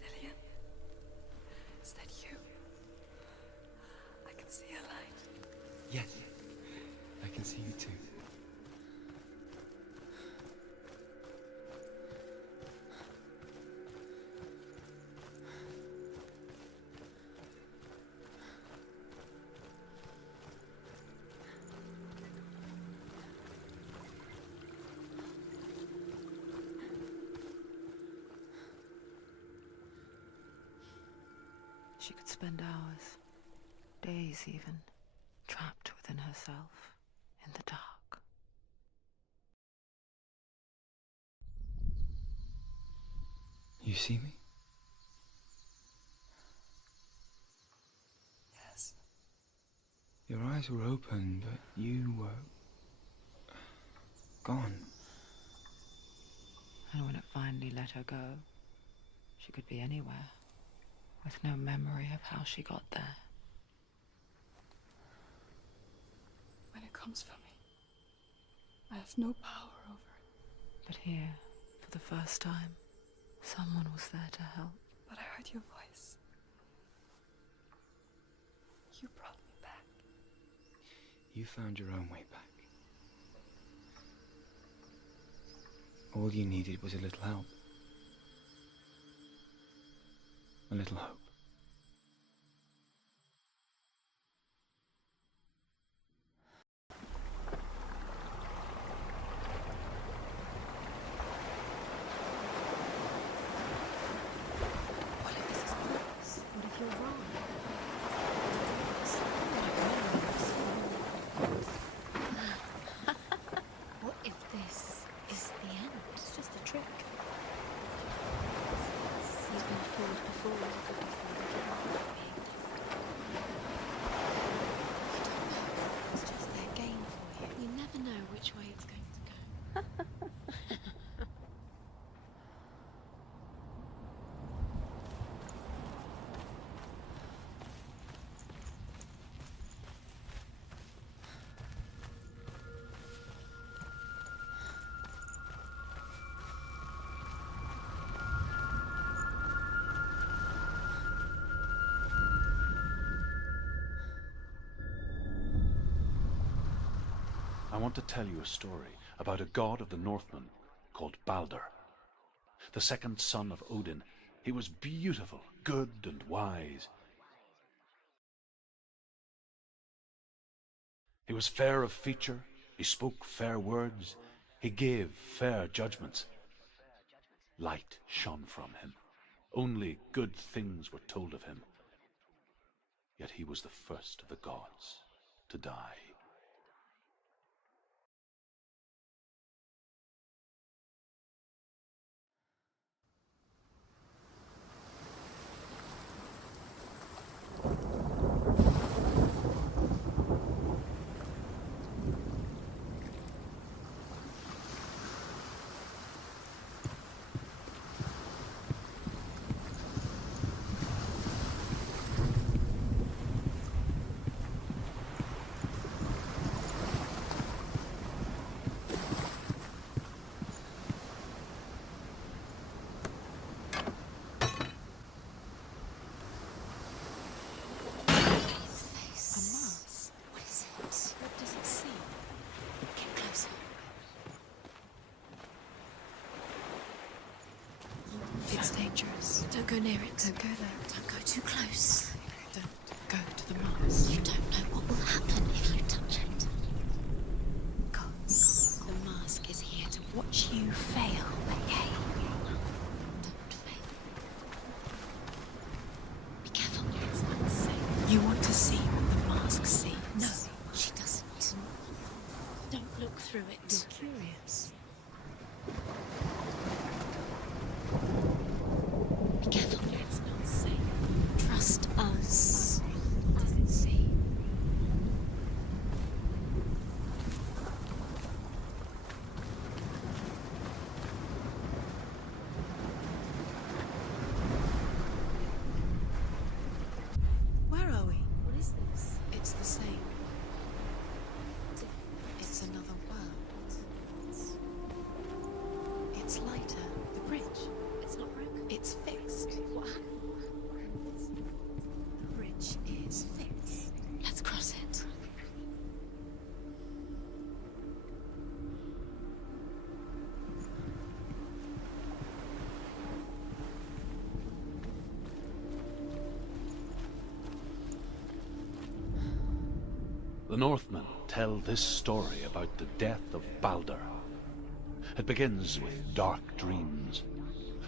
Delia. Is that you? I can see a light. Yes, I can see you too. She could spend hours, days even, trapped within herself, in the dark. You see me? Yes. Your eyes were open, but you were gone. And when it finally let her go, she could be anywhere, with no memory of how she got there. When it comes for me, I have no power over it. But here, for the first time, someone was there to help. But I heard your voice. You brought me back. You found your own way back. All you needed was a little help. A little hope. What if this is bogus? What if you're wrong? What if this is the end? It's just a trick. He's been fooled before, he could be fooled again. I don't know. It's just their game for you. You never know which way it's going to go. I want to tell you a story about a god of the Northmen called Balder. The second son of Odin, he was beautiful, good and wise. He was fair of feature, he spoke fair words, he gave fair judgments. Light shone from him. Only good things were told of him. Yet he was the first of the gods to die. His face. A mask. What is it? What does it see? Get closer. It's dangerous. Don't go near it. Don't go there. Don't go too close. Don't go to the mask. You don't know what will happen if you touch it. Gods. The mask is here to watch you fail again. Don't fail. Be careful. It's unsafe. You want to see what the mask sees? No, she doesn't. Don't look through it. You're curious. Be careful, it's not safe. Trust us. What does it see? Where are we? What is this? It's the same. It's another world. It's lighter. The bridge. It's not broken. It's fixed. What happened? The bridge is fixed. Let's cross it. The Northmen tell this story about the death of Balder. It begins with dark dreams.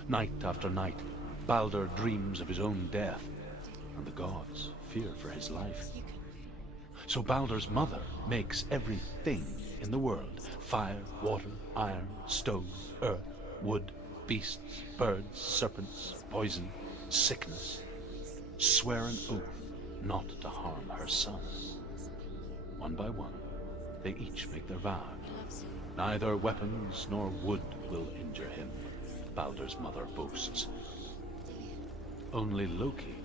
Night after night, Balder dreams of his own death, and the gods fear for his life. So Balder's mother makes everything in the world: fire, water, iron, stone, earth, wood, beasts, birds, serpents, poison, sickness. Swear an oath not to harm her son. One by one, they each make their vow. Neither weapons nor wood will injure him, Balder's mother boasts. Only Loki,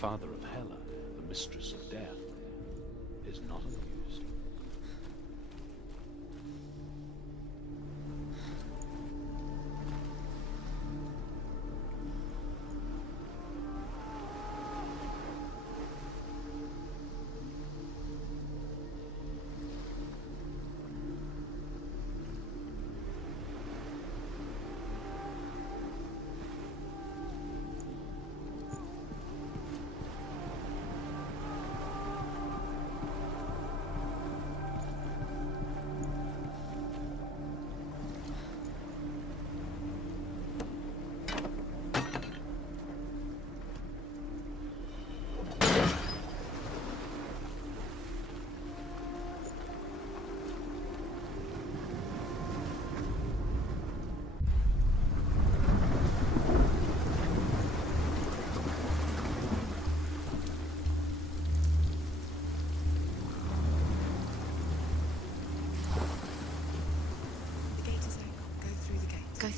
father of Hela, the mistress of death, is not amused.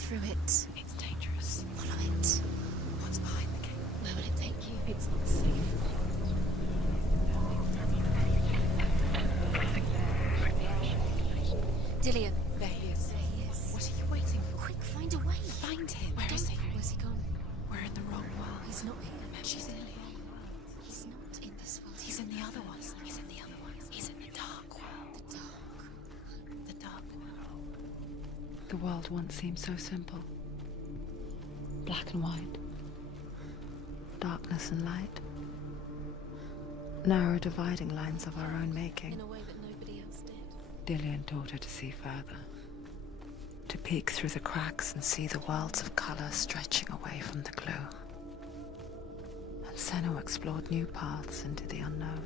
through it. It's dangerous. Follow it. What's behind the gate? Where will it take you? It's not safe. Dillian. There he is. There he is. What are you waiting for? Quick, find a way. Find him. Where Don't- is he? Where's he gone? We're in the wrong world. He's not here. She's in the wrong world. He's not in this world. He's in the other one. He's in the other one. He's in the dark world. The dark. The dark world. The world once seemed so simple. Black and white. Darkness and light. Narrow dividing lines of our own making. In a way that nobody else did. Dillian taught her to see further. To peek through the cracks and see the worlds of colour stretching away from the glue. And Senua explored new paths into the unknown.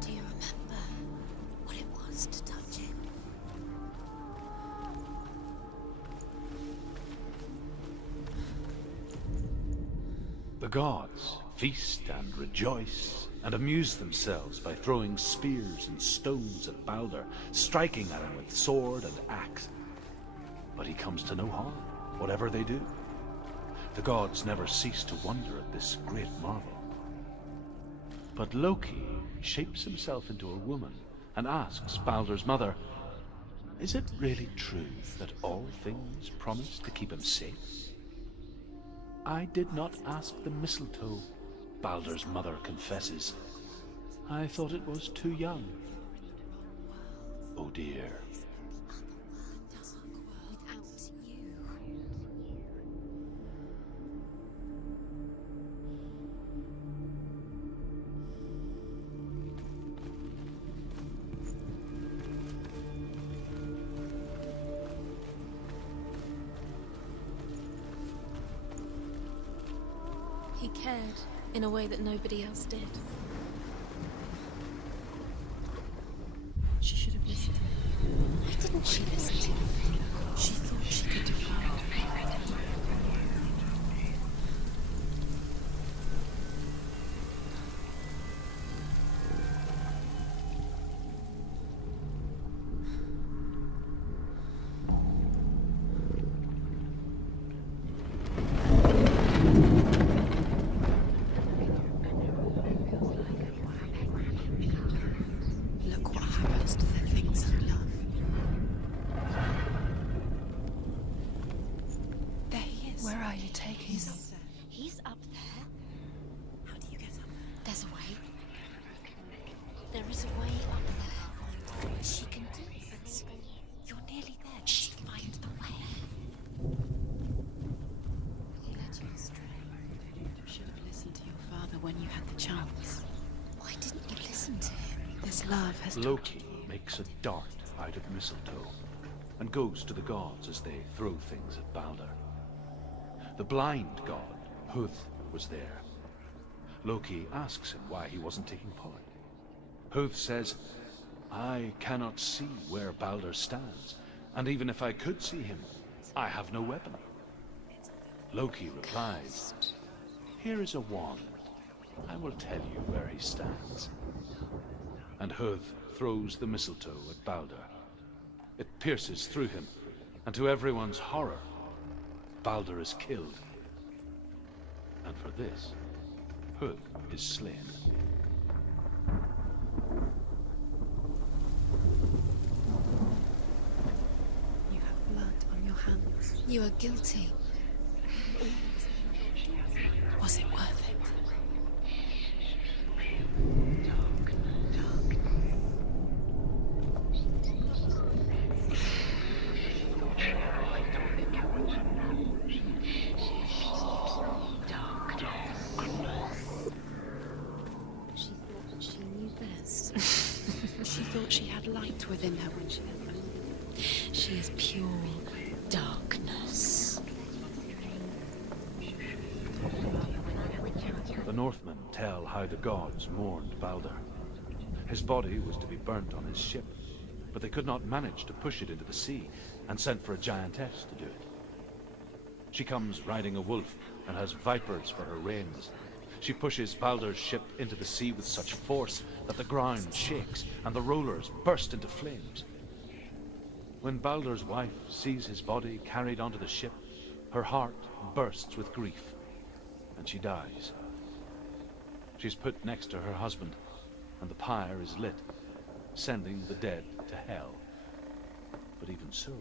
Do you remember what it was to touch him? The gods feast and rejoice and amuse themselves by throwing spears and stones at Balder, striking at him with sword and axe. But he comes to no harm, whatever they do. The gods never cease to wonder at this great marvel. But Loki shapes himself into a woman and asks Balder's mother, "Is it really true that all things promise to keep him safe?" "I did not ask the mistletoe," Balder's mother confesses. "I thought it was too young." Oh dear. Without you. He cared in a way that nobody else did. She should have listened. Why didn't she listen to him? She thought she could defy it. Look what happens to the things you love. There he is. Where are you taking He's me? up there. He's up there. How do you get up there? There's a way. There is a way up there. She can do it. You're nearly there. She can find the way. He led you astray. You should have listened to your father when you had the chance. Why didn't you listen to him? This love has Loki makes a dart out of mistletoe and goes to the gods as they throw things at Balder. The blind god, Huth, was there. Loki asks him why he wasn't taking part. Huth says, "I cannot see where Balder stands, and even if I could see him, I have no weapon." Loki replies, "Here is a wand. I will tell you where he stands." And Huth throws the mistletoe at Balder. It pierces through him, and to everyone's horror, Balder is killed. And for this, Huth is slain. You have blood on your hands. You are guilty. Was it worth it? She thought that she knew best. She thought she had light within her when she was alone. She is pure darkness. The Northmen tell how the gods mourned Balder. His body was to be burnt on his ship, but they could not manage to push it into the sea, and sent for a giantess to do it. She comes riding a wolf and has vipers for her reins. She pushes Baldur's ship into the sea with such force that the ground shakes and the rollers burst into flames. When Baldur's wife sees his body carried onto the ship, her heart bursts with grief, and she dies. She's put next to her husband, and the pyre is lit, sending the dead to hell. But even so,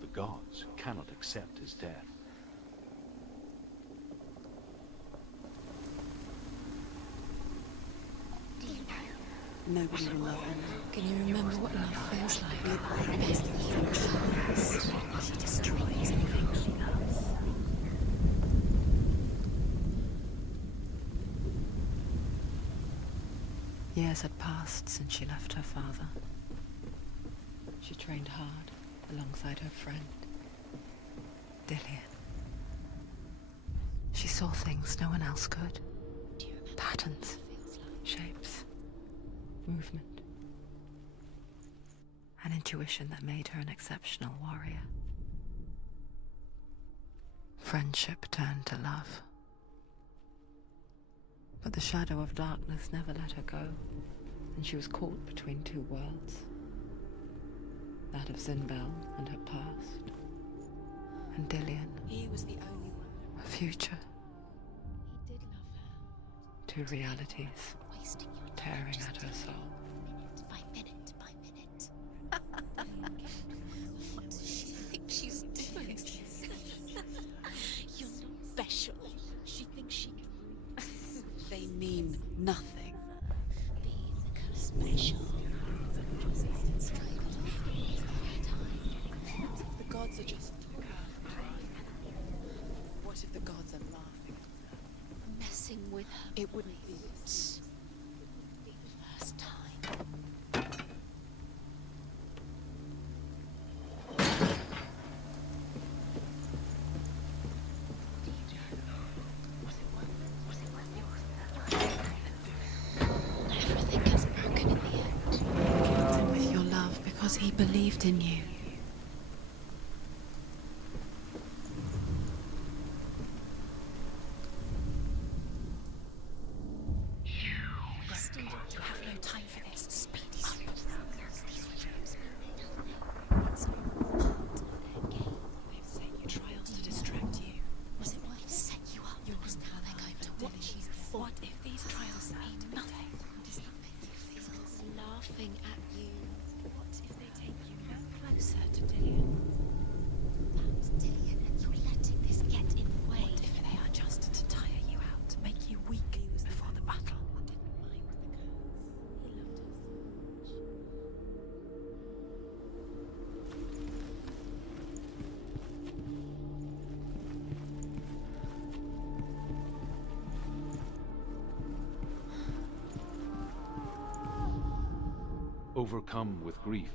the gods cannot accept his death. Nobody will love Anna. Can you remember what love feels like? Best of the She destroys the things she loves. Years had passed since she left her father. She trained hard alongside her friend, Dillian. She saw things no one else could. Patterns, shapes, movement. An intuition that made her an exceptional warrior. Friendship turned to love. But the shadow of darkness never let her go, and she was caught between two worlds. That of Zinbel and her past, and Dillian, He was the only one. her future. He did love her. Two realities Wasting your time tearing just at her soul. minute by minute by minute. What does she think she's doing? You're not special. She thinks she can They mean nothing. be special. The gods are just what if the gods are laughing? Messing with her. It wouldn't be this. Be the first time. Everything gets broken in the end. Killed him with your love because he believed in you. We still have no time for this. Speed is It's all part of their game. They've set you trials to distract you. Was it what they've set you up? Yours Now they're going to watch you fall. What if these trials mean nothing? Does that make you feel? Laughing at you. What if they take you no closer to Dillian? That's Dillian, and you're letting this get in the way. What if they are just to tire you out, to make you weak before the battle? He loved her so much. Overcome with grief,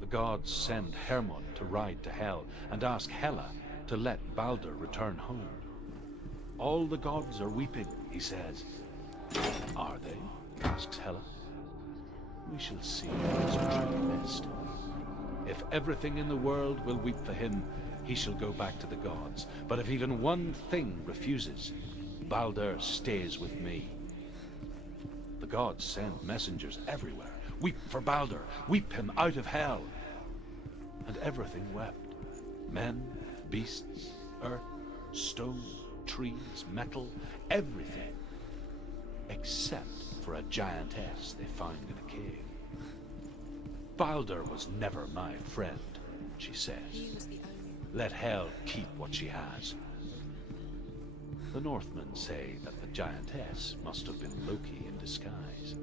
the gods send Hermod to ride to Hell and ask Hela to let Baldur return home. All the gods are weeping, he says. Are they? Asks Hela. We shall see as we try best. If everything in the world will weep for him, he shall go back to the gods. But if even one thing refuses, Baldur stays with me. The gods send messengers everywhere. Weep for Baldur, weep him out of hell. And everything wept. Men, beasts, earth, stone, trees, metal, everything. Except for a giantess they find in a cave. Baldur was never my friend, she says. He was the only one. Let hell keep what she has. The Northmen say that the giantess must have been Loki in disguise.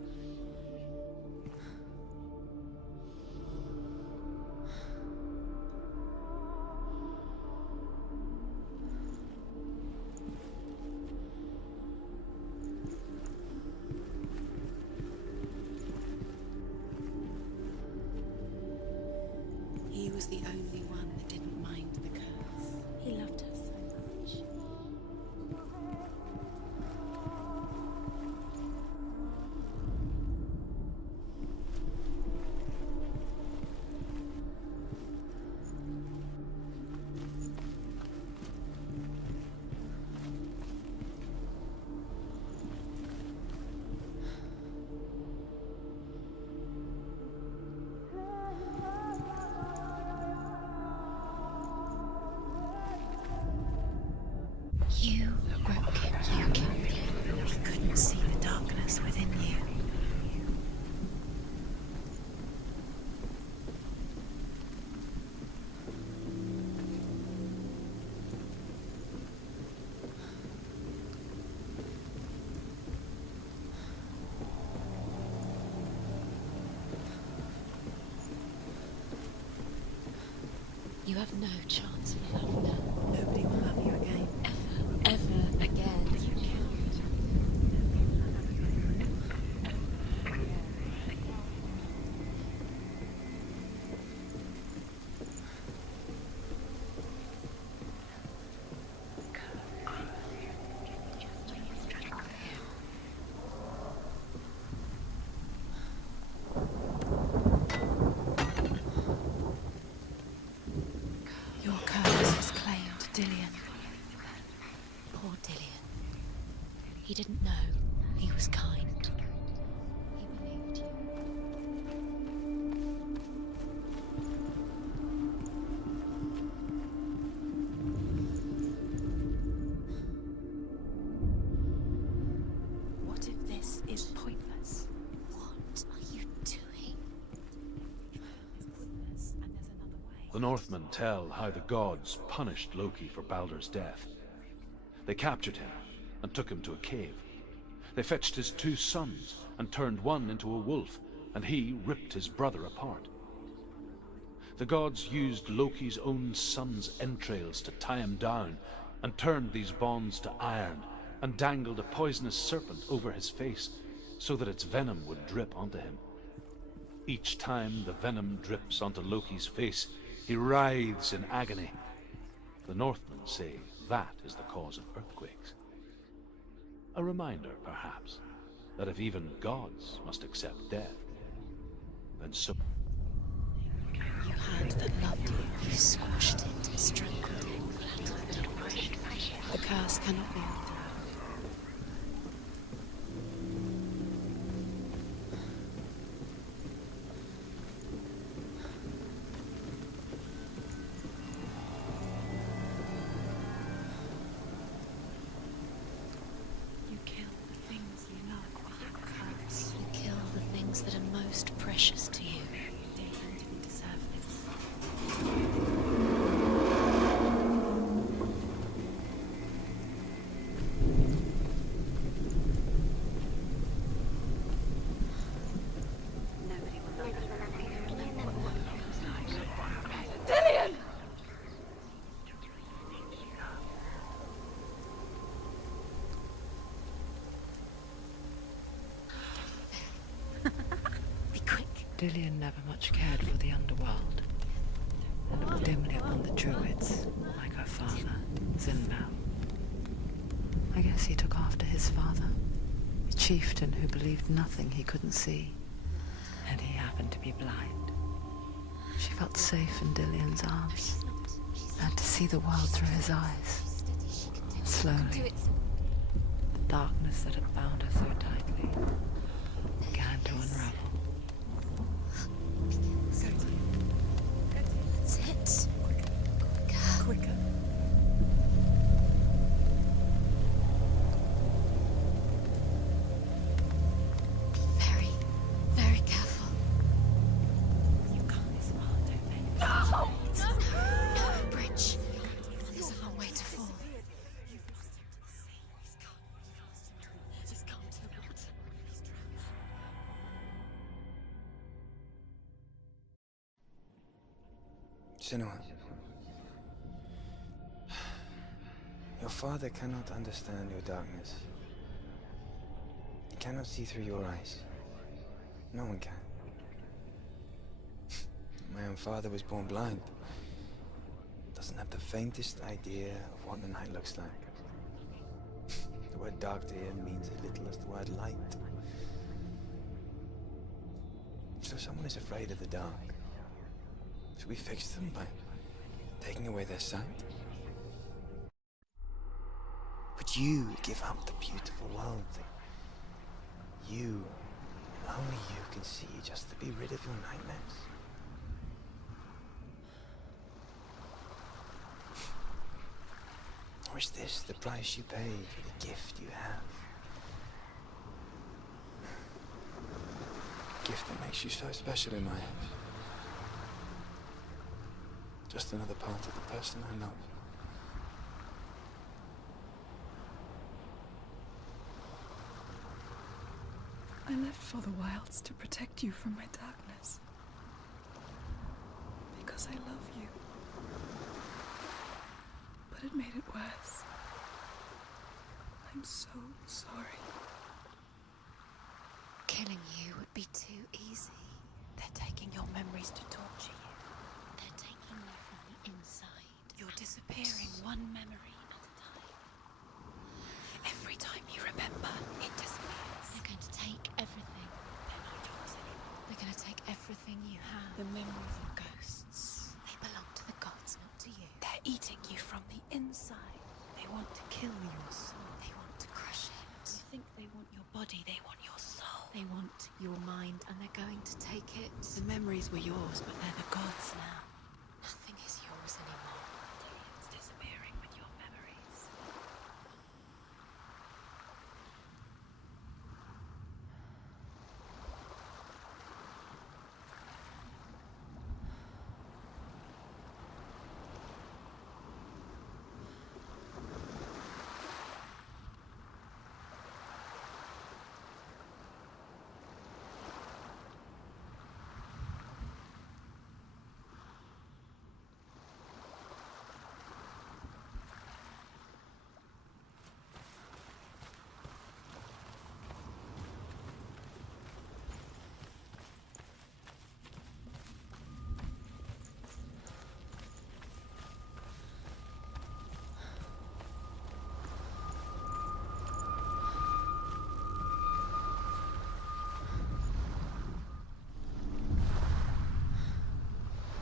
He was the only one that didn't mind the curse. He loved her so much. have no chance for love now. Nobody will love you again. Ever again. Your curse has claimed Dillion. Poor Dillion. He didn't know. He was kind. He believed you. What if this is pointless? What are you doing? It's pointless, and there's another way. The Northmen tell how the gods punished Loki for Baldur's death. They captured him and took him to a cave. They fetched his 2 sons and turned one into a wolf, and he ripped his brother apart. The gods used Loki's own son's entrails to tie him down and turned these bonds to iron and dangled a poisonous serpent over his face so that its venom would drip onto him. Each time the venom drips onto Loki's face, he writhes in agony. The Northmen say that is the cause of earthquakes. A reminder, perhaps, that if even gods must accept death, then so... You had that loved you. You squashed it and strangled it, flattened it. The curse cannot be undone. You kill the things you love. You curse. You kill the things that are most precious to you. And you deserve this. Dillion! Be quick. Dillion never much cared for the underworld. And looked dimly upon the druids, like her father, Zinbao. I guess he took after his father, a chieftain who believed nothing he couldn't see. And he happened to be blind. She felt safe in Dillion's arms, and to see the world through his eyes. Slowly, the darkness that had bound her so tightly began to unravel. That's it. Quicker. Very, very careful. You can't be smart, don't they? No, bridge. There's a long way to fall. Senua. Your father cannot understand your darkness. He cannot see through your eyes. No one can. My own father was born blind. Doesn't have the faintest idea of what the night looks like. The word dark to him means as little as the word light. So someone is afraid of the dark. Should we fix them by taking away their sight? Would you give up the beautiful world that you, and only you can see, just to be rid of your nightmares? Or is this the price you pay for the gift you have? A gift that makes you so special in my eyes. Just another part of the person I love. I left for the wilds to protect you from my darkness. Because I love you. but it made it worse. I'm so sorry. Killing you would be too easy. They're taking your memories to torture you. They're taking you from the inside. You're disappearing one memory at a time. Every time you remember, it disappears. They're going to take everything. They're not yours anymore. They're going to take everything you have. The memories of ghosts. They belong to the gods, not to you. They're eating you from the inside. They want to kill your soul. They want to crush it. You think they want your body, they want your soul. They want your mind, and they're going to take it. The memories were yours, but they're the gods now. Nothing is yours anymore. It's disappearing with your memories.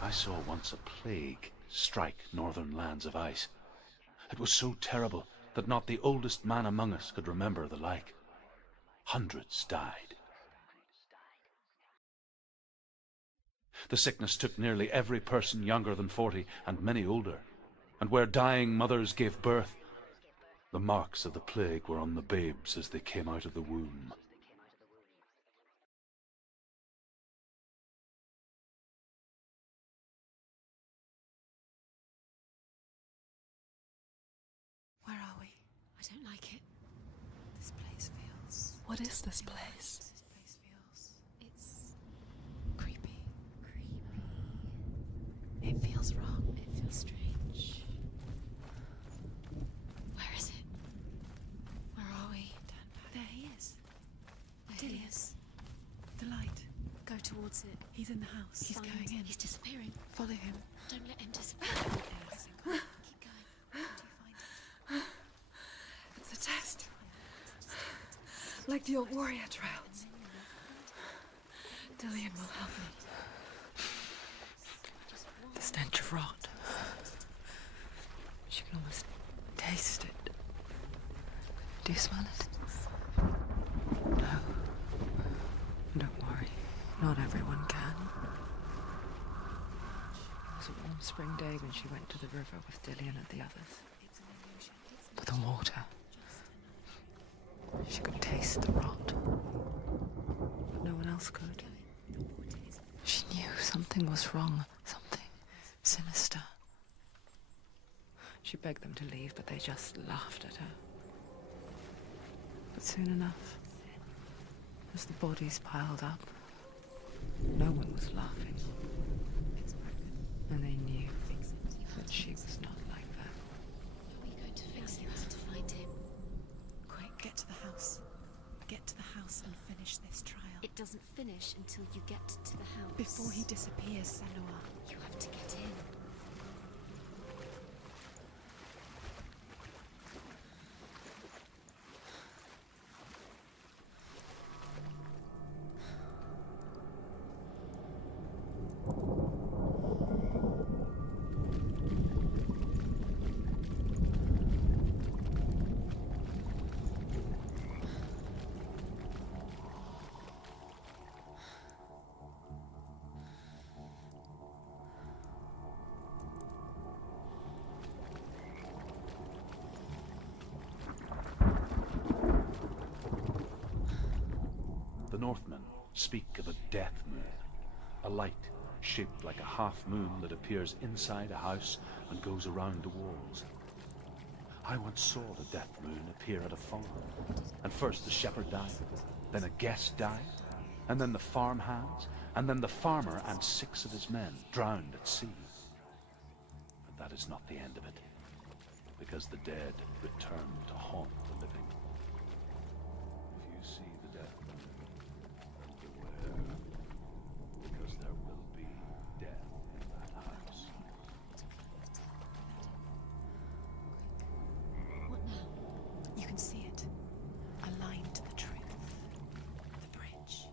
I saw once a plague strike northern lands of ice. It was so terrible that not the oldest man among us could remember the like. Hundreds died. The sickness took nearly every person younger than 40 and many older, and where dying mothers gave birth, the marks of the plague were on the babes as they came out of the womb. Where are we? I don't like it. This place feels... What is this You're right. place? This place feels... It's... creepy. It feels wrong. It feels strange. Where is it? Where are we? There he is. There he is. The light. Go towards it. He's in the house. He's Find- going in. He's disappearing. Follow him. Don't let him disappear. Keep going. How do you find it? It's a test. Like the old warrior trials. Dillian will help me. The stench of rot. She can almost taste it. Do you smell it? No. Don't worry. Not everyone can. It was a warm spring day when she went to the river with Dillian and the others. But the water. She could taste the rot. But no one else could. She knew something was wrong. Something sinister. She begged them to leave, but they just laughed at her. But soon enough, as the bodies piled up, no one was laughing. And they knew that she was not like that. How are you going to fix it? You have to find him. Quick, get to the house. Get to the house and finish this trial. It doesn't finish until you get to the house. Before he disappears, Senua. You have to get in. The Northmen speak of a death moon, a light shaped like a half moon that appears inside a house and goes around the walls. I once saw the death moon appear at a farm, and first the shepherd died, then a guest died, and then the farmhands, and then the farmer and 6 of his men drowned at sea. But that is not the end of it. because the dead return to haunt the living. If you see the death, beware, because there will be death in that house. What now? You can see it. Aligned to the truth. The bridge.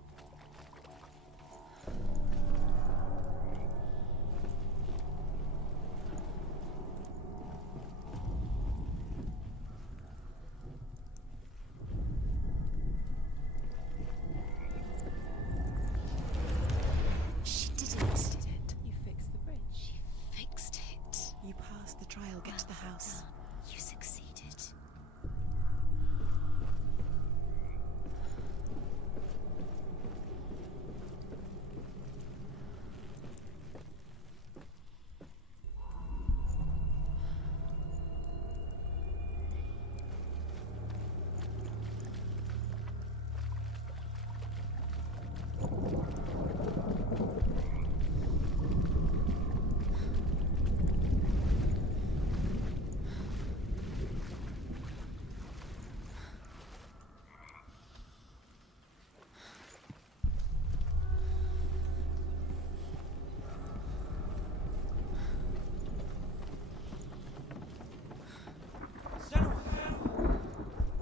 She did it. You fixed the bridge. She fixed it. You passed the trial. Get to the house. You succeeded. Senua!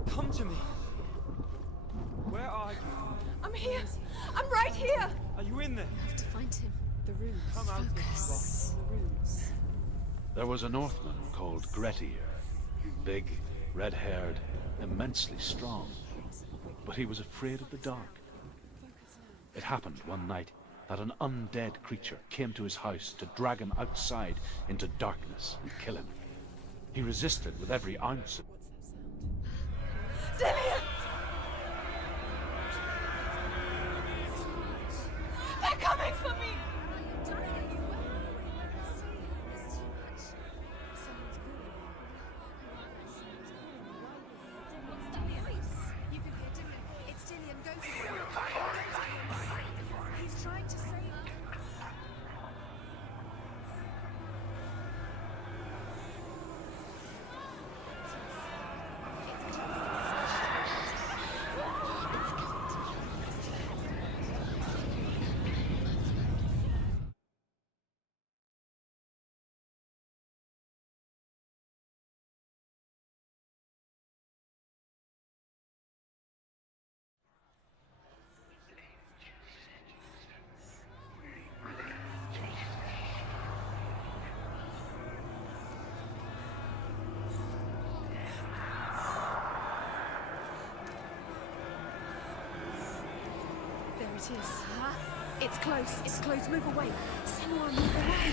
Come to me! Where are you? I'm here. I'm right here. Are you in there? You have to find him. The runes. Come out if you are. Focus. The runes. There was a Northman called Grettir, big, red-haired, immensely strong, but he was afraid of the dark. It happened one night that an undead creature came to his house to drag him outside into darkness and kill him. He resisted with every ounce of Dillian! They're coming for me! You can hear Dillian. It's Dillian. Go to him. He's trying to save you. There it is. It's close. It's close. Move away. Senua, move away.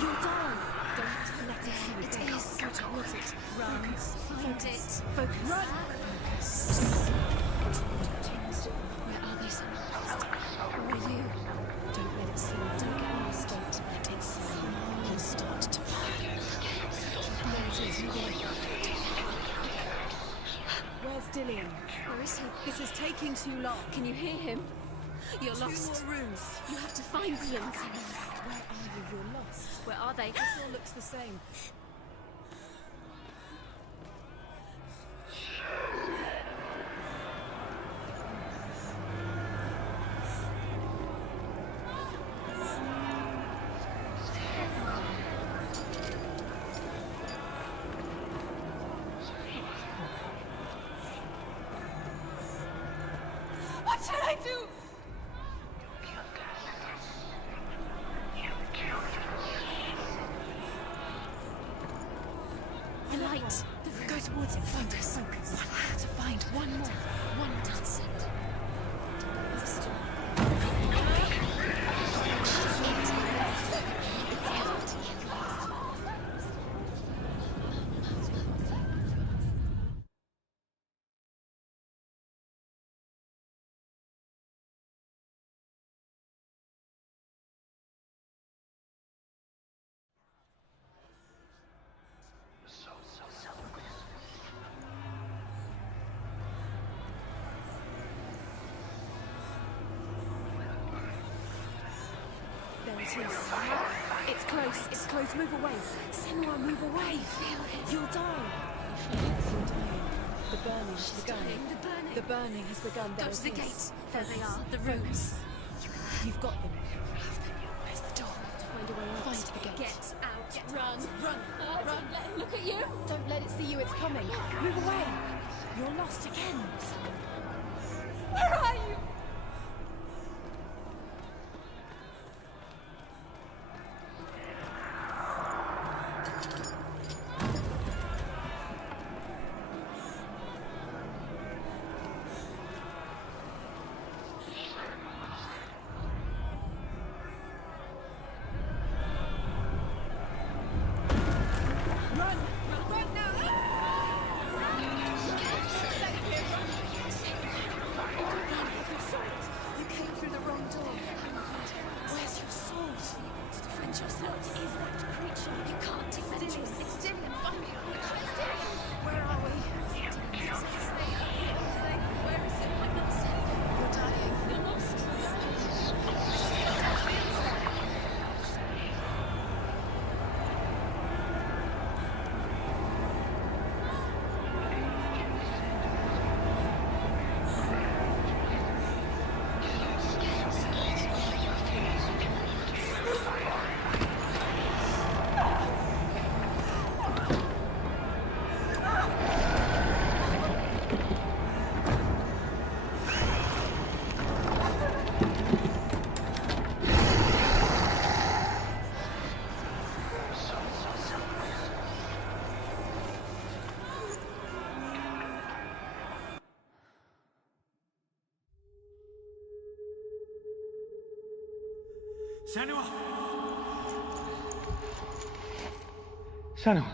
You'll die. Don't let it see It again. is. Go towards it. Run. Find it. Focus. Run. Where are they, Senua? Where are you? Don't let it see. Don't get lost. Don't let it see. He'll start to panic. There it is. Move away. Where's Dillian? Where is he? This is taking too long. Can you hear him? You're Two lost. more rooms. You have to find them. Where are you? You're lost. Where are they? This all looks the same. What should I do? The light. Go towards it. Find it. Focus. I have to find one more. One does it. There it is. It's close. It's close. Move away. Senua, move away. You'll die. You're dying. The burning has begun. The burning. The burning has begun. Go There to it the is. gates. There they Focus. are. The rooms. You've got them. Where's the door? Find a way out. Find the gate. Get out. Run. Run. Run. Let it look at you. Don't let it see you. It's coming. Move away. You're lost again. Where are you? You came through the wrong door. Where's your sword? To defend yourself. What is that creature? You can't defend yourself. It's Dillian. Find me. Where's Dillian? Where are we? It's not safe. Not safe. Where is it? I'm not safe. You're dying. You're lost. Senua! Senua!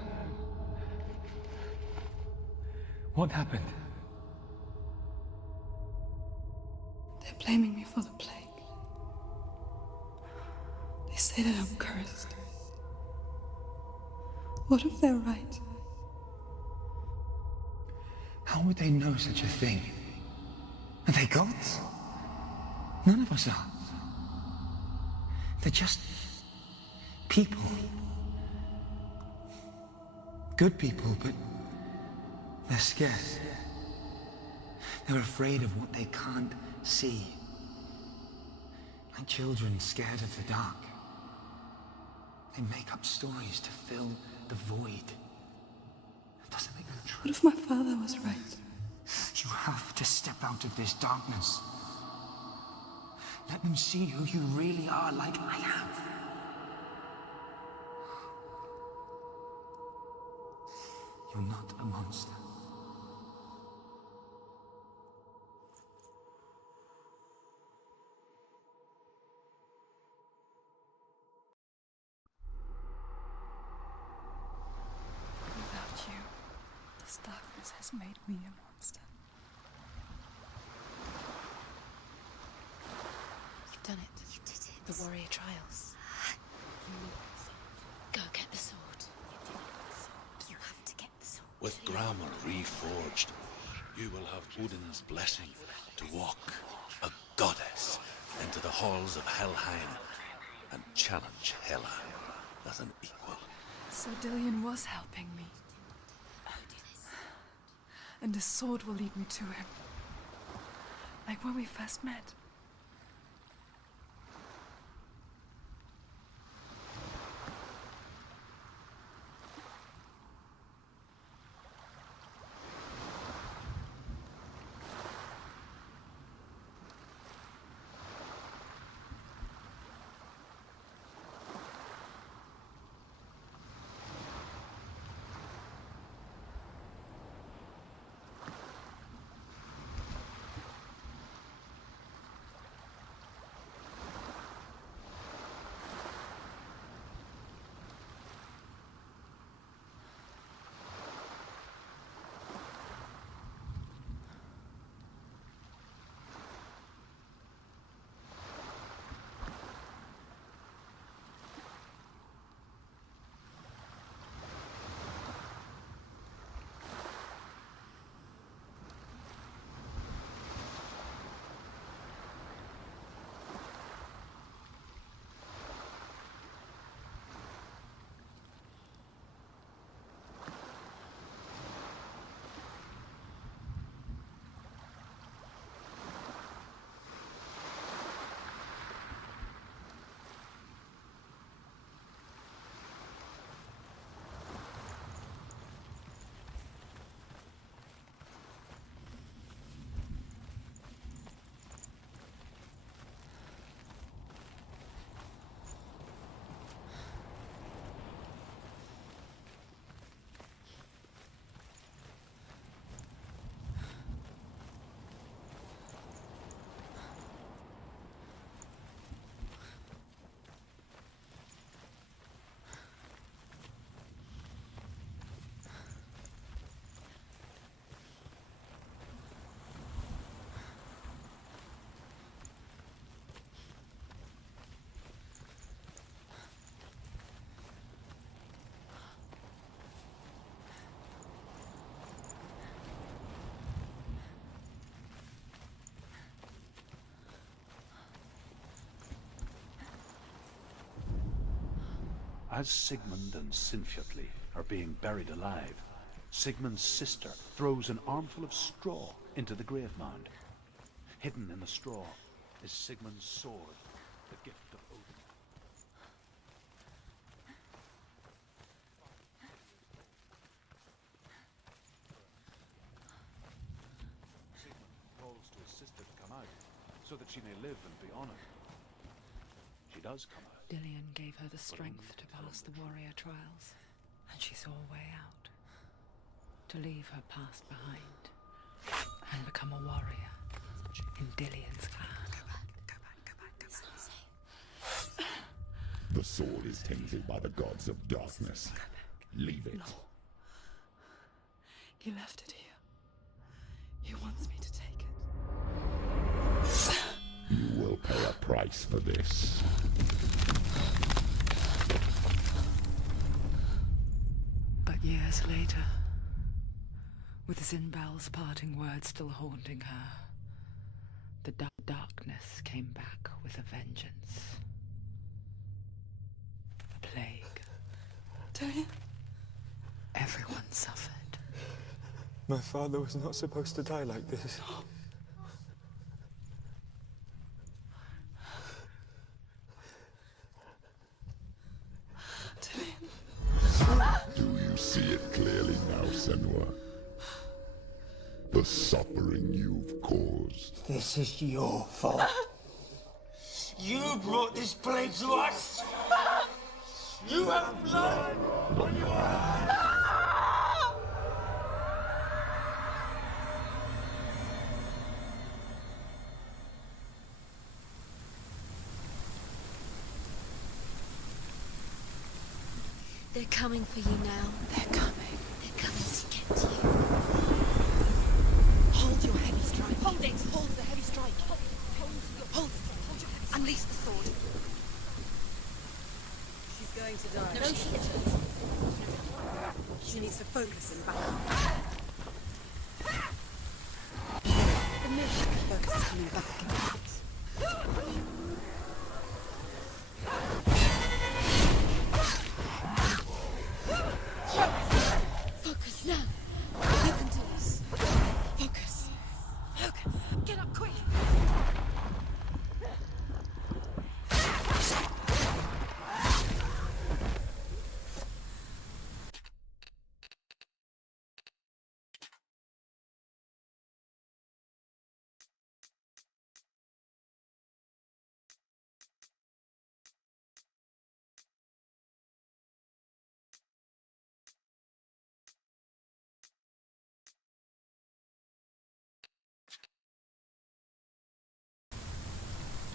What happened? They're blaming me for the plague. They say that I'm cursed. What if they're right? How would they know such a thing? Are they gods? None of us are. They're just people. Good people, but they're scared. They're afraid of what they can't see. Like children scared of the dark. They make up stories to fill the void. That doesn't make them true. What if my father was right? You have to step out of this darkness. Let them see who you really are, like I have. You're not a monster. Without you, this darkness has made me a monster. You've done it. You did it. The warrior trials. Go get the sword. You have to get the sword. With grammar reforged, you will have Odin's blessing to walk, a goddess, into the halls of Helheim and challenge Hela as an equal. So Dillian was helping me. And the sword will lead me to him. Like when we first met. As Sigmund and Sinfjotli are being buried alive, Sigmund's sister throws an armful of straw into the grave mound. Hidden in the straw is Sigmund's sword, the gift of Odin. Sigmund calls to his sister to come out, so that she may live and be honored. She does come out. Dillion gave her the strength to pass the warrior trials, and she saw a way out. To leave her past behind and become a warrior in Dillion's clan. Go back. It's not safe. The sword is tainted by the gods of darkness. Leave it. No. He left it here. He wants me to take it. You will pay a price for this. But years later, with Zinbal's parting words still haunting her, the darkness came back with a vengeance. A plague. Dillion? Everyone suffered. My father was not supposed to die like this. Do you see it clearly now, Senua? The suffering you've caused. This is your fault. You brought this plague to us. You have blood on your hands. They're coming for you now. They're coming. They're coming to get you. Hold your heavy strike. Hold it. Hold the heavy strike. Hold your heavy strike. Unleash the sword. She's going to die. No, she isn't. She needs to focus and back. The mission focus is coming back. Focus now. You can do this. Focus. Focus. Get up quick.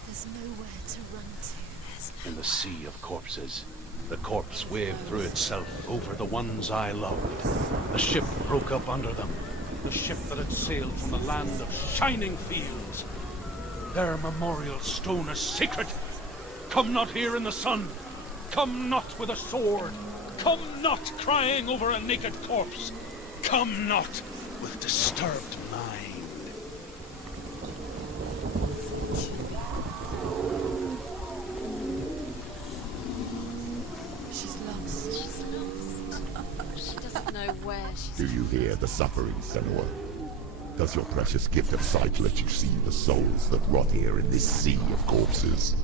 There's nowhere to run to. In the sea of corpses, the corpse waved through itself over the ones I loved. The ship broke up under them. The ship that had sailed from the land of shining fields. Their memorial stone is sacred. Come not here in the sun. Come not with a sword. Come not crying over a naked corpse. Come not with disturbed mind. She's lost. She's lost. She doesn't know where she's. Do you hear the suffering, Senua? Does your precious gift of sight let you see the souls that rot here in this sea of corpses?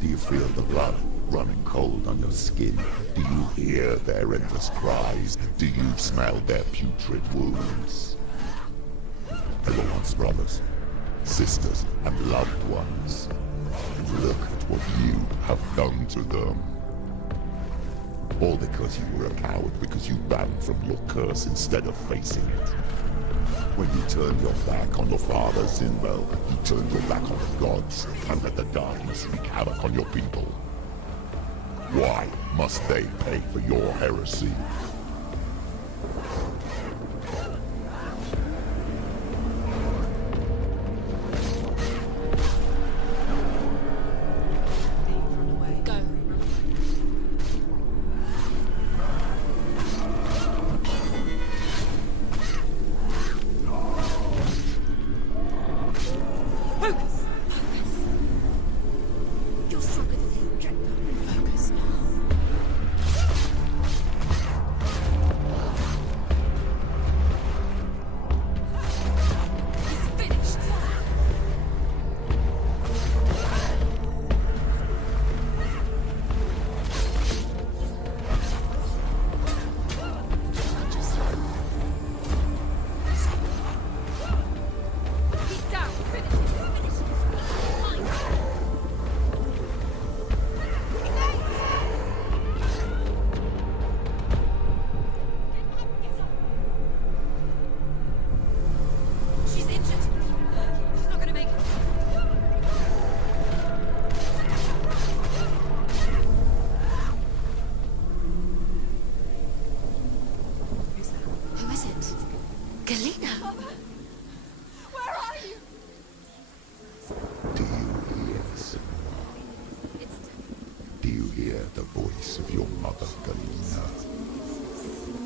Do you feel the blood running cold on your skin? Do you hear their endless cries? Do you smell their putrid wounds? They were once brothers, sisters, and loved ones. And look at what you have done to them. All because you were a coward, because you ran from your curse instead of facing it. When you turned your back on your father, Zinbel, you turned your back on the gods and let the darkness wreak havoc on your people. Why must they pay for your heresy? Go. Focus. You're stronger than him. Focus. the voice of your mother, Galena.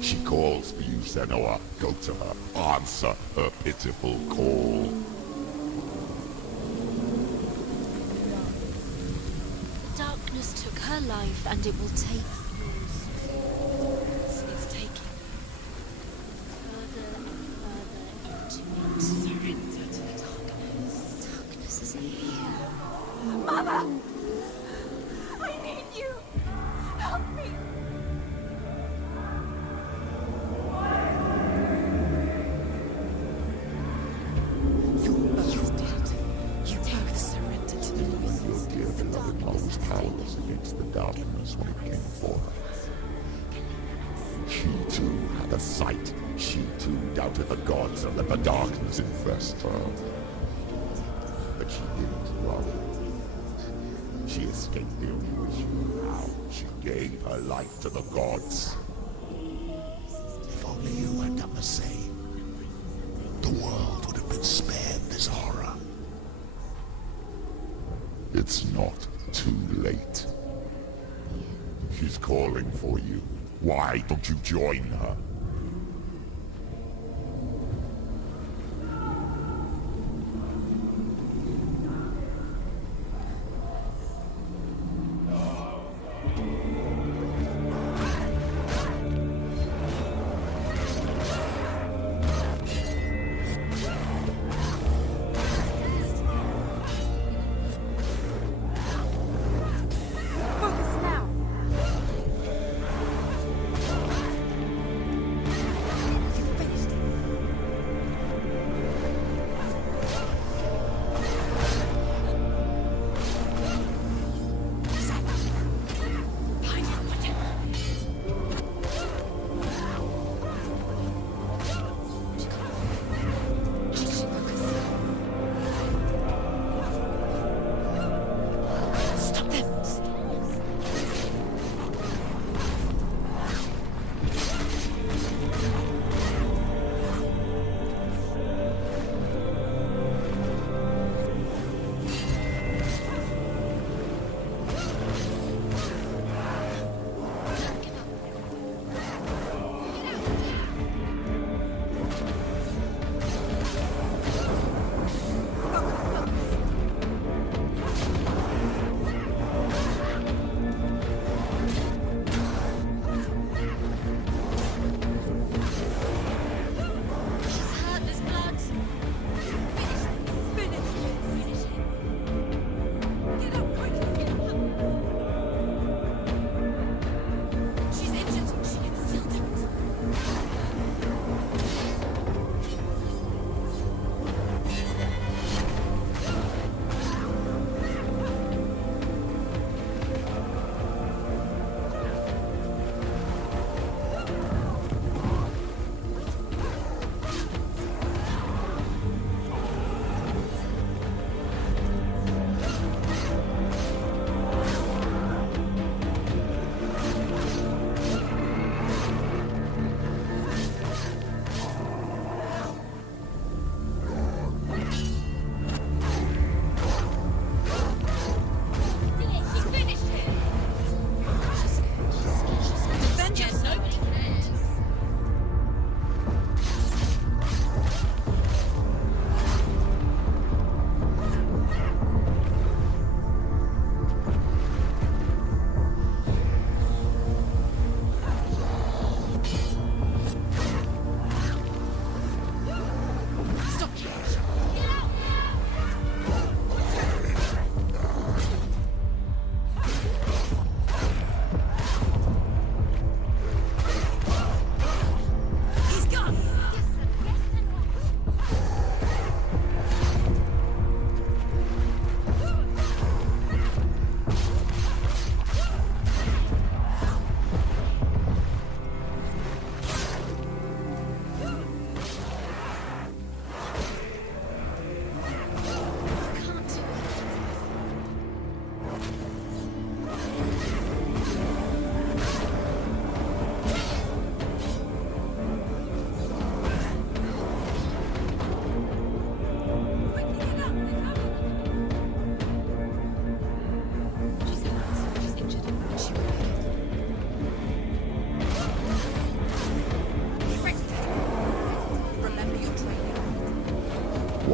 She calls for you, Senua. Go to her. Answer her pitiful call. Darkness took her life, and it will take yours. It's taking further and further into it. Surrender to the darkness. Darkness is here. Mother! I need you! Help me! You're both dead. You both surrendered to the voices. Your dear beloved mother was powerless against the darkness when it came for her. She too had a sight. She too doubted the gods and let the darkness infest her. But she didn't run. She escaped the only way she knew how. She gave her life to the gods. If only you had done the same, the world would have been spared this horror. It's not too late. She's calling for you. Why don't you join her? Focus now.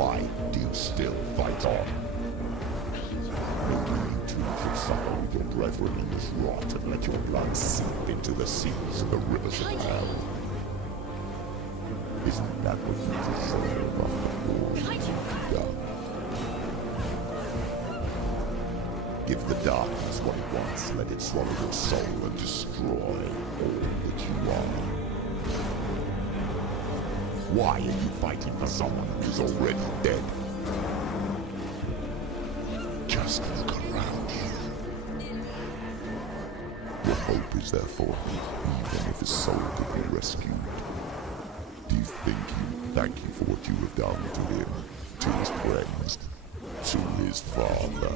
Why do you still fight on? Maybe you too should suffer with your brethren in this rot and let your blood seep into the seas and the rivers of hell. Isn't that what you deserve after all you've done? Give the darkness what it wants, let it swallow your soul and destroy all that you are. Why are you fighting for someone who's already dead? Just look around you. What hope is there for him, even if his soul could be rescued? Do you think he will thank you for what you have done to him, to his friends, to his father?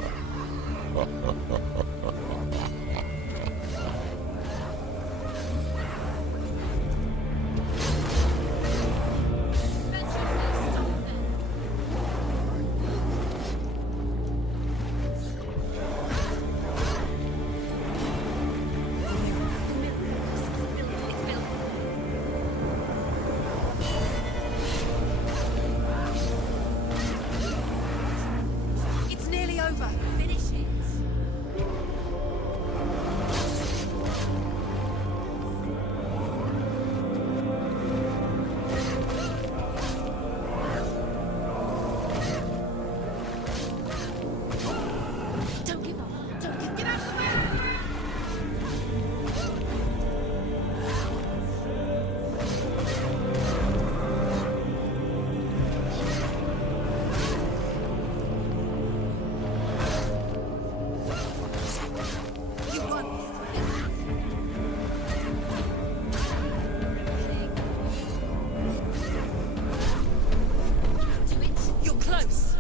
It's nearly over. Finish it. Don't give up. Don't give up. Get out of the way! You won. Do it. You're close.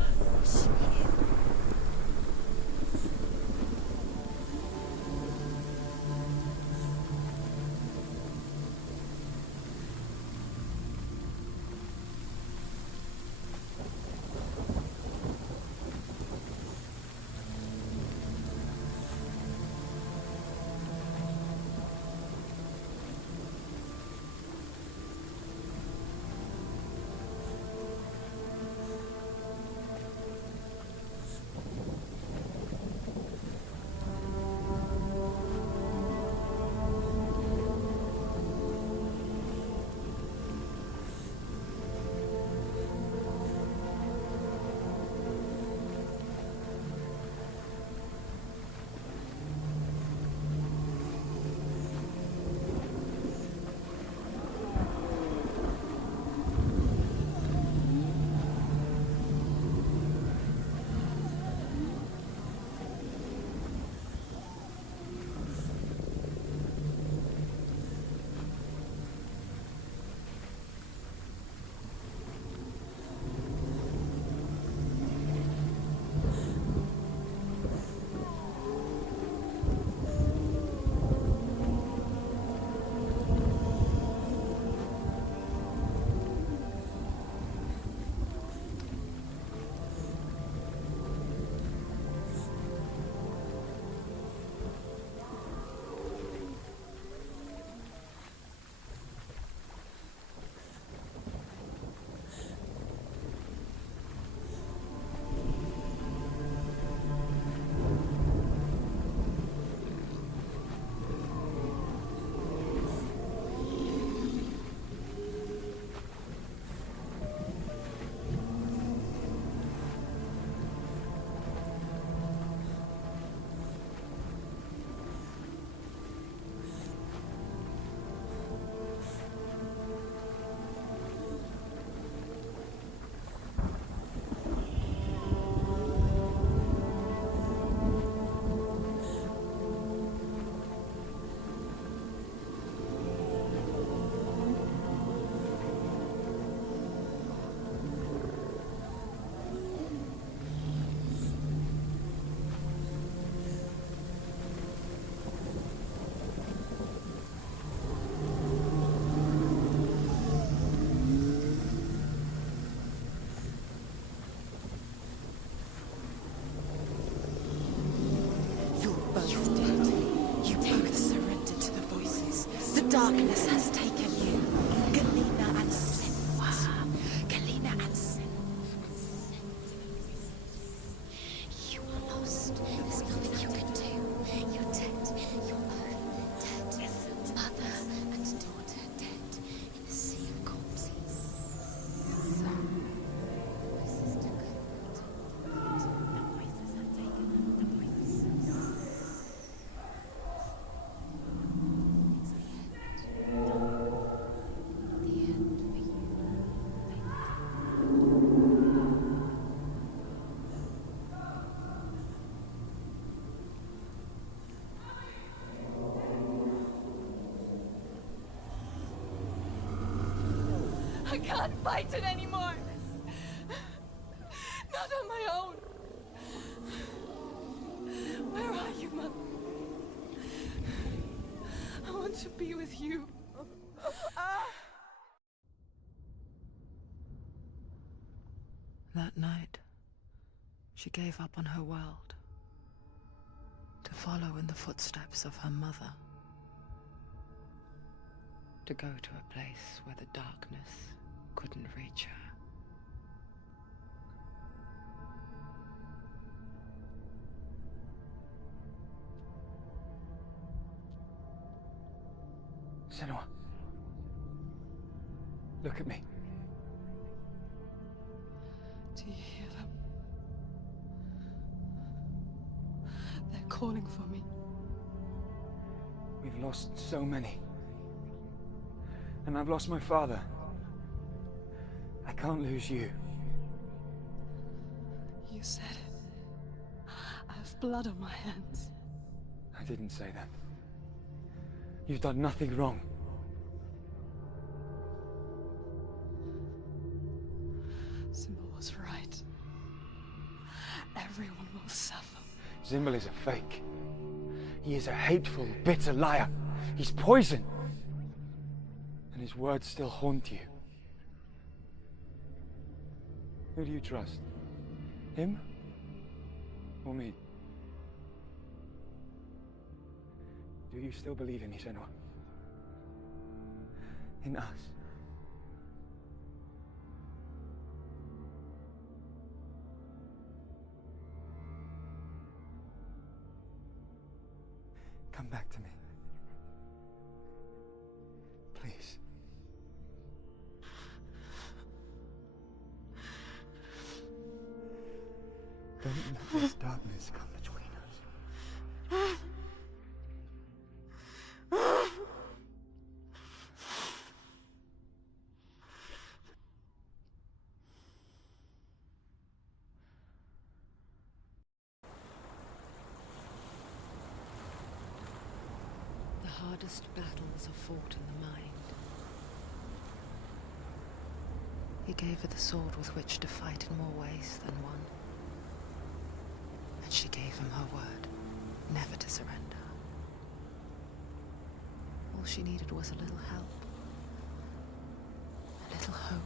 Darkness has taken you. Galena and Senua. Galena and I can't fight it anymore. Not on my own. Where are you, Mother? I want to be with you. That night, she gave up on her world to follow in the footsteps of her mother, to go to a place where the darkness couldn't reach her. Senua. Look at me. Do you hear them? They're calling for me. We've lost so many. And I've lost my father. I can't lose you. You said it. I have blood on my hands. I didn't say that. You've done nothing wrong. Simba was right. Everyone will suffer. Zimbel is a fake. He is a hateful, bitter liar. He's poison. And his words still haunt you. Who do you trust? Him? Or me? Do you still believe in me, Senua? In us? Come back to me. Please. Don't let this darkness come between us. The hardest battles are fought in the mind. He gave her the sword with which to fight in more ways than one. And she gave him her word, never to surrender. All she needed was a little help, a little hope.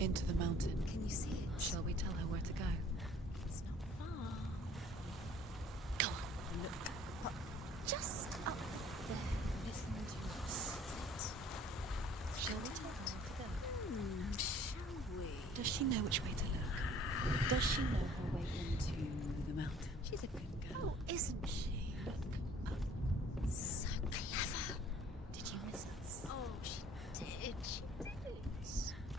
Into the mountain. Can you see it? Shall we tell her where to go? It's not far. Go on, look. Up. Just up there. Listen to us. Shall we tell her where to go? Shall we? Does she know which way to look? Does she know her way into the mountain? She's a good girl. Oh, isn't she? So clever. Did you miss us? Oh, she did. She did.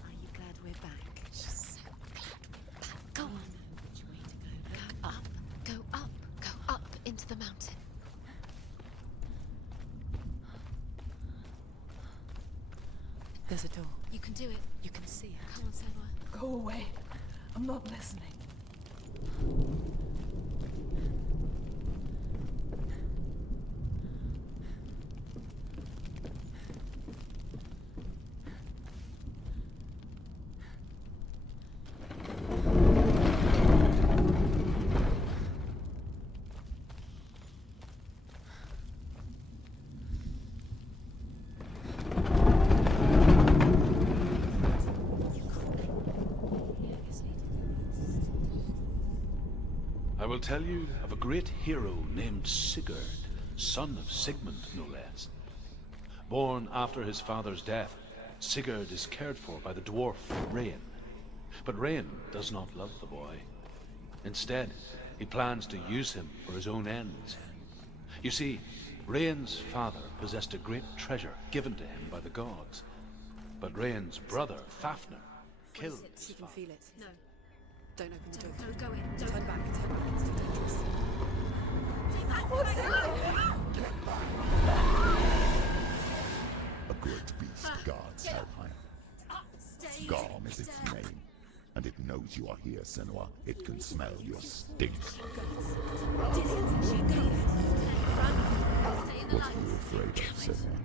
Are you glad we're back? She's so glad we're back. Go on. Which way to go? Go up. Go up. Go up into the mountain. There's a door. You can do it. You can see it. Come on, Senua. Go away. I'm not listening. I will tell you of a great hero named Sigurd, son of Sigmund, no less. Born after his father's death, Sigurd is cared for by the dwarf Rain. But Rain does not love the boy. Instead, he plans to use him for his own ends. You see, Rain's father possessed a great treasure given to him by the gods. But Rain's brother, Fafnir, killed his You can father. feel it. No. Don't open the door. Don't go in. Turn Don't. back. Turn back. It's too dangerous. What's in A great beast guards Helheim. Stay Garm is its name, and it knows you are here, Senua. It can smell your stink. What are you afraid of, Senua?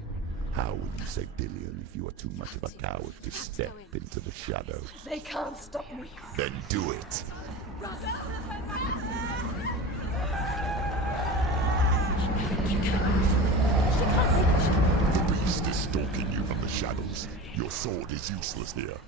How will you save Dillion if you are too much of a coward to step into the shadows? They can't stop me. Then do it! The beast is stalking you from the shadows. Your sword is useless here.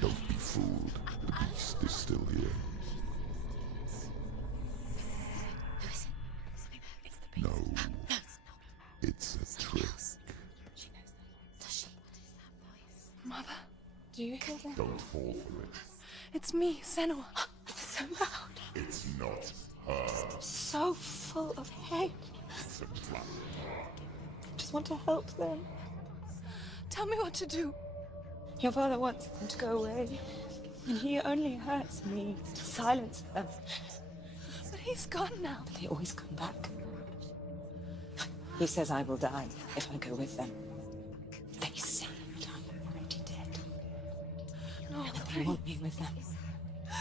Don't be fooled. The beast is still here. No. It's a trick. Mother, do you hear that? Don't fall for it. It's me, Senua. It's so loud. It's not her. So full of hate. It's a trap. Just want to help them. Tell me what to do. Your father wants them to go away. And he only hurts me to silence them. But he's gone now. They always come back. He says I will die if I go with them. They say that I'm already dead. No, They want me with them.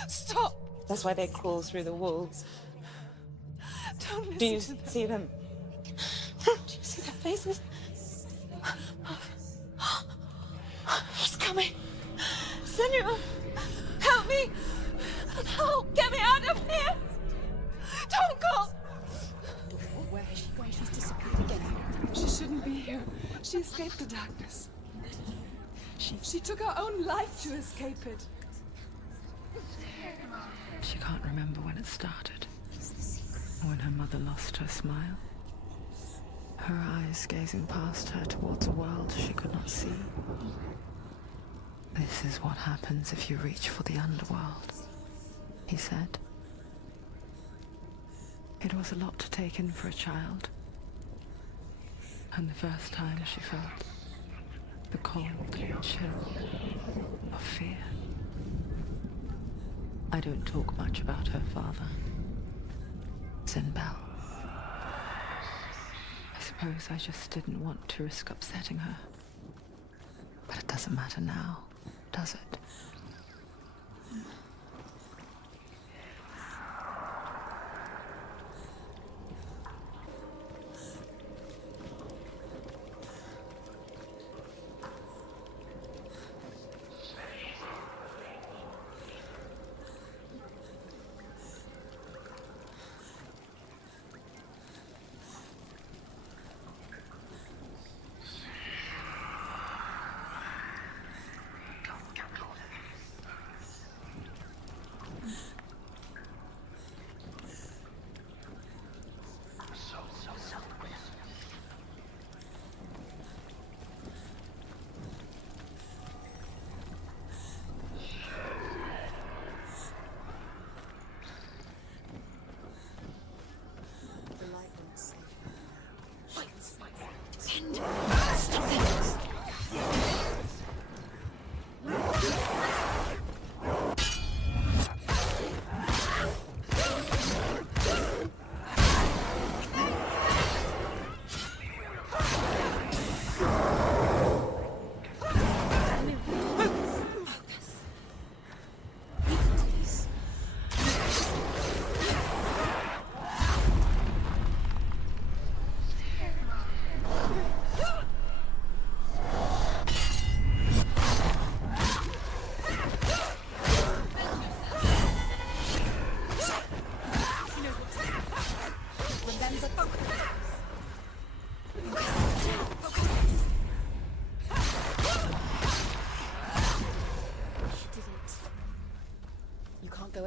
stop. That's why they crawl through the walls. Don't listen Do you to them. see them? Do you see their faces? He's coming. Senua, help me. No, get me out of here. Don't go. Where she's disappeared again. She shouldn't be here. She escaped the darkness. She took her own life to escape it. She can't remember when it started. When her mother lost her smile. Her eyes gazing past her towards a world she could not see. This is what happens if you reach for the underworld, he said. It was a lot to take in for a child. And the first time she felt the cold chill of fear. I don't talk much about her father, Sinbel. I suppose I just didn't want to risk upsetting her. But it doesn't matter now, does it?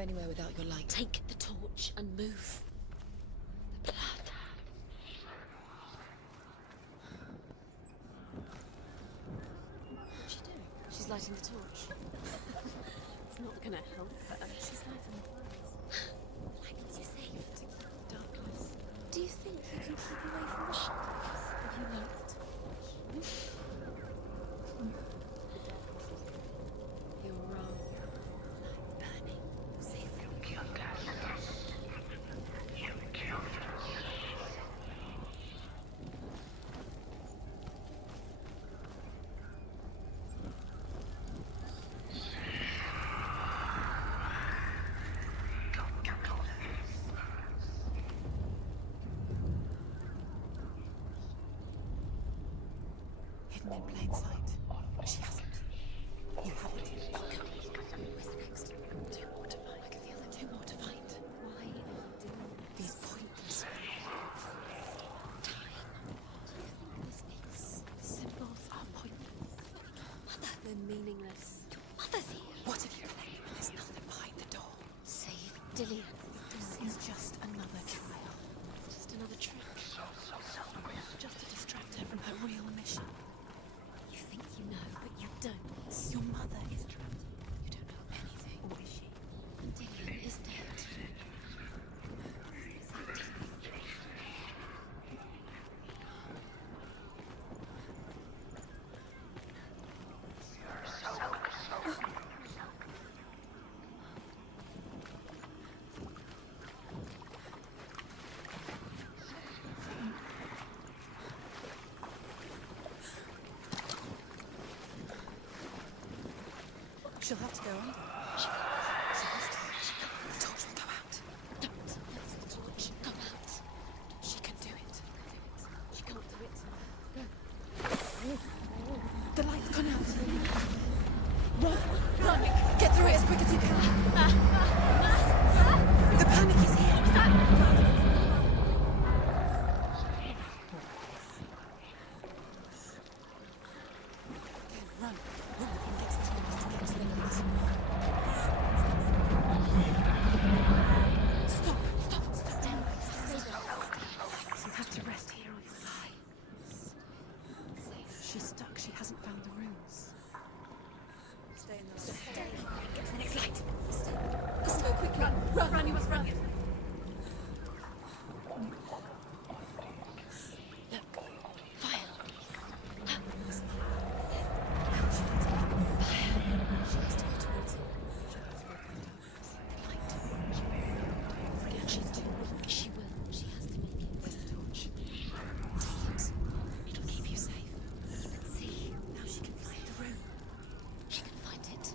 anywhere without your light. Take the torch and move. The blood. What's she doing? She's lighting the torch. It's not gonna help her. She's lighting the flames. Light keeps you safe to keep the darkness. Do you think you can keep away from the shadows if you light the torch? You're wrong. Light burning. Safe. You killed us. You killed us. Hidden in plain sight. She hasn't. You have it. Oh, come. Where's the next? Two more to find. I can feel them. Two more to find. Why are you doing These points. time? Do you think this makes the symbols are pointless? Mother, they're meaningless. Your mother's here. What have you claimed? There's nothing behind the door. Save Dillian. This is just another trial. Just another trick. Just to distract her from her real mission. You think you know, but you don't. Your mother is trapped. You don't know anything. Or is she? Dillian is dead. She'll have to go under. She has to. The torch will go out. Don't let the torch come out. She can do it. She can't do it. The light's gone out. Run! Run! Get through it as quick as you can. The panic is here. Again, run. Run and get to the light. Stop! Stop! Stop! Stay You have to rest here or you'll die. She's stuck. She hasn't found the runes. Stay in the light. Stay. Get to the next light. Stay. Let's go quick. Run! Run! Run! You must run! Look. Fire. She has to go towards it. Forget she's too weak. She will. She has to make it. Where's the torch? Take it. It'll keep you safe. See. Now she can find the room. She can find it.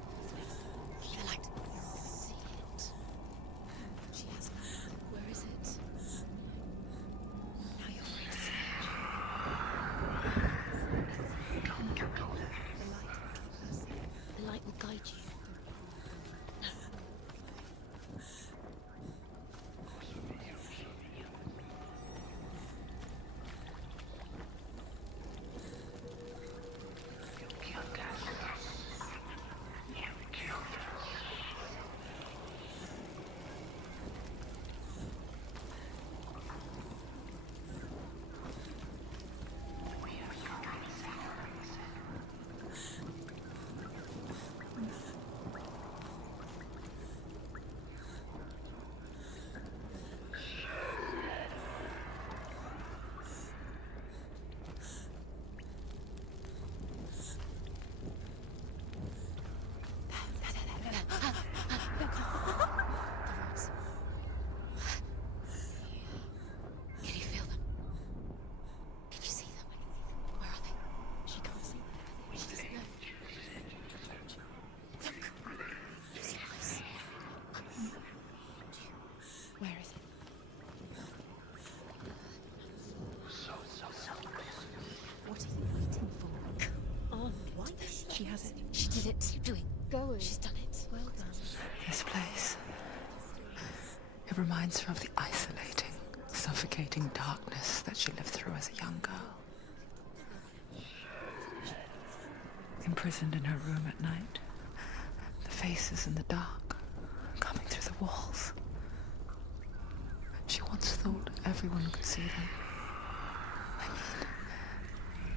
The light. See it. She has found it. Where is it? Now you're free to search. The light will keep her safe. The light will guide you. Can you feel them? Can you see them? Where are they? She can't see them. She doesn't know. Look. Use your eyes. Where is it? What are you waiting for? On. What? She has it. She did it. Keep doing. Going. She's done it. Well done. This place. It reminds her of the isolating, suffocating darkness that she lived through as a young girl. Imprisoned in her room at night, the faces in the dark, coming through the walls. She once thought everyone could see them. I mean,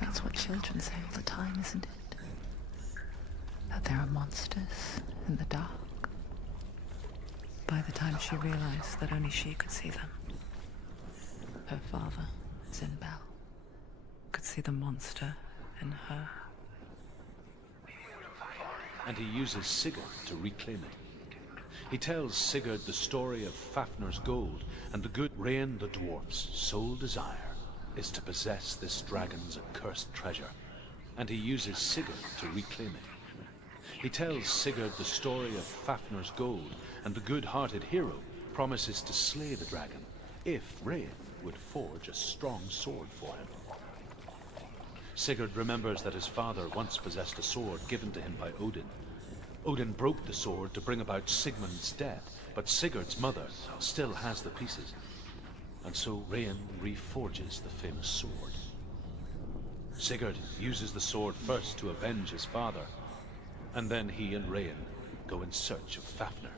that's what children say all the time, isn't it? That there are monsters in the dark. By the time she realized that only she could see them, her father, Zinbel, could see the monster in her. And he uses Sigurd to reclaim it. He tells Sigurd the story of Fafnir's gold, and the good Rain the dwarf's sole desire is to possess this dragon's accursed treasure, and he uses Sigurd to reclaim it. He tells Sigurd the story of Fafnir's gold, and the good-hearted hero promises to slay the dragon if Rain would forge a strong sword for him. Sigurd remembers that his father once possessed a sword given to him by Odin. Odin broke the sword to bring about Sigmund's death, but Sigurd's mother still has the pieces, and so Rain reforges the famous sword. Sigurd uses the sword first to avenge his father, and then he and Rain go in search of Fafnir.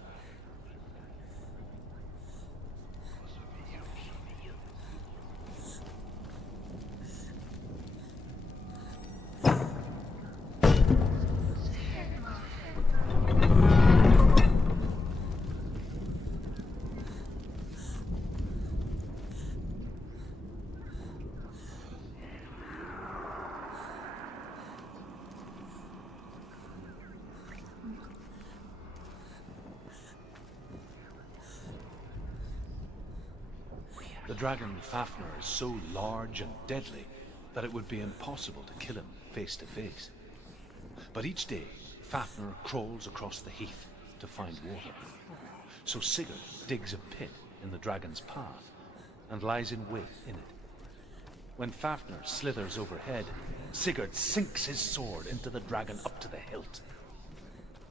The dragon Fafnir is so large and deadly that it would be impossible to kill him face to face. But each day, Fafnir crawls across the heath to find water. So Sigurd digs a pit in the dragon's path and lies in wait in it. When Fafnir slithers overhead, Sigurd sinks his sword into the dragon up to the hilt.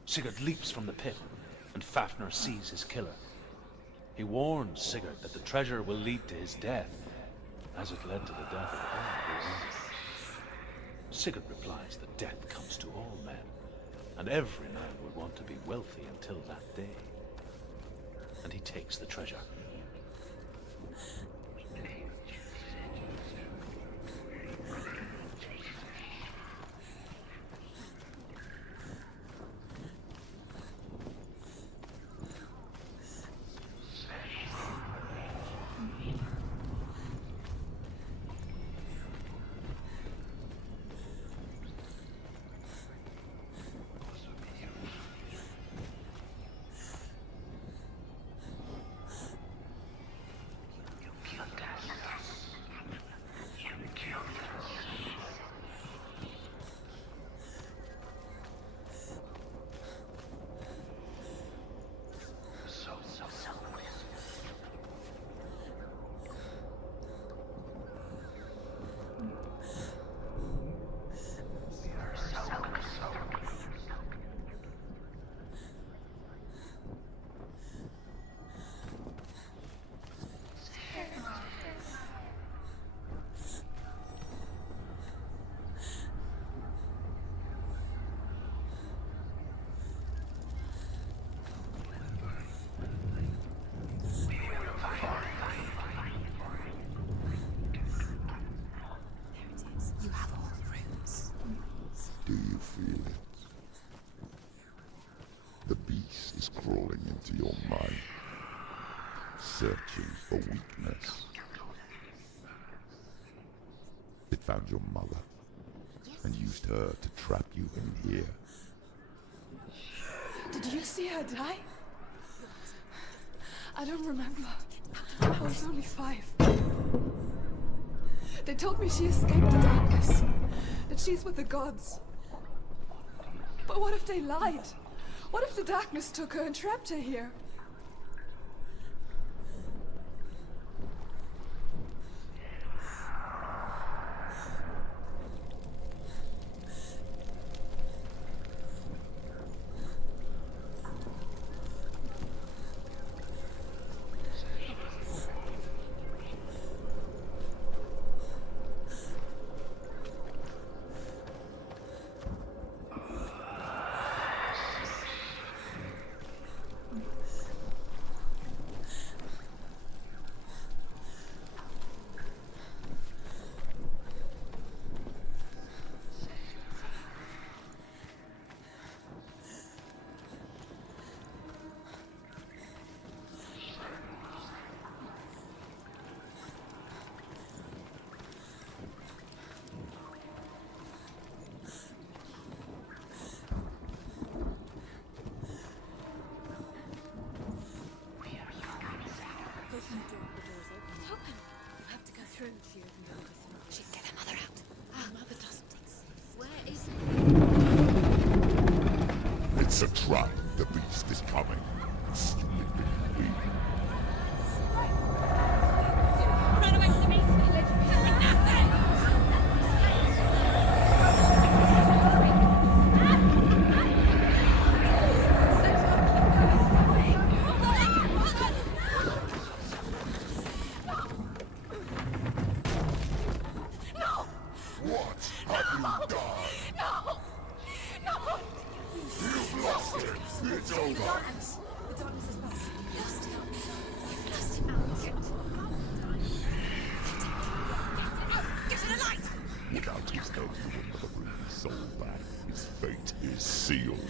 Sigurd leaps from the pit, and Fafnir sees his killer. He warns Sigurd that the treasure will lead to his death, as it led to the death of all who owned it. Sigurd replies that death comes to all men, and every man will want to be wealthy until that day. And he takes the treasure. Do you feel it? The beast is crawling into your mind, searching for weakness. It found your mother and used her to trap you in here. Did you see her die? I don't remember. I was only 5. They told me she escaped the darkness, that she's with the gods. But what if they lied? What if the darkness took her and trapped her here? It's a trap. The beast is coming. Slipping me. Run away from the beast, village! For nothing! What have you done? No! No! You've lost it. It's over. The darkness has passed. We've lost him. We've lost him. Get to the light! Without his head, you will never bring his soul back. His fate is sealed.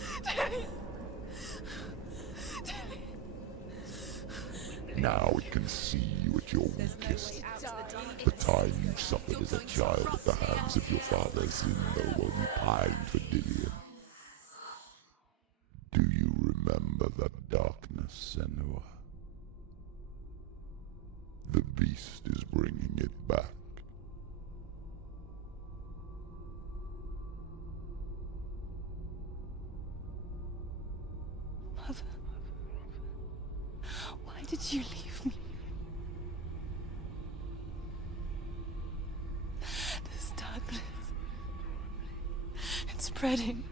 Now it can see you at your weakest. The time you suffered as a child at the hands of your father Zindo while you pined for Dillion. Do you remember that darkness, Senua? The beast is bringing it back. Mother, why did you leave me? This darkness, it's spreading.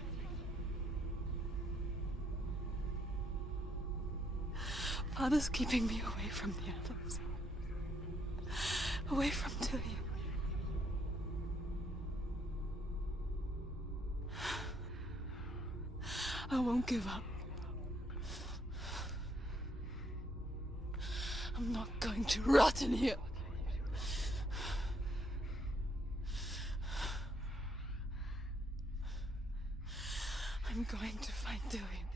Father's keeping me away from the others. Away from Dillion. I won't give up. I'm not going to rot in here. I'm going to find Dillion.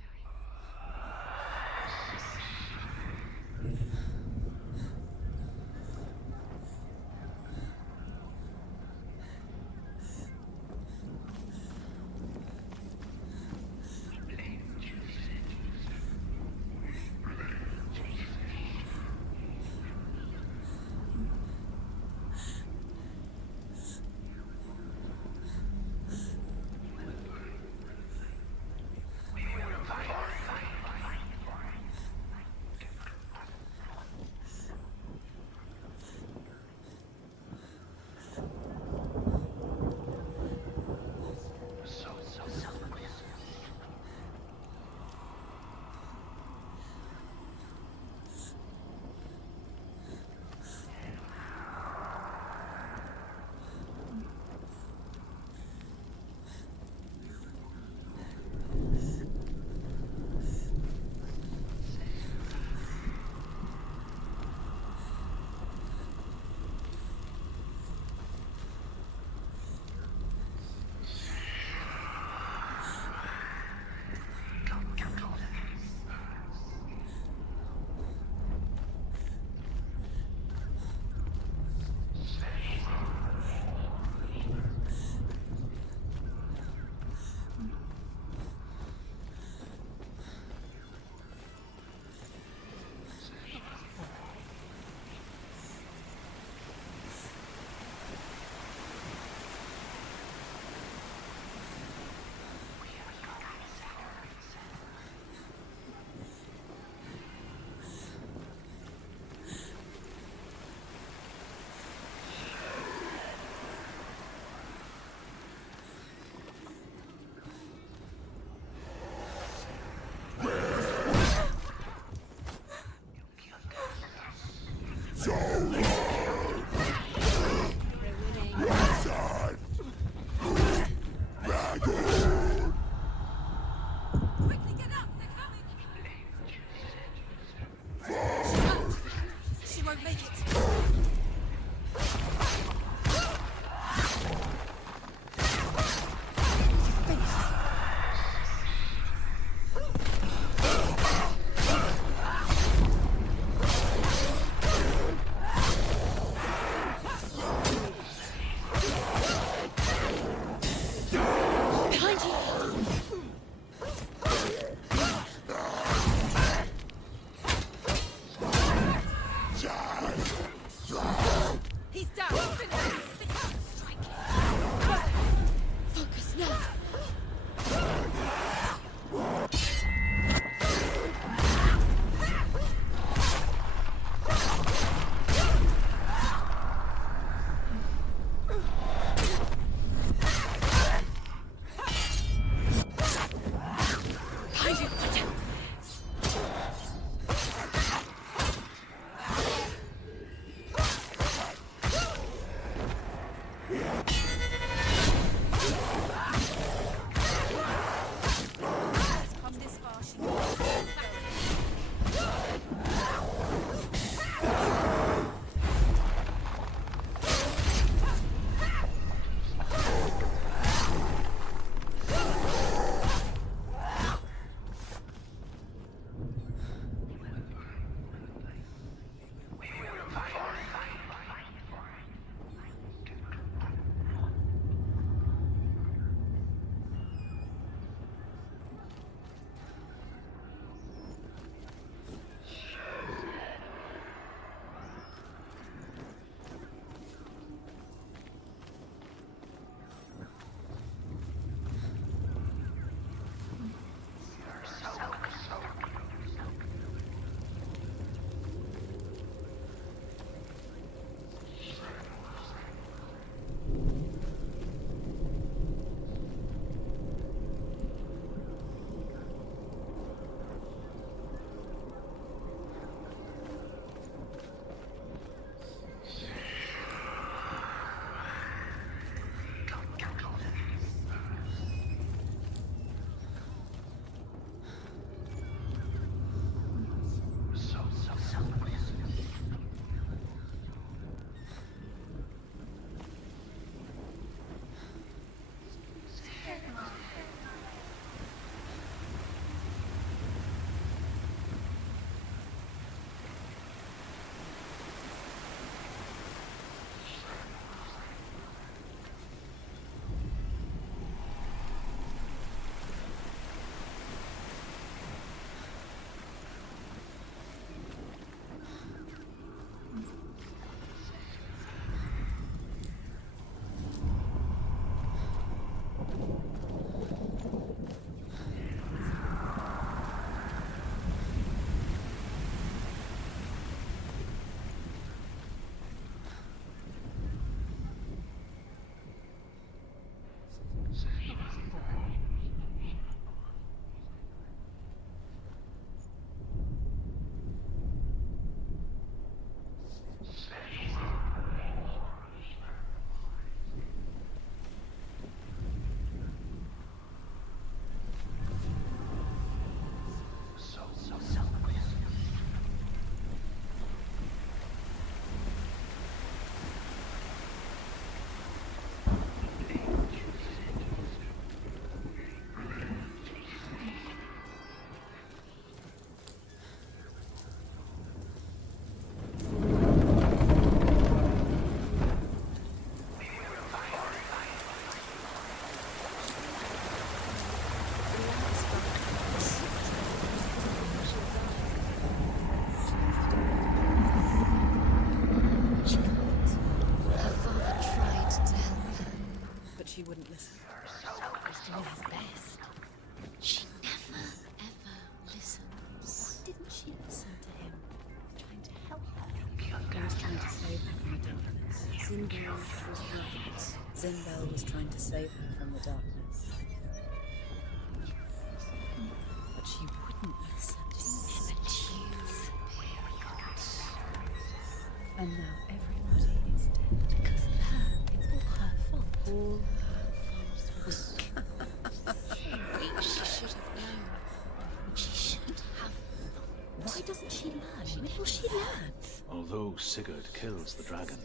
kills the dragon.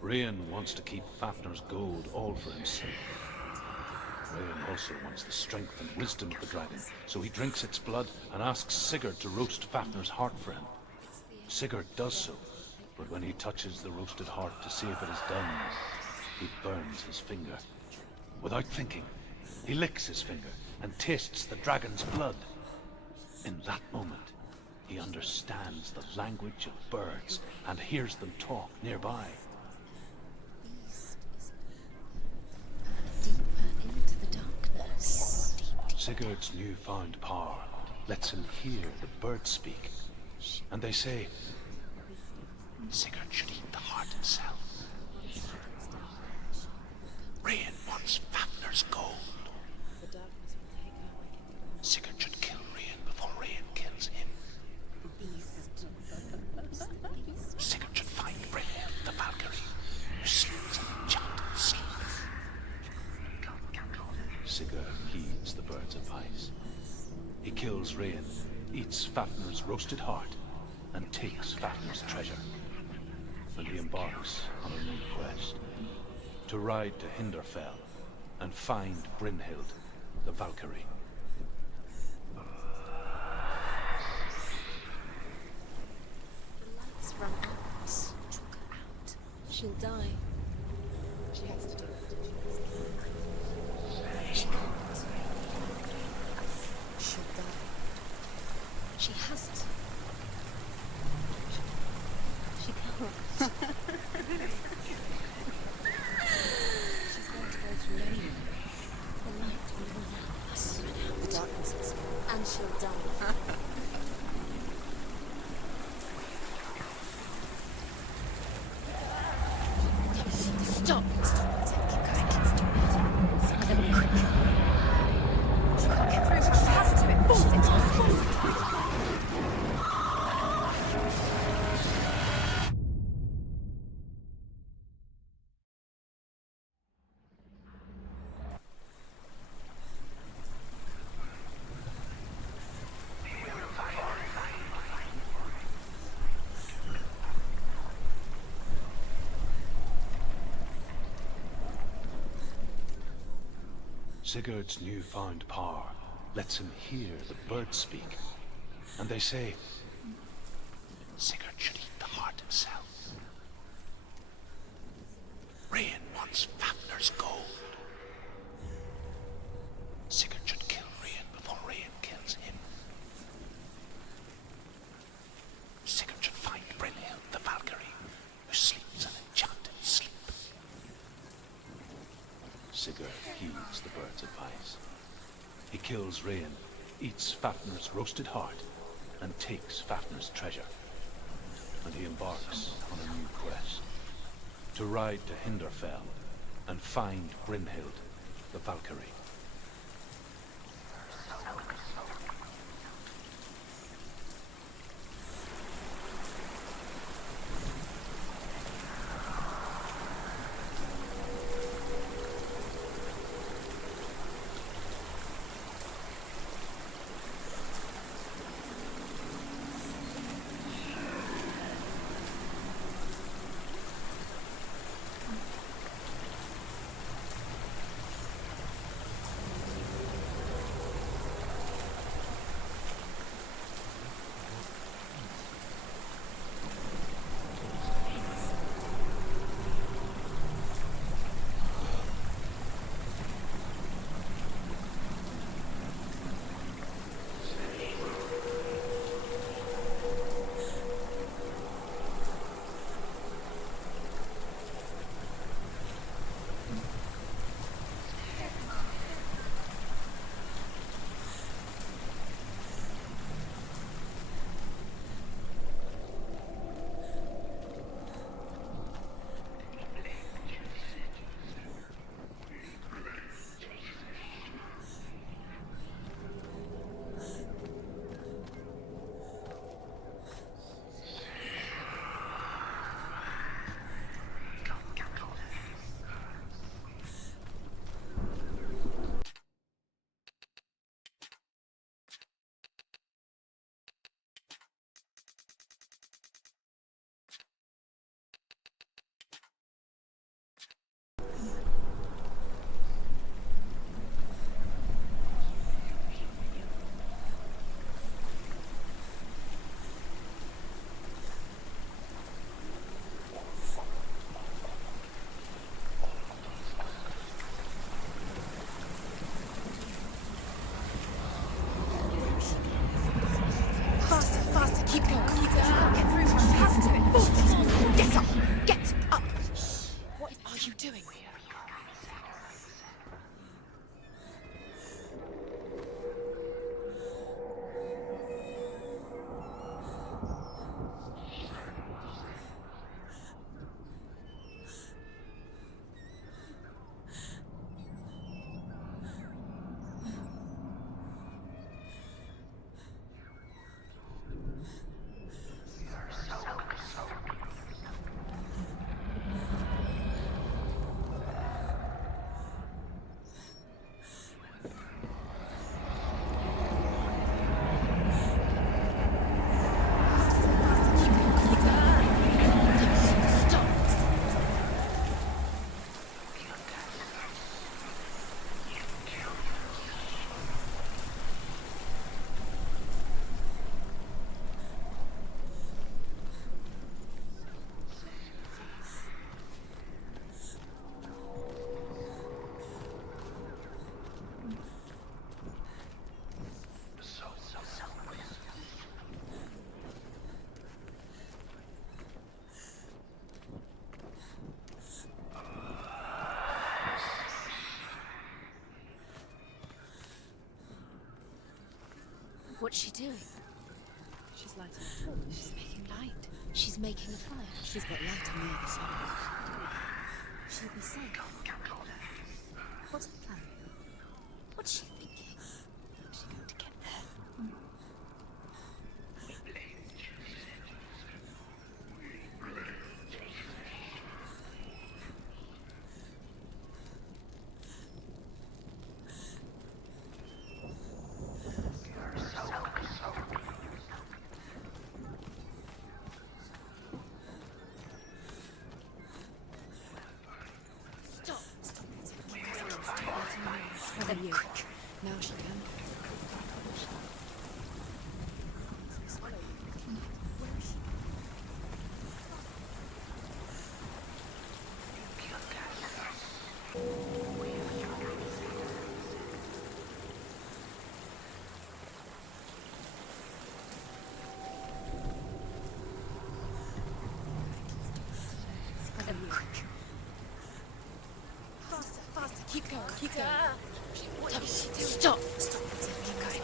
Rain wants to keep Fafnir's gold all for himself. Rain also wants the strength and wisdom of the dragon, so he drinks its blood and asks Sigurd to roast Fafnir's heart for him. Sigurd does so, but when he touches the roasted heart to see if it is done, he burns his finger. Without thinking, he licks his finger and tastes the dragon's blood. In that moment, he understands the language of birds and hears them talk nearby. Deeper into the darkness. Sigurd's newfound power lets him hear the birds speak, and they say, Sigurd should eat the heart himself. Rain wants Fafnir's gold. Sigurd should kill Rain before Rain kills him. Sigurd should find Brynhild, the Valkyrie, who sleeps an enchanted sleep. Sigurd heeds the bird's advice. He kills Rain, eats Fafnir's roasted heart, and takes Fafnir's treasure. And he embarks on a new quest, to ride to Hinderfell and find Brynhild, the Valkyrie. The lights run out. Took her out. She'll die. She has to do it. She can't. She'll die. She has to. She can't. She's going to go through anyway. The light will run out. The darkness will speak. And she'll die. Stop! Stop! Stop it! Some of them are quick. She can't get through, so she has to do it. Force it. Force it. Sigurd's newfound power lets him hear the birds speak, and they say, Sigurd should eat the heart himself. Rain wants Fafnir's gold. Sigurd should kill Rain before Rain kills him. Sigurd should find Brynhild, the Valkyrie, who sleeps an enchanted sleep. Sigurd heeds the bird's advice. He kills Rain, eats Fafnir's roasted heart, and takes Fafnir's treasure. And he embarks on a new quest, to ride to Hinderfell and find Brynhild, the Valkyrie. What's she doing? She's lighting a torch. She's making light. She's making a fire. She's got light on the other side. She'll be safe. What's her plan? What's she thinking? How's she going to get there? Now she can. Faster, faster, keep going, keep going. Stop! Stop! Keep going.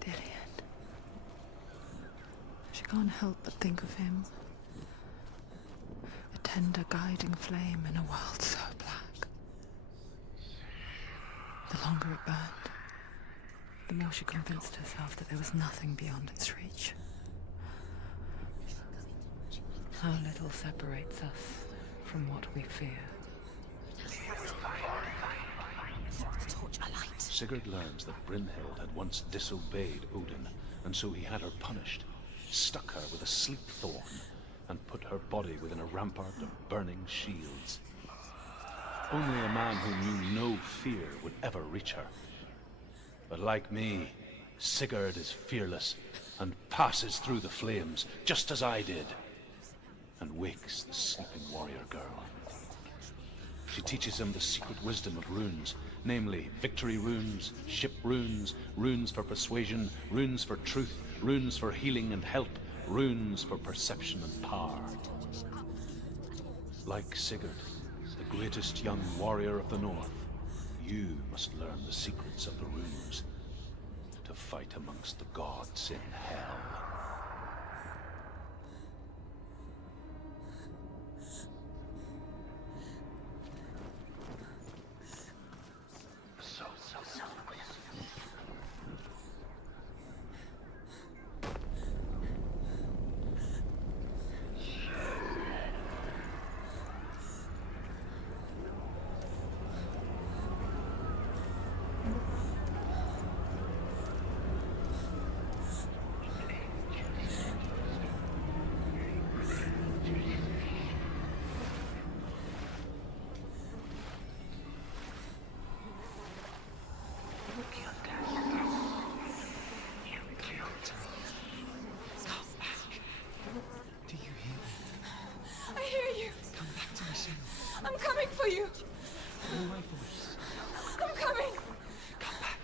Dillian. She can't help but think of him. A tender guiding flame in a world so black. The longer it burned, the more she convinced herself that there was nothing beyond its reach. How little separates us from what we fear. The torch alight. Sigurd learns that Brynhild had once disobeyed Odin, and so he had her punished, stuck her with a sleep thorn, and put her body within a rampart of burning shields. Only a man who knew no fear would ever reach her. But like me, Sigurd is fearless and passes through the flames, just as I did, and wakes the sleeping warrior girl. She teaches him the secret wisdom of runes, namely victory runes, ship runes, runes for persuasion, runes for truth, runes for healing and help, runes for perception and power. Like Sigurd, the greatest young warrior of the North, you must learn the secrets of the runes to fight amongst the gods in hell. I'm coming for you. I'm coming. Come back.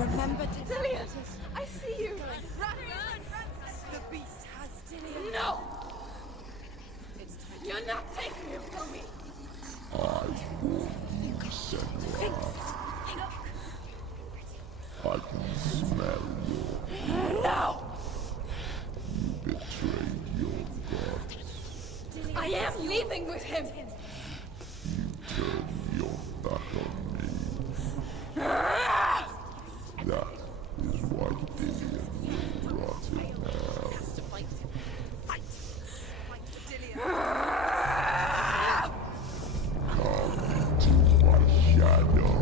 Remember, Dillian, I see you. Run. The beast has Dillian. No. You're not taking him from me. I warn you, Senua. I can smell your... No. You betrayed your gods. I am leaving with him. You turned your back on me. That is why Dillian will rot in hell. Come into my shadow.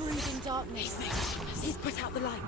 breathing darkness. He's put out the light.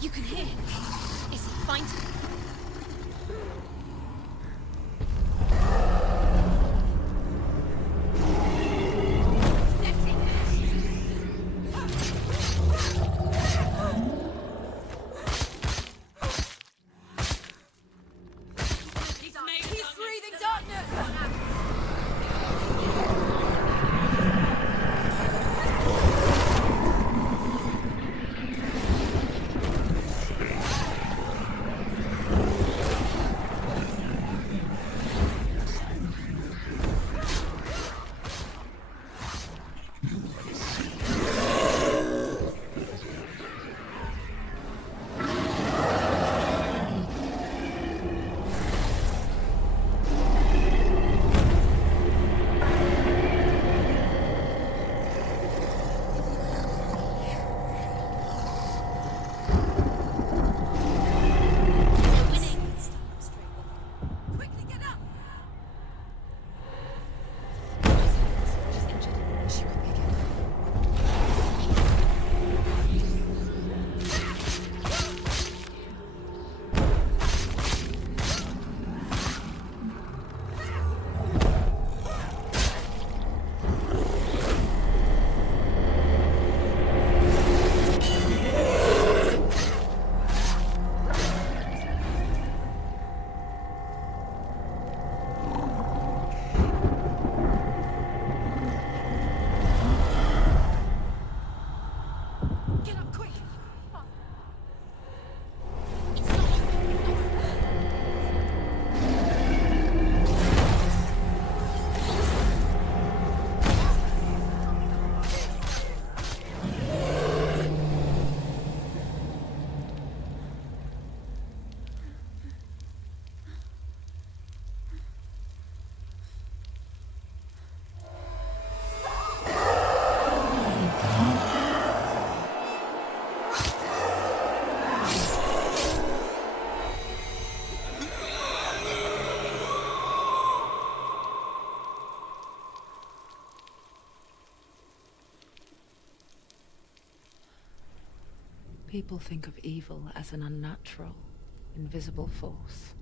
You can hear him. Is he fighting? He's breathing darkness! People think of evil as an unnatural, invisible force,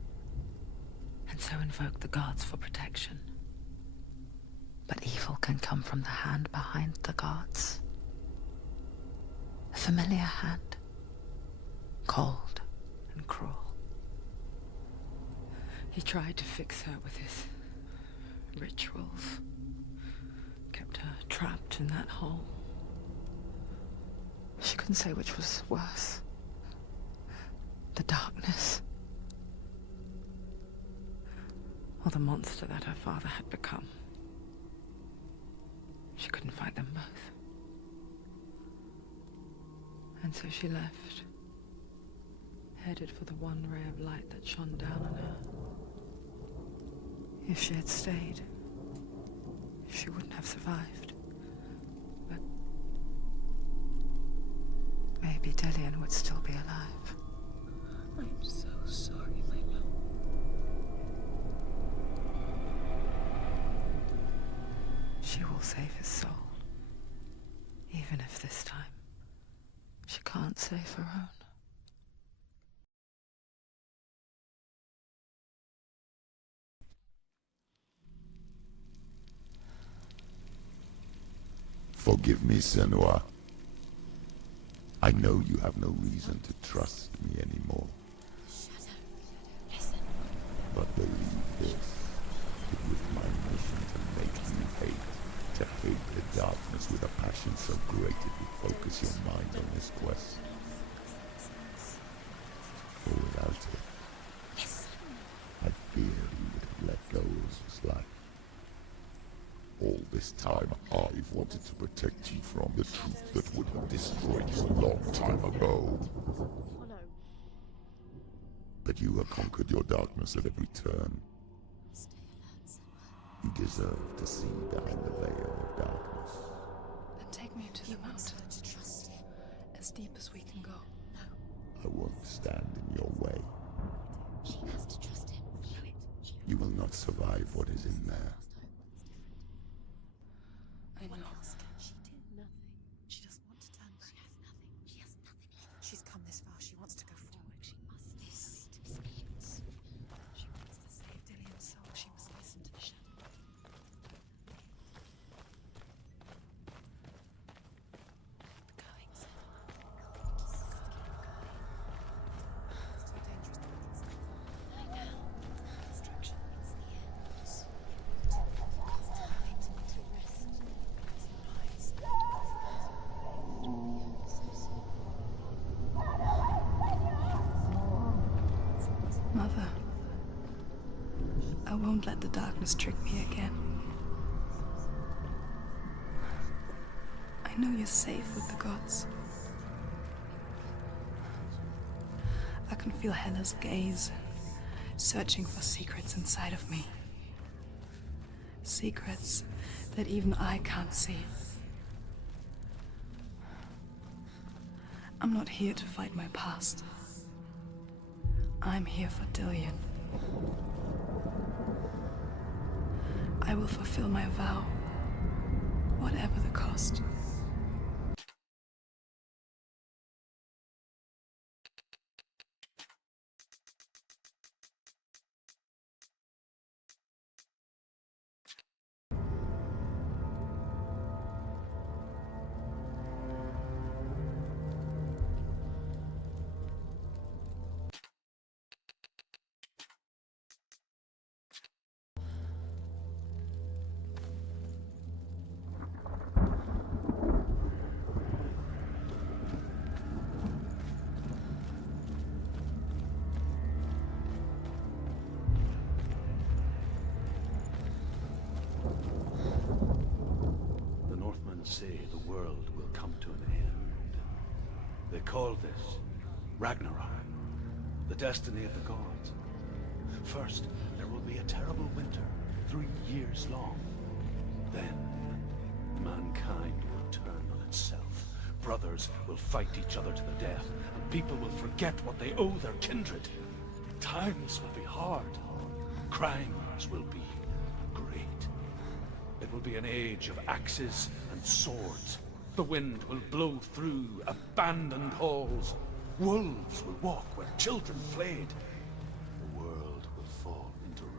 and so invoke the gods for protection. But evil can come from the hand behind the gods. A familiar hand, cold and cruel. He tried to fix her with his rituals, kept her trapped in that hole. She couldn't say which was worse. The darkness, or the monster that her father had become. She couldn't fight them both. And so she left, headed for the one ray of light that shone down on her. If she had stayed, she wouldn't have survived. But maybe Dillian would still be alive. I'm so sorry, my love. She will save his soul. Even if this time she can't save her own. Forgive me, Senua. I know you have no reason to trust me anymore. Shadow, listen. But believe this, it was my mission to make you hate the darkness with a passion so great it would focus your mind on this quest. For without it, I fear you would have let go of this life. All this time, I've wanted to protect you from the truth that would have destroyed you a long time ago. But you have conquered your darkness at every turn. You deserve to see behind the veil of darkness. Then take me to the mountain. To trust him. As deep as we can go. I won't stand in your way. She has to trust him. You will not survive what is in there. I know. She did nothing. She doesn't want to turn back. She has nothing. She has nothing left. She's come this far. She wants to go forward. She must listen to his needs. She wants to save Dillian's soul. She must listen to the shadow. Keep going, Senua. Keep going. It's too dangerous to listen. I know. Destruction. It's the end. Time to rest. Mother, I won't let the darkness trick me again. I know you're safe with the gods. I can feel Hela's gaze, searching for secrets inside of me. Secrets that even I can't see. I'm not here to fight my past. I'm here for Dillian. I will fulfill my vow, whatever the cost. The Northmen say the world will come to an end. They call this Ragnarok, the destiny of the gods. First, there will be a terrible winter, 3 years long. Then, mankind will turn on itself. Brothers will fight each other to the death, and people will forget what they owe their kindred. Times will be hard. Crimes will be great. It will be an age of axes and swords. The wind will blow through abandoned halls. Wolves will walk where children played. The world will fall into ruin.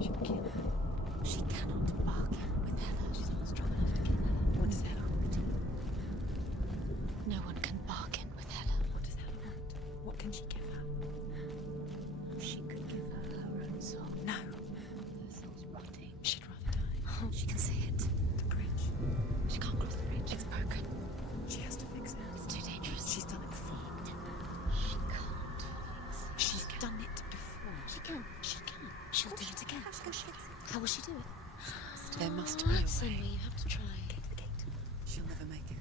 She'll kill her. She cannot bargain with Hela. She's not strong enough to kill her. What does Hela want? No one can bargain with Hela. What does Hela want? What can she give her? She could give her her own soul. No. Her soul's rotting. She'd rather die. She can see it. The bridge. She can't cross the bridge. It's broken. She has to fix it. It's too dangerous. She's done it before. She can't fix it. She's done it before. She can. She can. She'll do it again. How will she do it? There must be a way. Senua, you have to try. Get the gate. She'll never make it.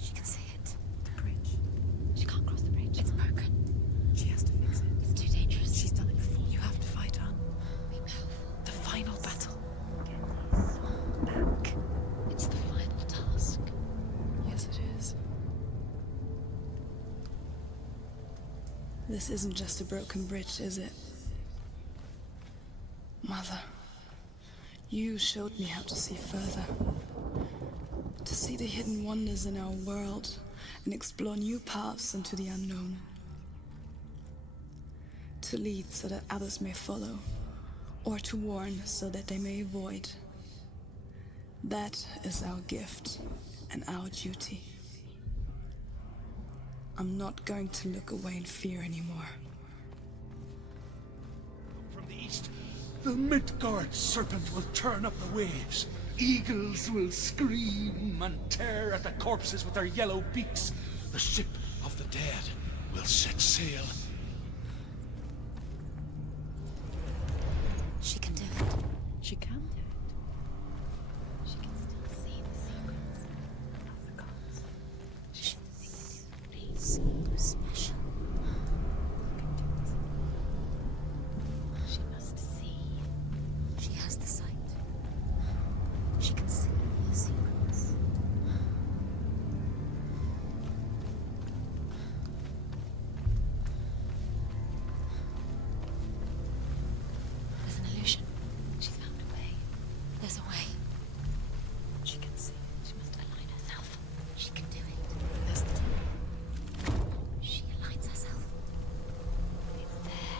She can see it. The bridge. She can't cross the bridge. It's broken. She has to fix it. It's too dangerous. She's done it before. You have to fight on. Be powerful. The final battle. Get these souls back. It's the final task. Yes, it is. This isn't just a broken bridge, is it? Mother, you showed me how to see further. To see the hidden wonders in our world and explore new paths into the unknown. To lead so that others may follow, or to warn so that they may avoid. That is our gift and our duty. I'm not going to look away in fear anymore. From the east, the Midgard serpent will turn up the waves. Eagles will scream and tear at the corpses with their yellow beaks. The ship of the dead will set sail. She can do it. She can do it. She can still see the secrets of the gods. She's so special. She must see. She has the sight. She can see the secrets. There's an illusion. She's found a way. There's a way. She can see. She must align herself. She can do it. There's the door. She aligns herself. It's there.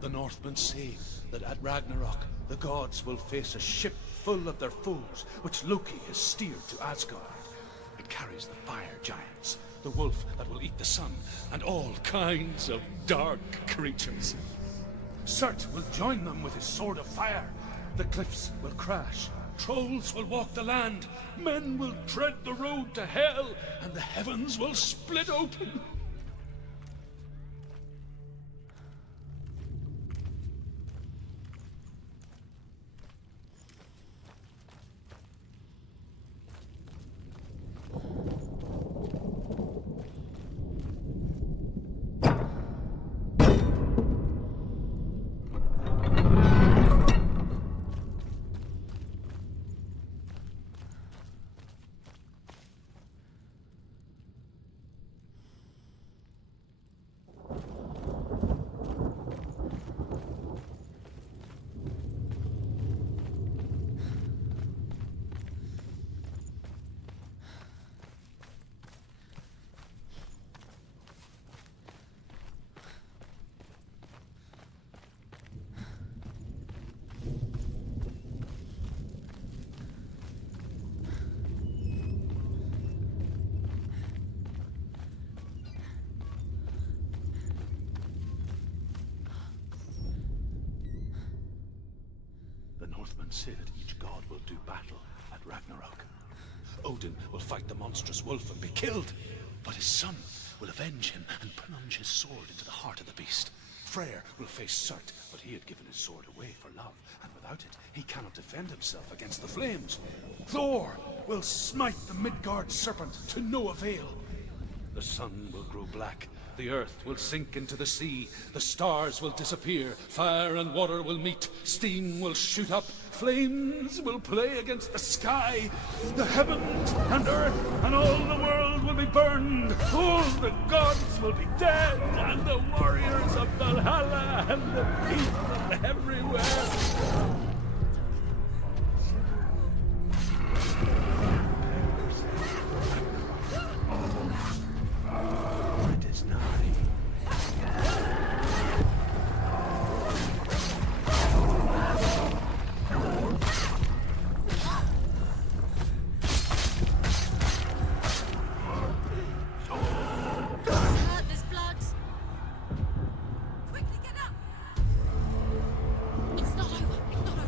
The Northmen say that at Ragnarok, the gods will face a ship full of their foes, which Loki has steered to Asgard. It carries the fire giants, the wolf that will eat the sun, and all kinds of dark creatures. Surt will join them with his sword of fire. The cliffs will crash, trolls will walk the land, men will tread the road to hell, and the heavens will split open. Northmen say that each god will do battle at Ragnarok. Odin will fight the monstrous wolf and be killed, but his son will avenge him and plunge his sword into the heart of the beast. Freyr will face Surt, but he had given his sword away for love, and without it, he cannot defend himself against the flames. Thor will smite the Midgard serpent to no avail. The sun will grow black. The earth will sink into the sea. The stars will disappear. Fire and water will meet. Steam will shoot up. Flames will play against the sky. The heavens and earth and all the world will be burned. All the gods will be dead. And the warriors of Valhalla and the people everywhere. It is nigh. There's blood. Quickly get up. It's not over. It's not over.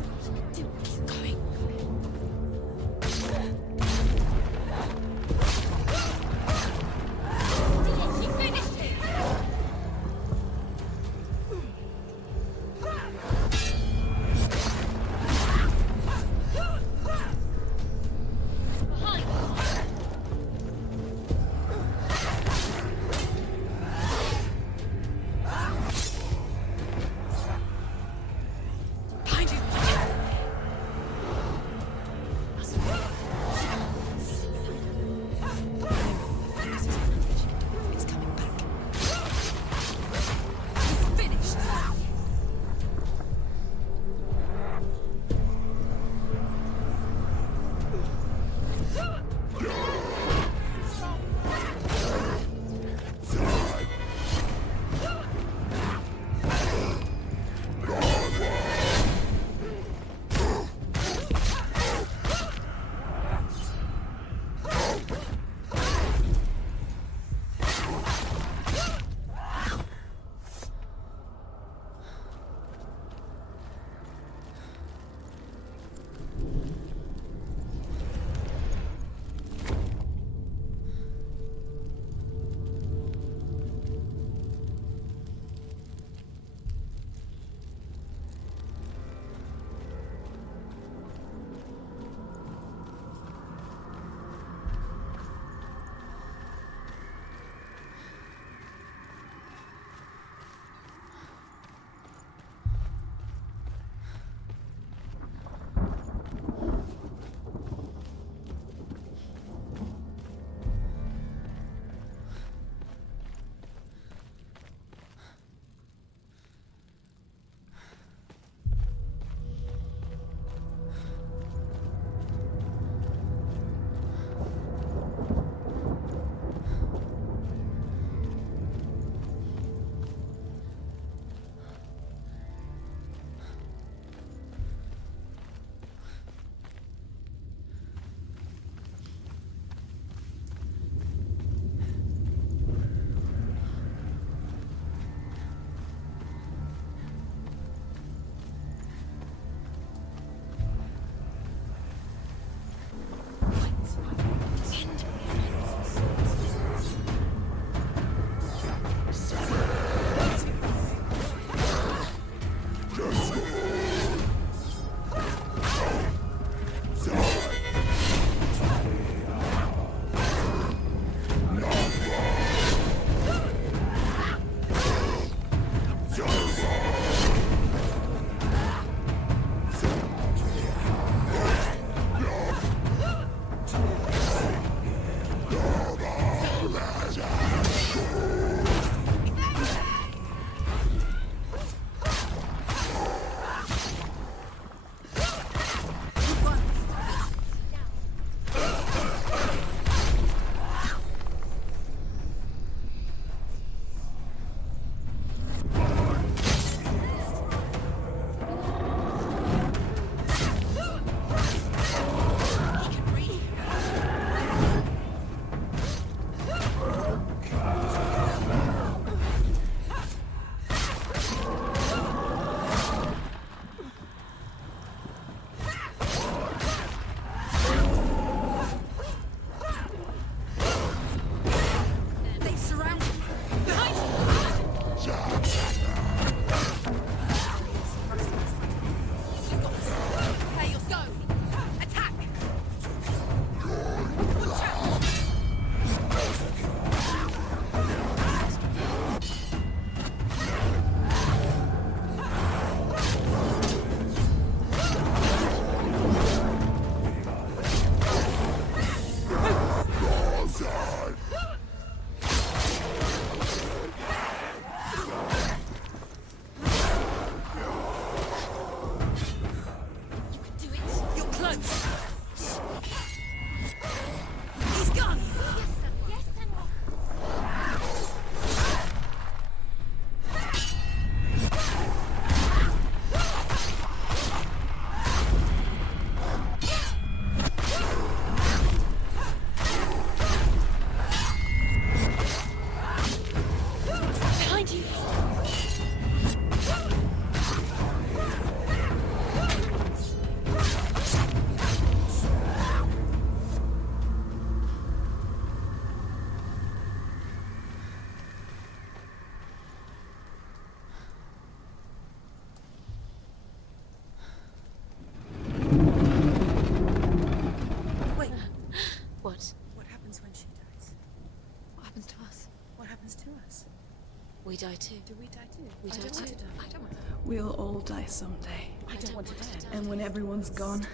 We die too. Do we die too? We die too. I don't want to. We'll all die someday. I don't want to die. And when everyone's gone,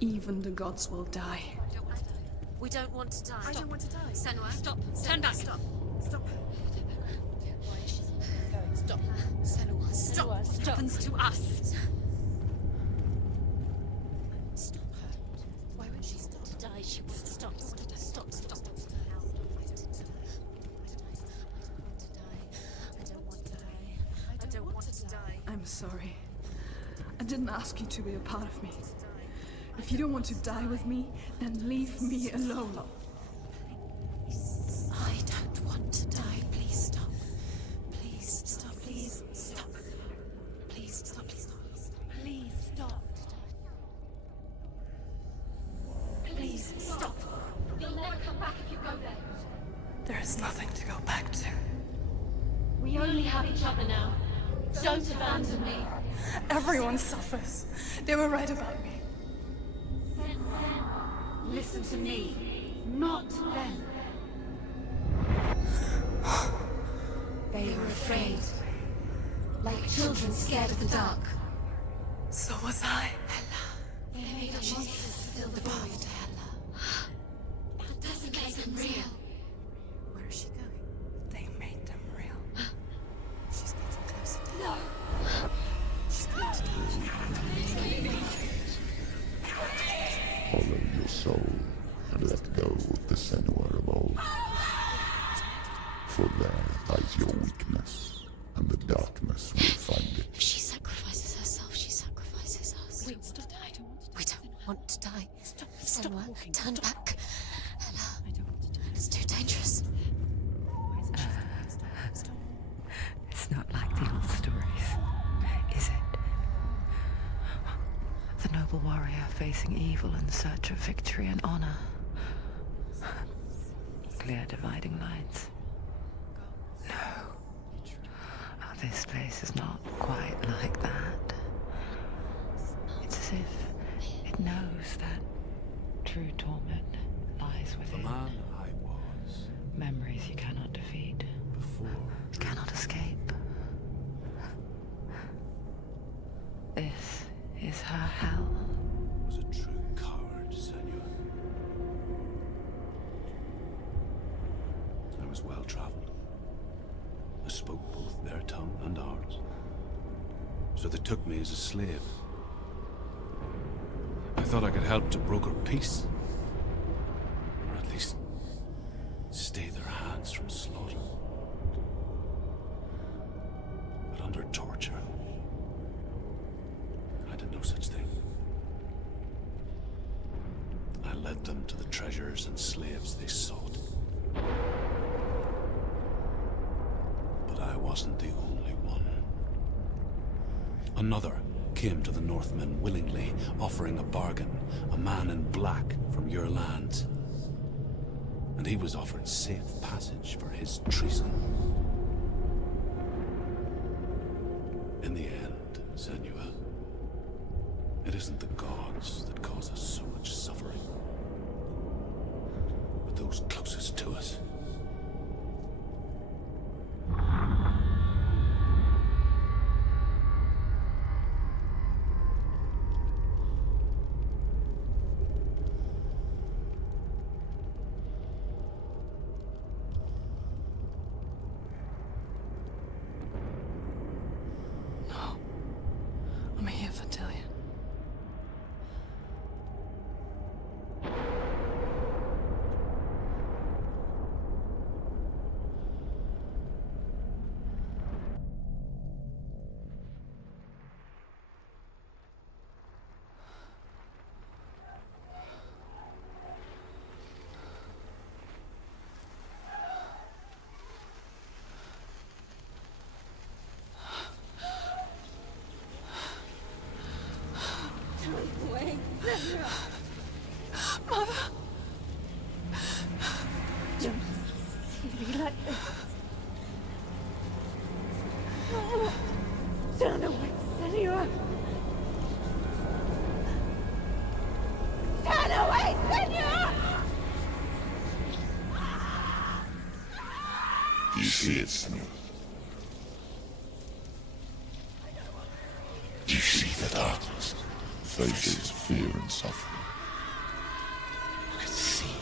even the gods will die. We don't want to die. I don't want to die. Senua, Stop. Turn back. Stop. Stop. Why is she going? Stop. Senua, stop. What happens to us? Stop her. Why won't she stop? To die, she won't stop. Stop. I don't want to die. I'm sorry. I didn't ask you to be a part of me. If you don't want to die with me, then leave me alone. I don't want to die. Please stop. Please stop. Please stop. Please stop. Please stop. Please stop. Please stop. You'll never come back if you go there. There is nothing to go back to. We only have each other now. Don't abandon me. Everyone suffers. They were right about me. Listen to me, not them. They were afraid, like children scared of the dark. So was I. They made a monster fill the path to Hela. That doesn't make them real. Where is she going? They made them real. She's getting closer. No. She's going to die. Follow your soul and let go of the Senua of old. For there lies your weakness, and the darkness will find it. If she sacrifices herself, she sacrifices us. Wait, stop. I don't want to. We don't want to die. Stop. Senua, walking. turn Stop. back. Hela, I don't want to die. it's too dangerous. Why isn't she stopping? Stop. It's not like the old stories, is it? The noble warrior facing evil in search of victory and honor. Clear dividing lines. No. Oh, this place is not quite like that. It's as if it knows that true torment lies The within. man I was Memories you cannot defeat, before cannot escape. This is her hell. was a true coward, Senua. I was well traveled. I spoke both their tongue and ours. So they took me as a slave. I thought I could help to broker peace. Or at least stay their hands from slaughter. But under torture, I did no such thing. I led them to the treasures and slaves they sought. But I wasn't the only one. Another came to the Northmen willingly, offering a bargain, a man in black from your lands. And he was offered safe passage for his treason. In the end, Senua, it isn't the gods that cause us so much suffering, but those closest to us. I'm here for Tillian. Turn away, Senua! Turn away, Senua! You see it, Senua. You see the darkness, faces of fear and suffering. You can see it.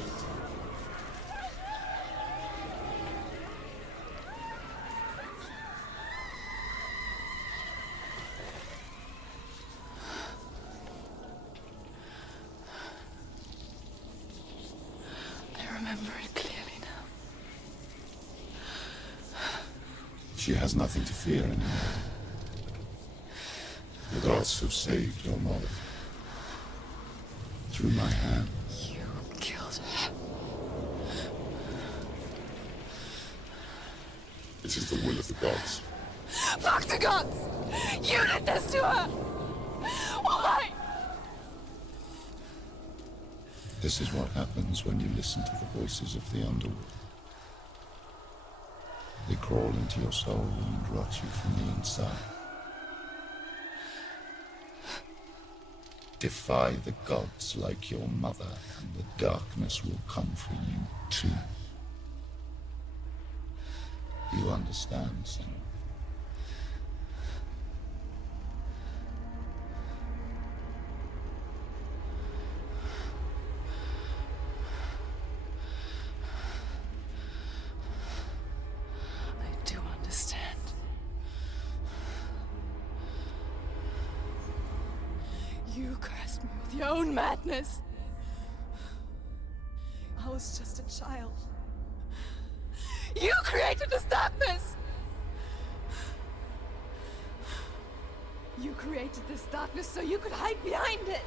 I remember it clearly now. She has nothing to fear anymore. The gods have saved your mother. Through my hand. You killed her. It is the will of the gods. Fuck the gods! You did this to her! Why? This is what happens when you listen to the voices of the underworld. They crawl into your soul and rot you from the inside. Defy the gods like your mother, and the darkness will come for you too. You understand, Senua? I do understand. You cursed me with your own madness. I was just a child. You created this darkness! You created this darkness so you could hide behind it!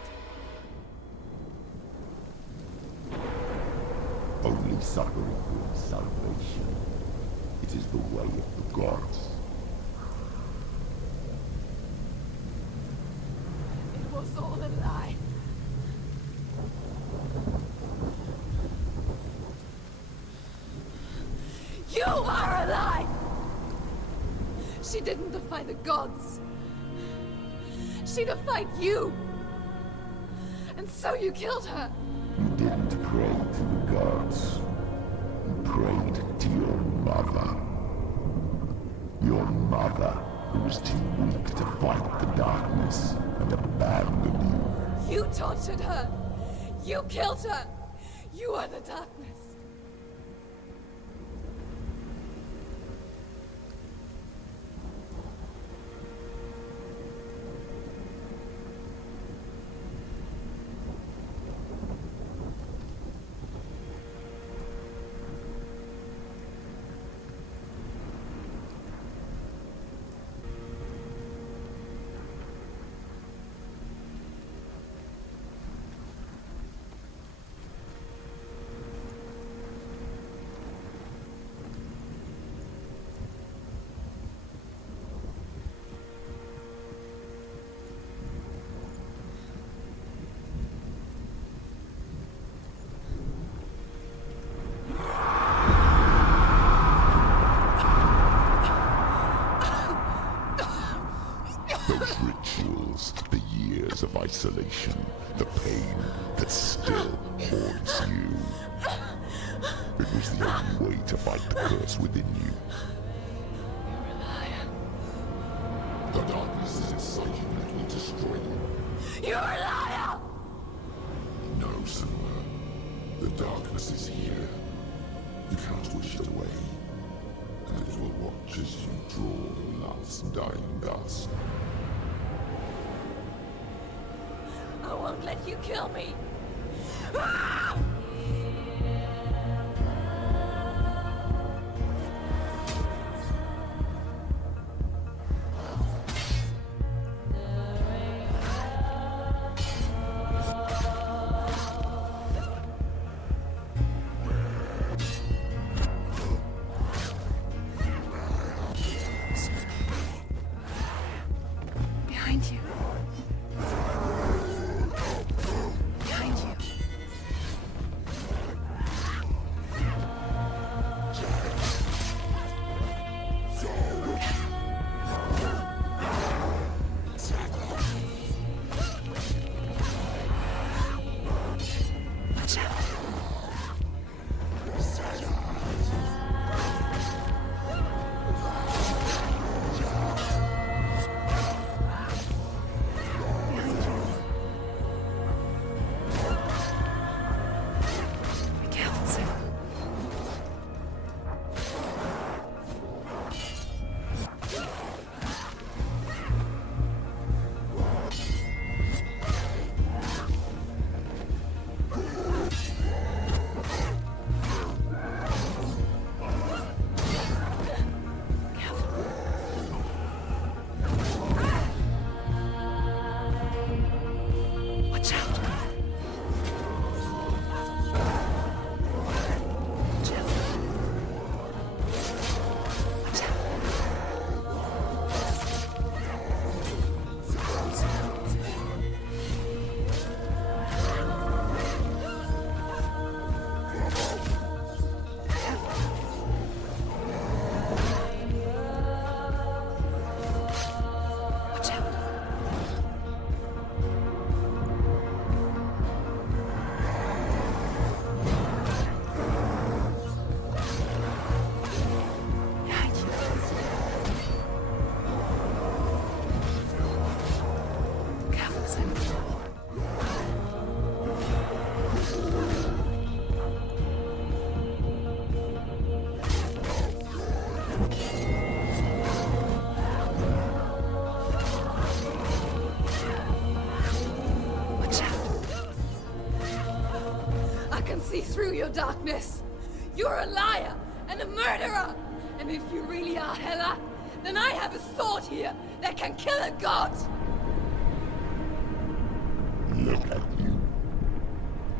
Only suffering brings salvation. It is the way of the gods. It was all a lie. You are a lie! She didn't defy the gods. She defied you. And so you killed her. You didn't pray to the gods. You prayed to your mother. Your mother, who was too weak to fight the darkness and abandoned you. You tortured her. You killed her. You are the darkness. Those rituals, the years of isolation, the pain that still haunts you. It was the only way to fight the curse within you. You're a liar. The darkness is inside you and it will destroy you. You're a liar! No, Senua. The darkness is here. You cannot wish it away. And it will watch as you draw the last dying gasp. I won't let you kill me. Behind you. Behind you. Watch out. through your darkness. You're a liar and a murderer. And if you really are Hela, then I have a sword here that can kill a god. Look at you.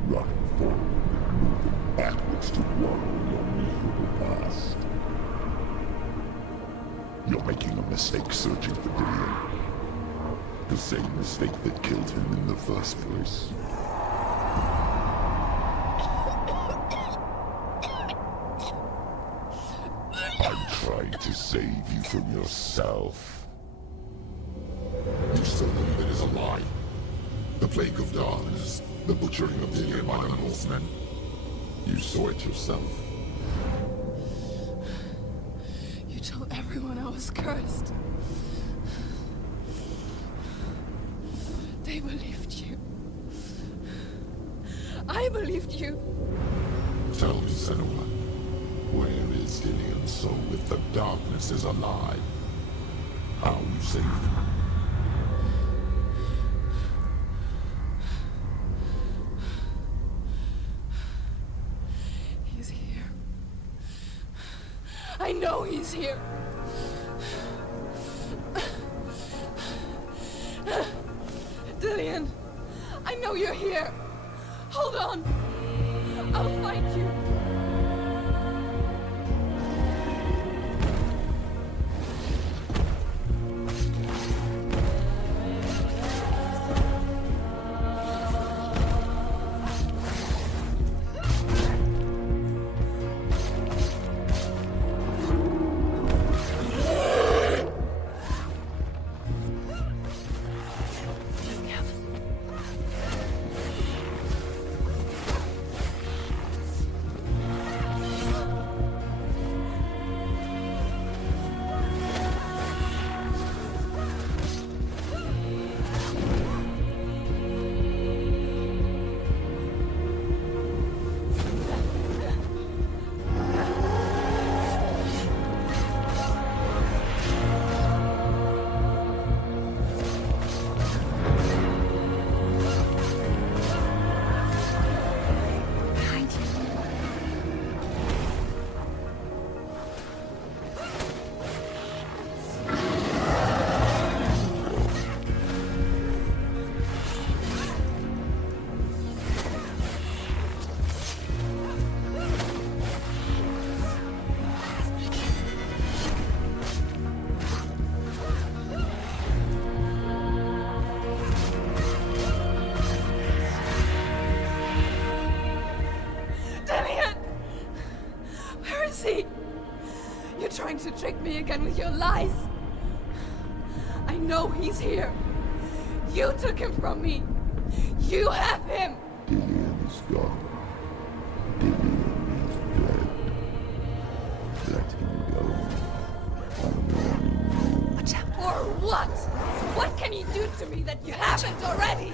Running forward, moving backwards to wallow in your miserable past. You're making a mistake searching for Dillion. The same mistake that killed him in the first place. I'm trying to save you from yourself. You still believe it is a lie? The plague of darkness, the butchering of Dillion by the Northmen. You saw it yourself. You told everyone I was cursed. They believed you. I believed you. Tell me, Senua, where is Dillion so if the darkness is alive? How you saved him? He's here. I know he's here. Dillion, I know you're here. Hold on. I'll find you. Trying to trick me again with your lies. I know he's here. You took him from me. You have him. Dillion is gone. Dillion is dead. Let him go. I'm warning you. Watch out. Or what? What can you do to me that you haven't already?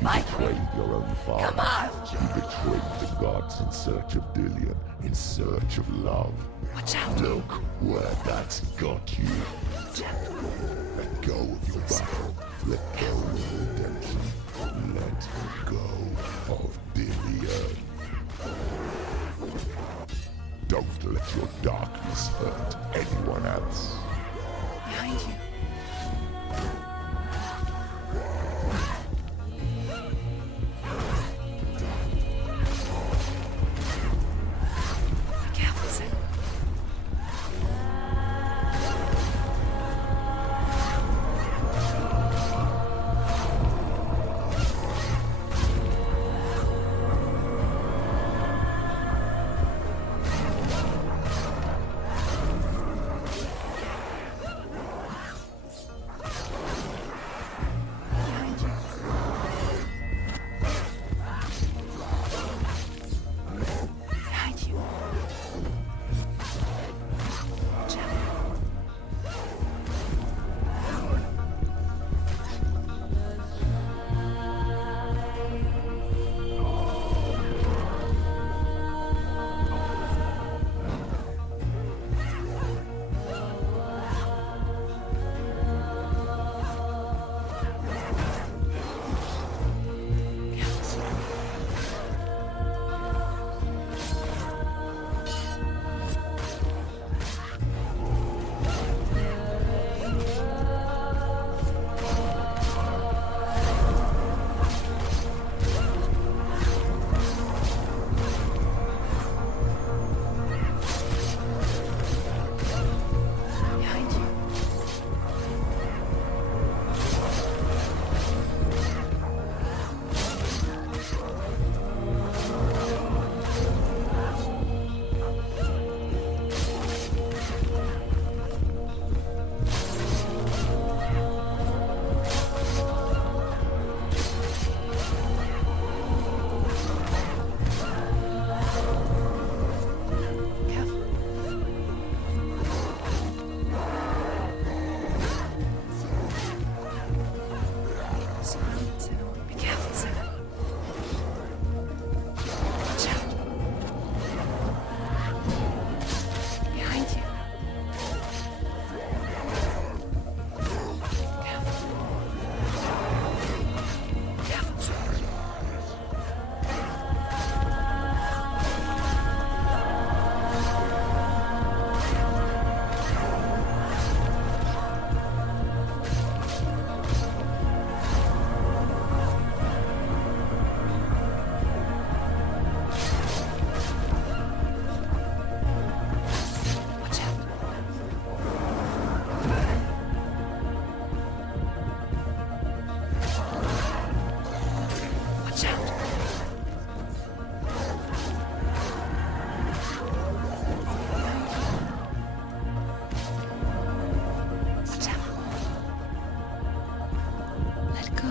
You betrayed your own father. Come on! You betrayed the gods in search of Dillion, in search of love. Watch out! Look where that's got you. Let go of your battle. Let go of redemption. Let go of Dillion. Don't let your darkness hurt anyone else. Behind you.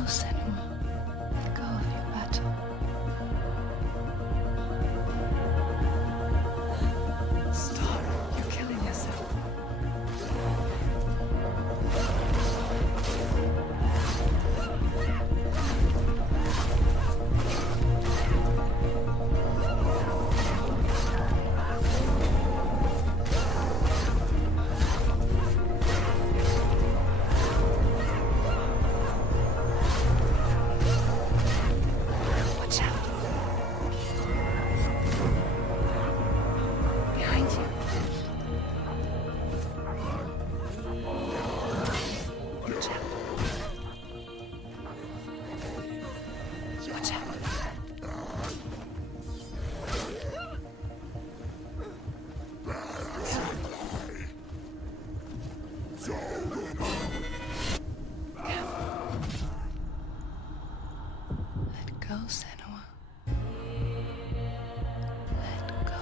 Senua. Let go of your battle. Stop. You're killing yourself. Watch out. Behind you. Watch out. Watch out. Let go, Senua. Let go.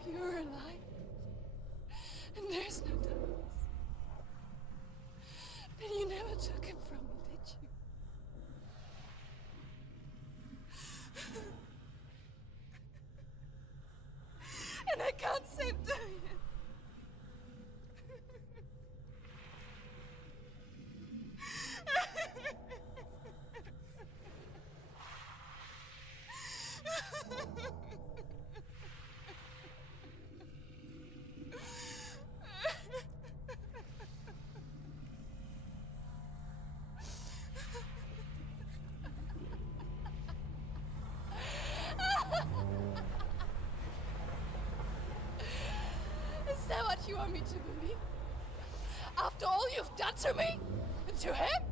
If you're alive, and there's no dance, then you never took him from me, did you? And I can't save Darian. Is that what you want me to believe? After all you've done to me? And to him?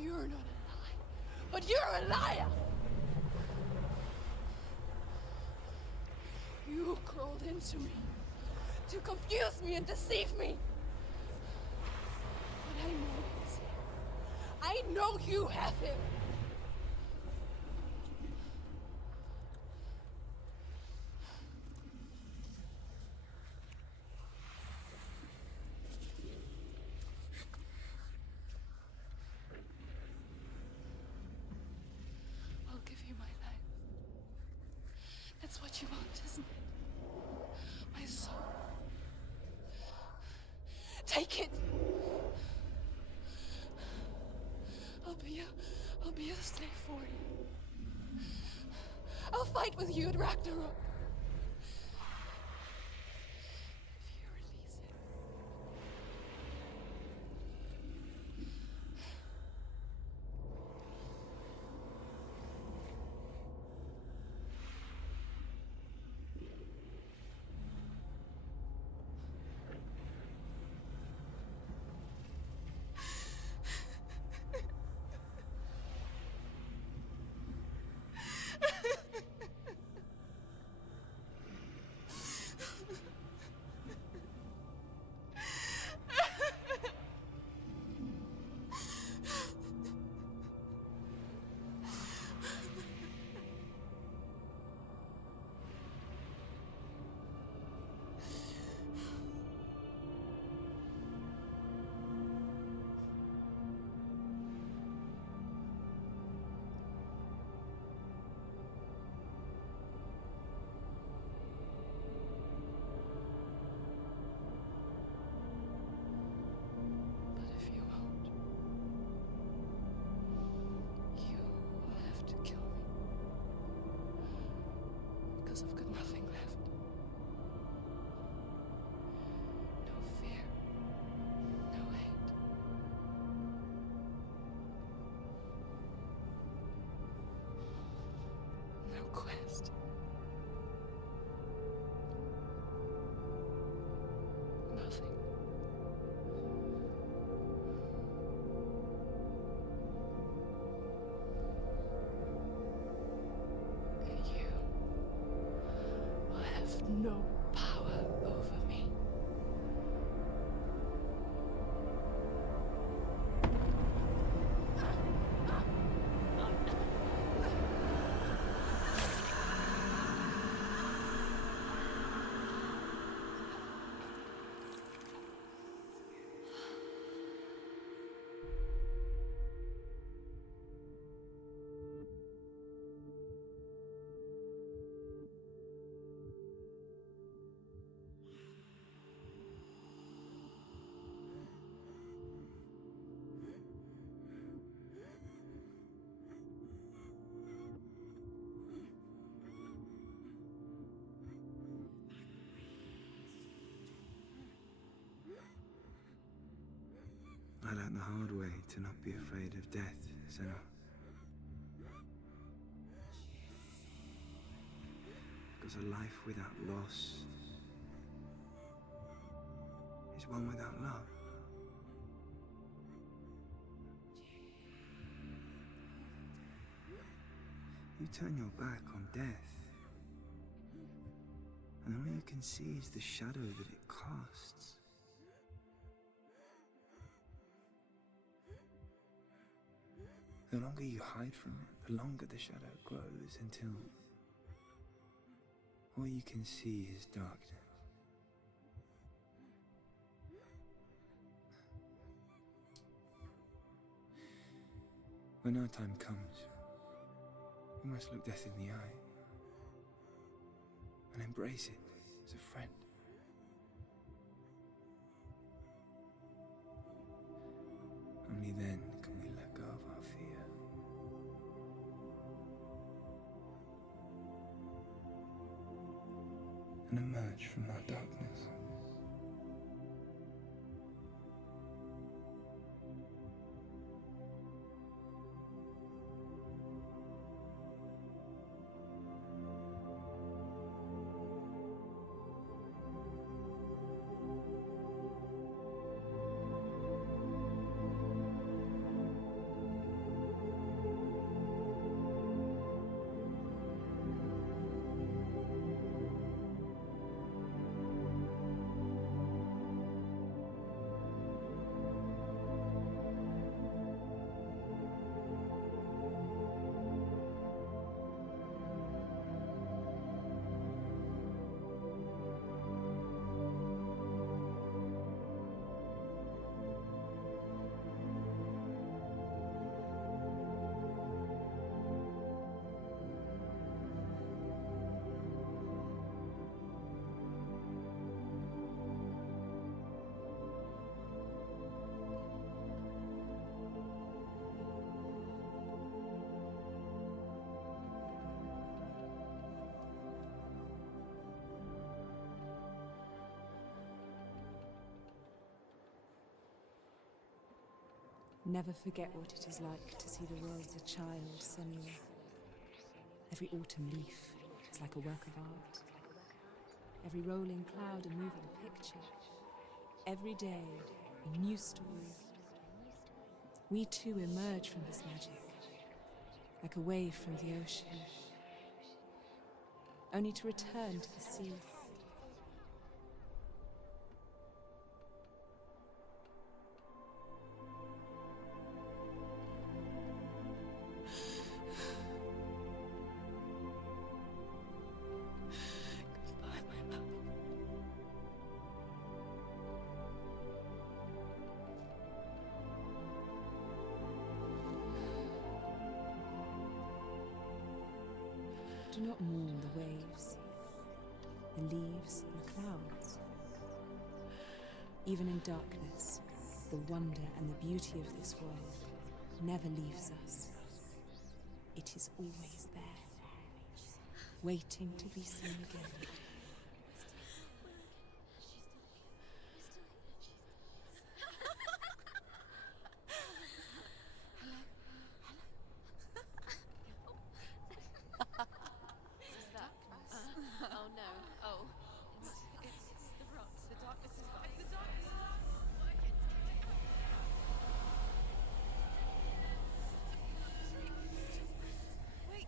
You're not a lie, but you're a liar! You crawled into me to confuse me and deceive me. But I know it. I know you have him. I'll give you my life. That's what you want, isn't it? My soul. Take it. I'll be a slave for you. I'll fight with you at Ragnarok. If you release it. because I've got nothing left. No fear. No hate. No quest. Nothing. And you will have no power over me. I learned the hard way to not be afraid of death, Senua. Because a life without loss is one without love. You turn your back on death, and all you can see is the shadow that it casts. The longer you hide from it, the longer the shadow grows until all you can see is darkness. When our time comes, we must look death in the eye and embrace it as a friend. Only then can we let go of our fear. And emerge from our darkness. Never forget what it is like to see the world as a child, Senua. Every autumn leaf is like a work of art. Every rolling cloud a moving picture. Every day a new story. We too emerge from this magic, like a wave from the ocean, only to return to the sea. Do not mourn the waves, the leaves, and the clouds. Even in darkness, the wonder and the beauty of this world never leaves us. It is always there, waiting to be seen again. Oh no. Oh. It's the rot. The darkness is back. The darkness is Wait.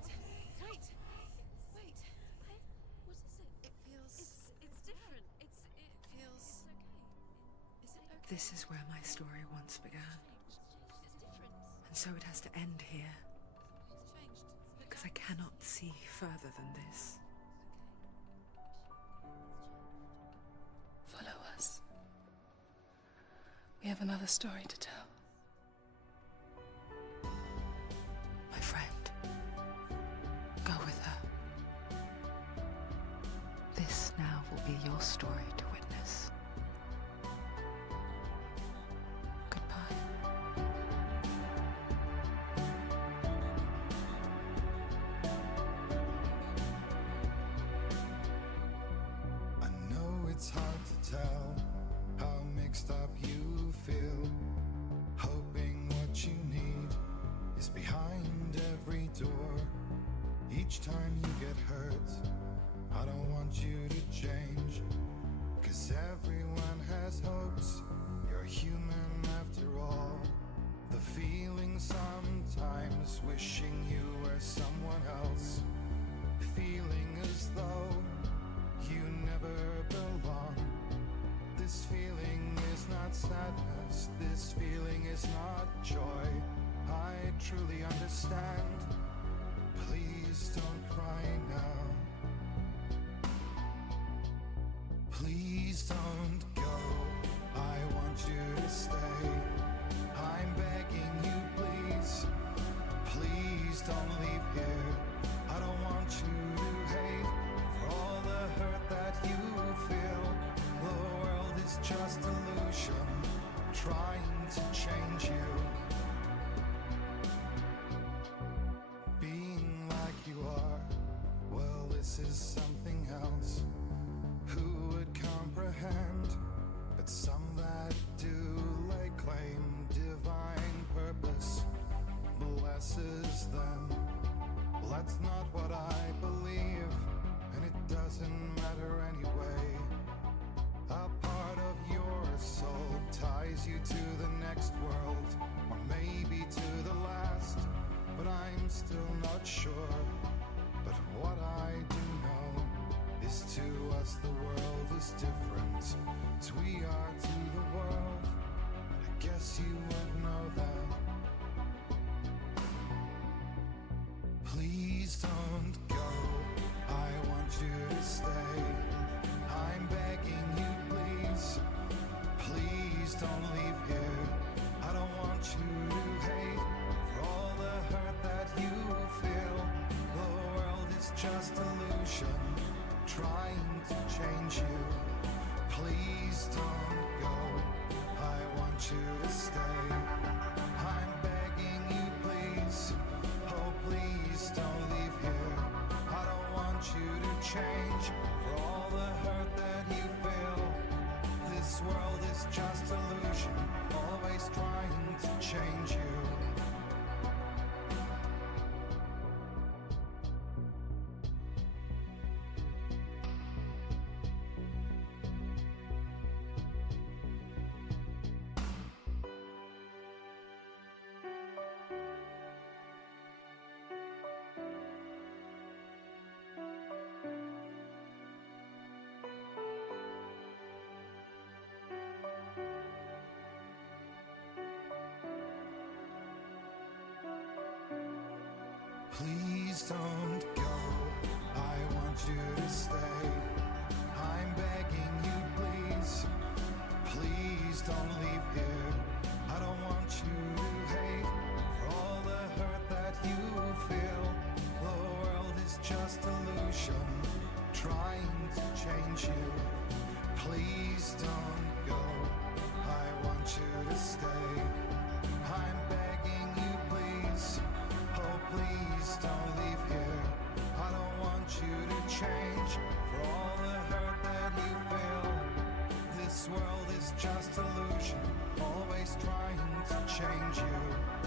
What is it? It feels... It's different. It feels... It's okay. Is it okay? This is where my story once began. It's different. And so it has to end here, It's changed. because I cannot see further than this. Follow us. We have another story to tell. My friend, go with her. This now will be your story to witness. Goodbye. I know it's hard to tell how mixed up you feel, hoping what you need is behind every door. Each time you get hurt, I don't want you to change, 'cause everyone has hopes. You're human after all. The feeling sometimes wishing you were someone else, feeling as though you never belong. This feeling is not sadness, this feeling is not joy. I truly understand. Please don't cry now. Please don't go. I want you to stay. I'm begging you, please. Please don't leave here. I don't want you to hate for all the hurt that you feel. The world is just illusion, trying to change you. Being like you are, well, this is something else. Who would comprehend? But some that do lay claim divine purpose blesses them. Well, that's not what I believe, and it doesn't matter anyway. A part of your soul ties you to the next world, or maybe to the last, but I'm still not sure. But what I do know is to us the world is different, as we are to the world. I guess you would know that. Please don't go. I want you to stay. I'm begging you, please. Please don't leave here. I don't want you to hate for all the hurt that you feel. The world is just illusion, trying to change you. Please don't go. I want you to stay. I'm begging you, please. Oh, please don't leave here. I don't want you to change for all the hurt that you feel. This world is just illusion, always trying to change you. Please don't go. I want you to stay. I'm begging you, please. Please don't leave here. I don't want you to hate for all the hurt that you feel. The world is just illusion, trying to change you. Please don't go. I want you to stay. I'm begging you, please. Oh, please don't leave here. I don't want you to change you.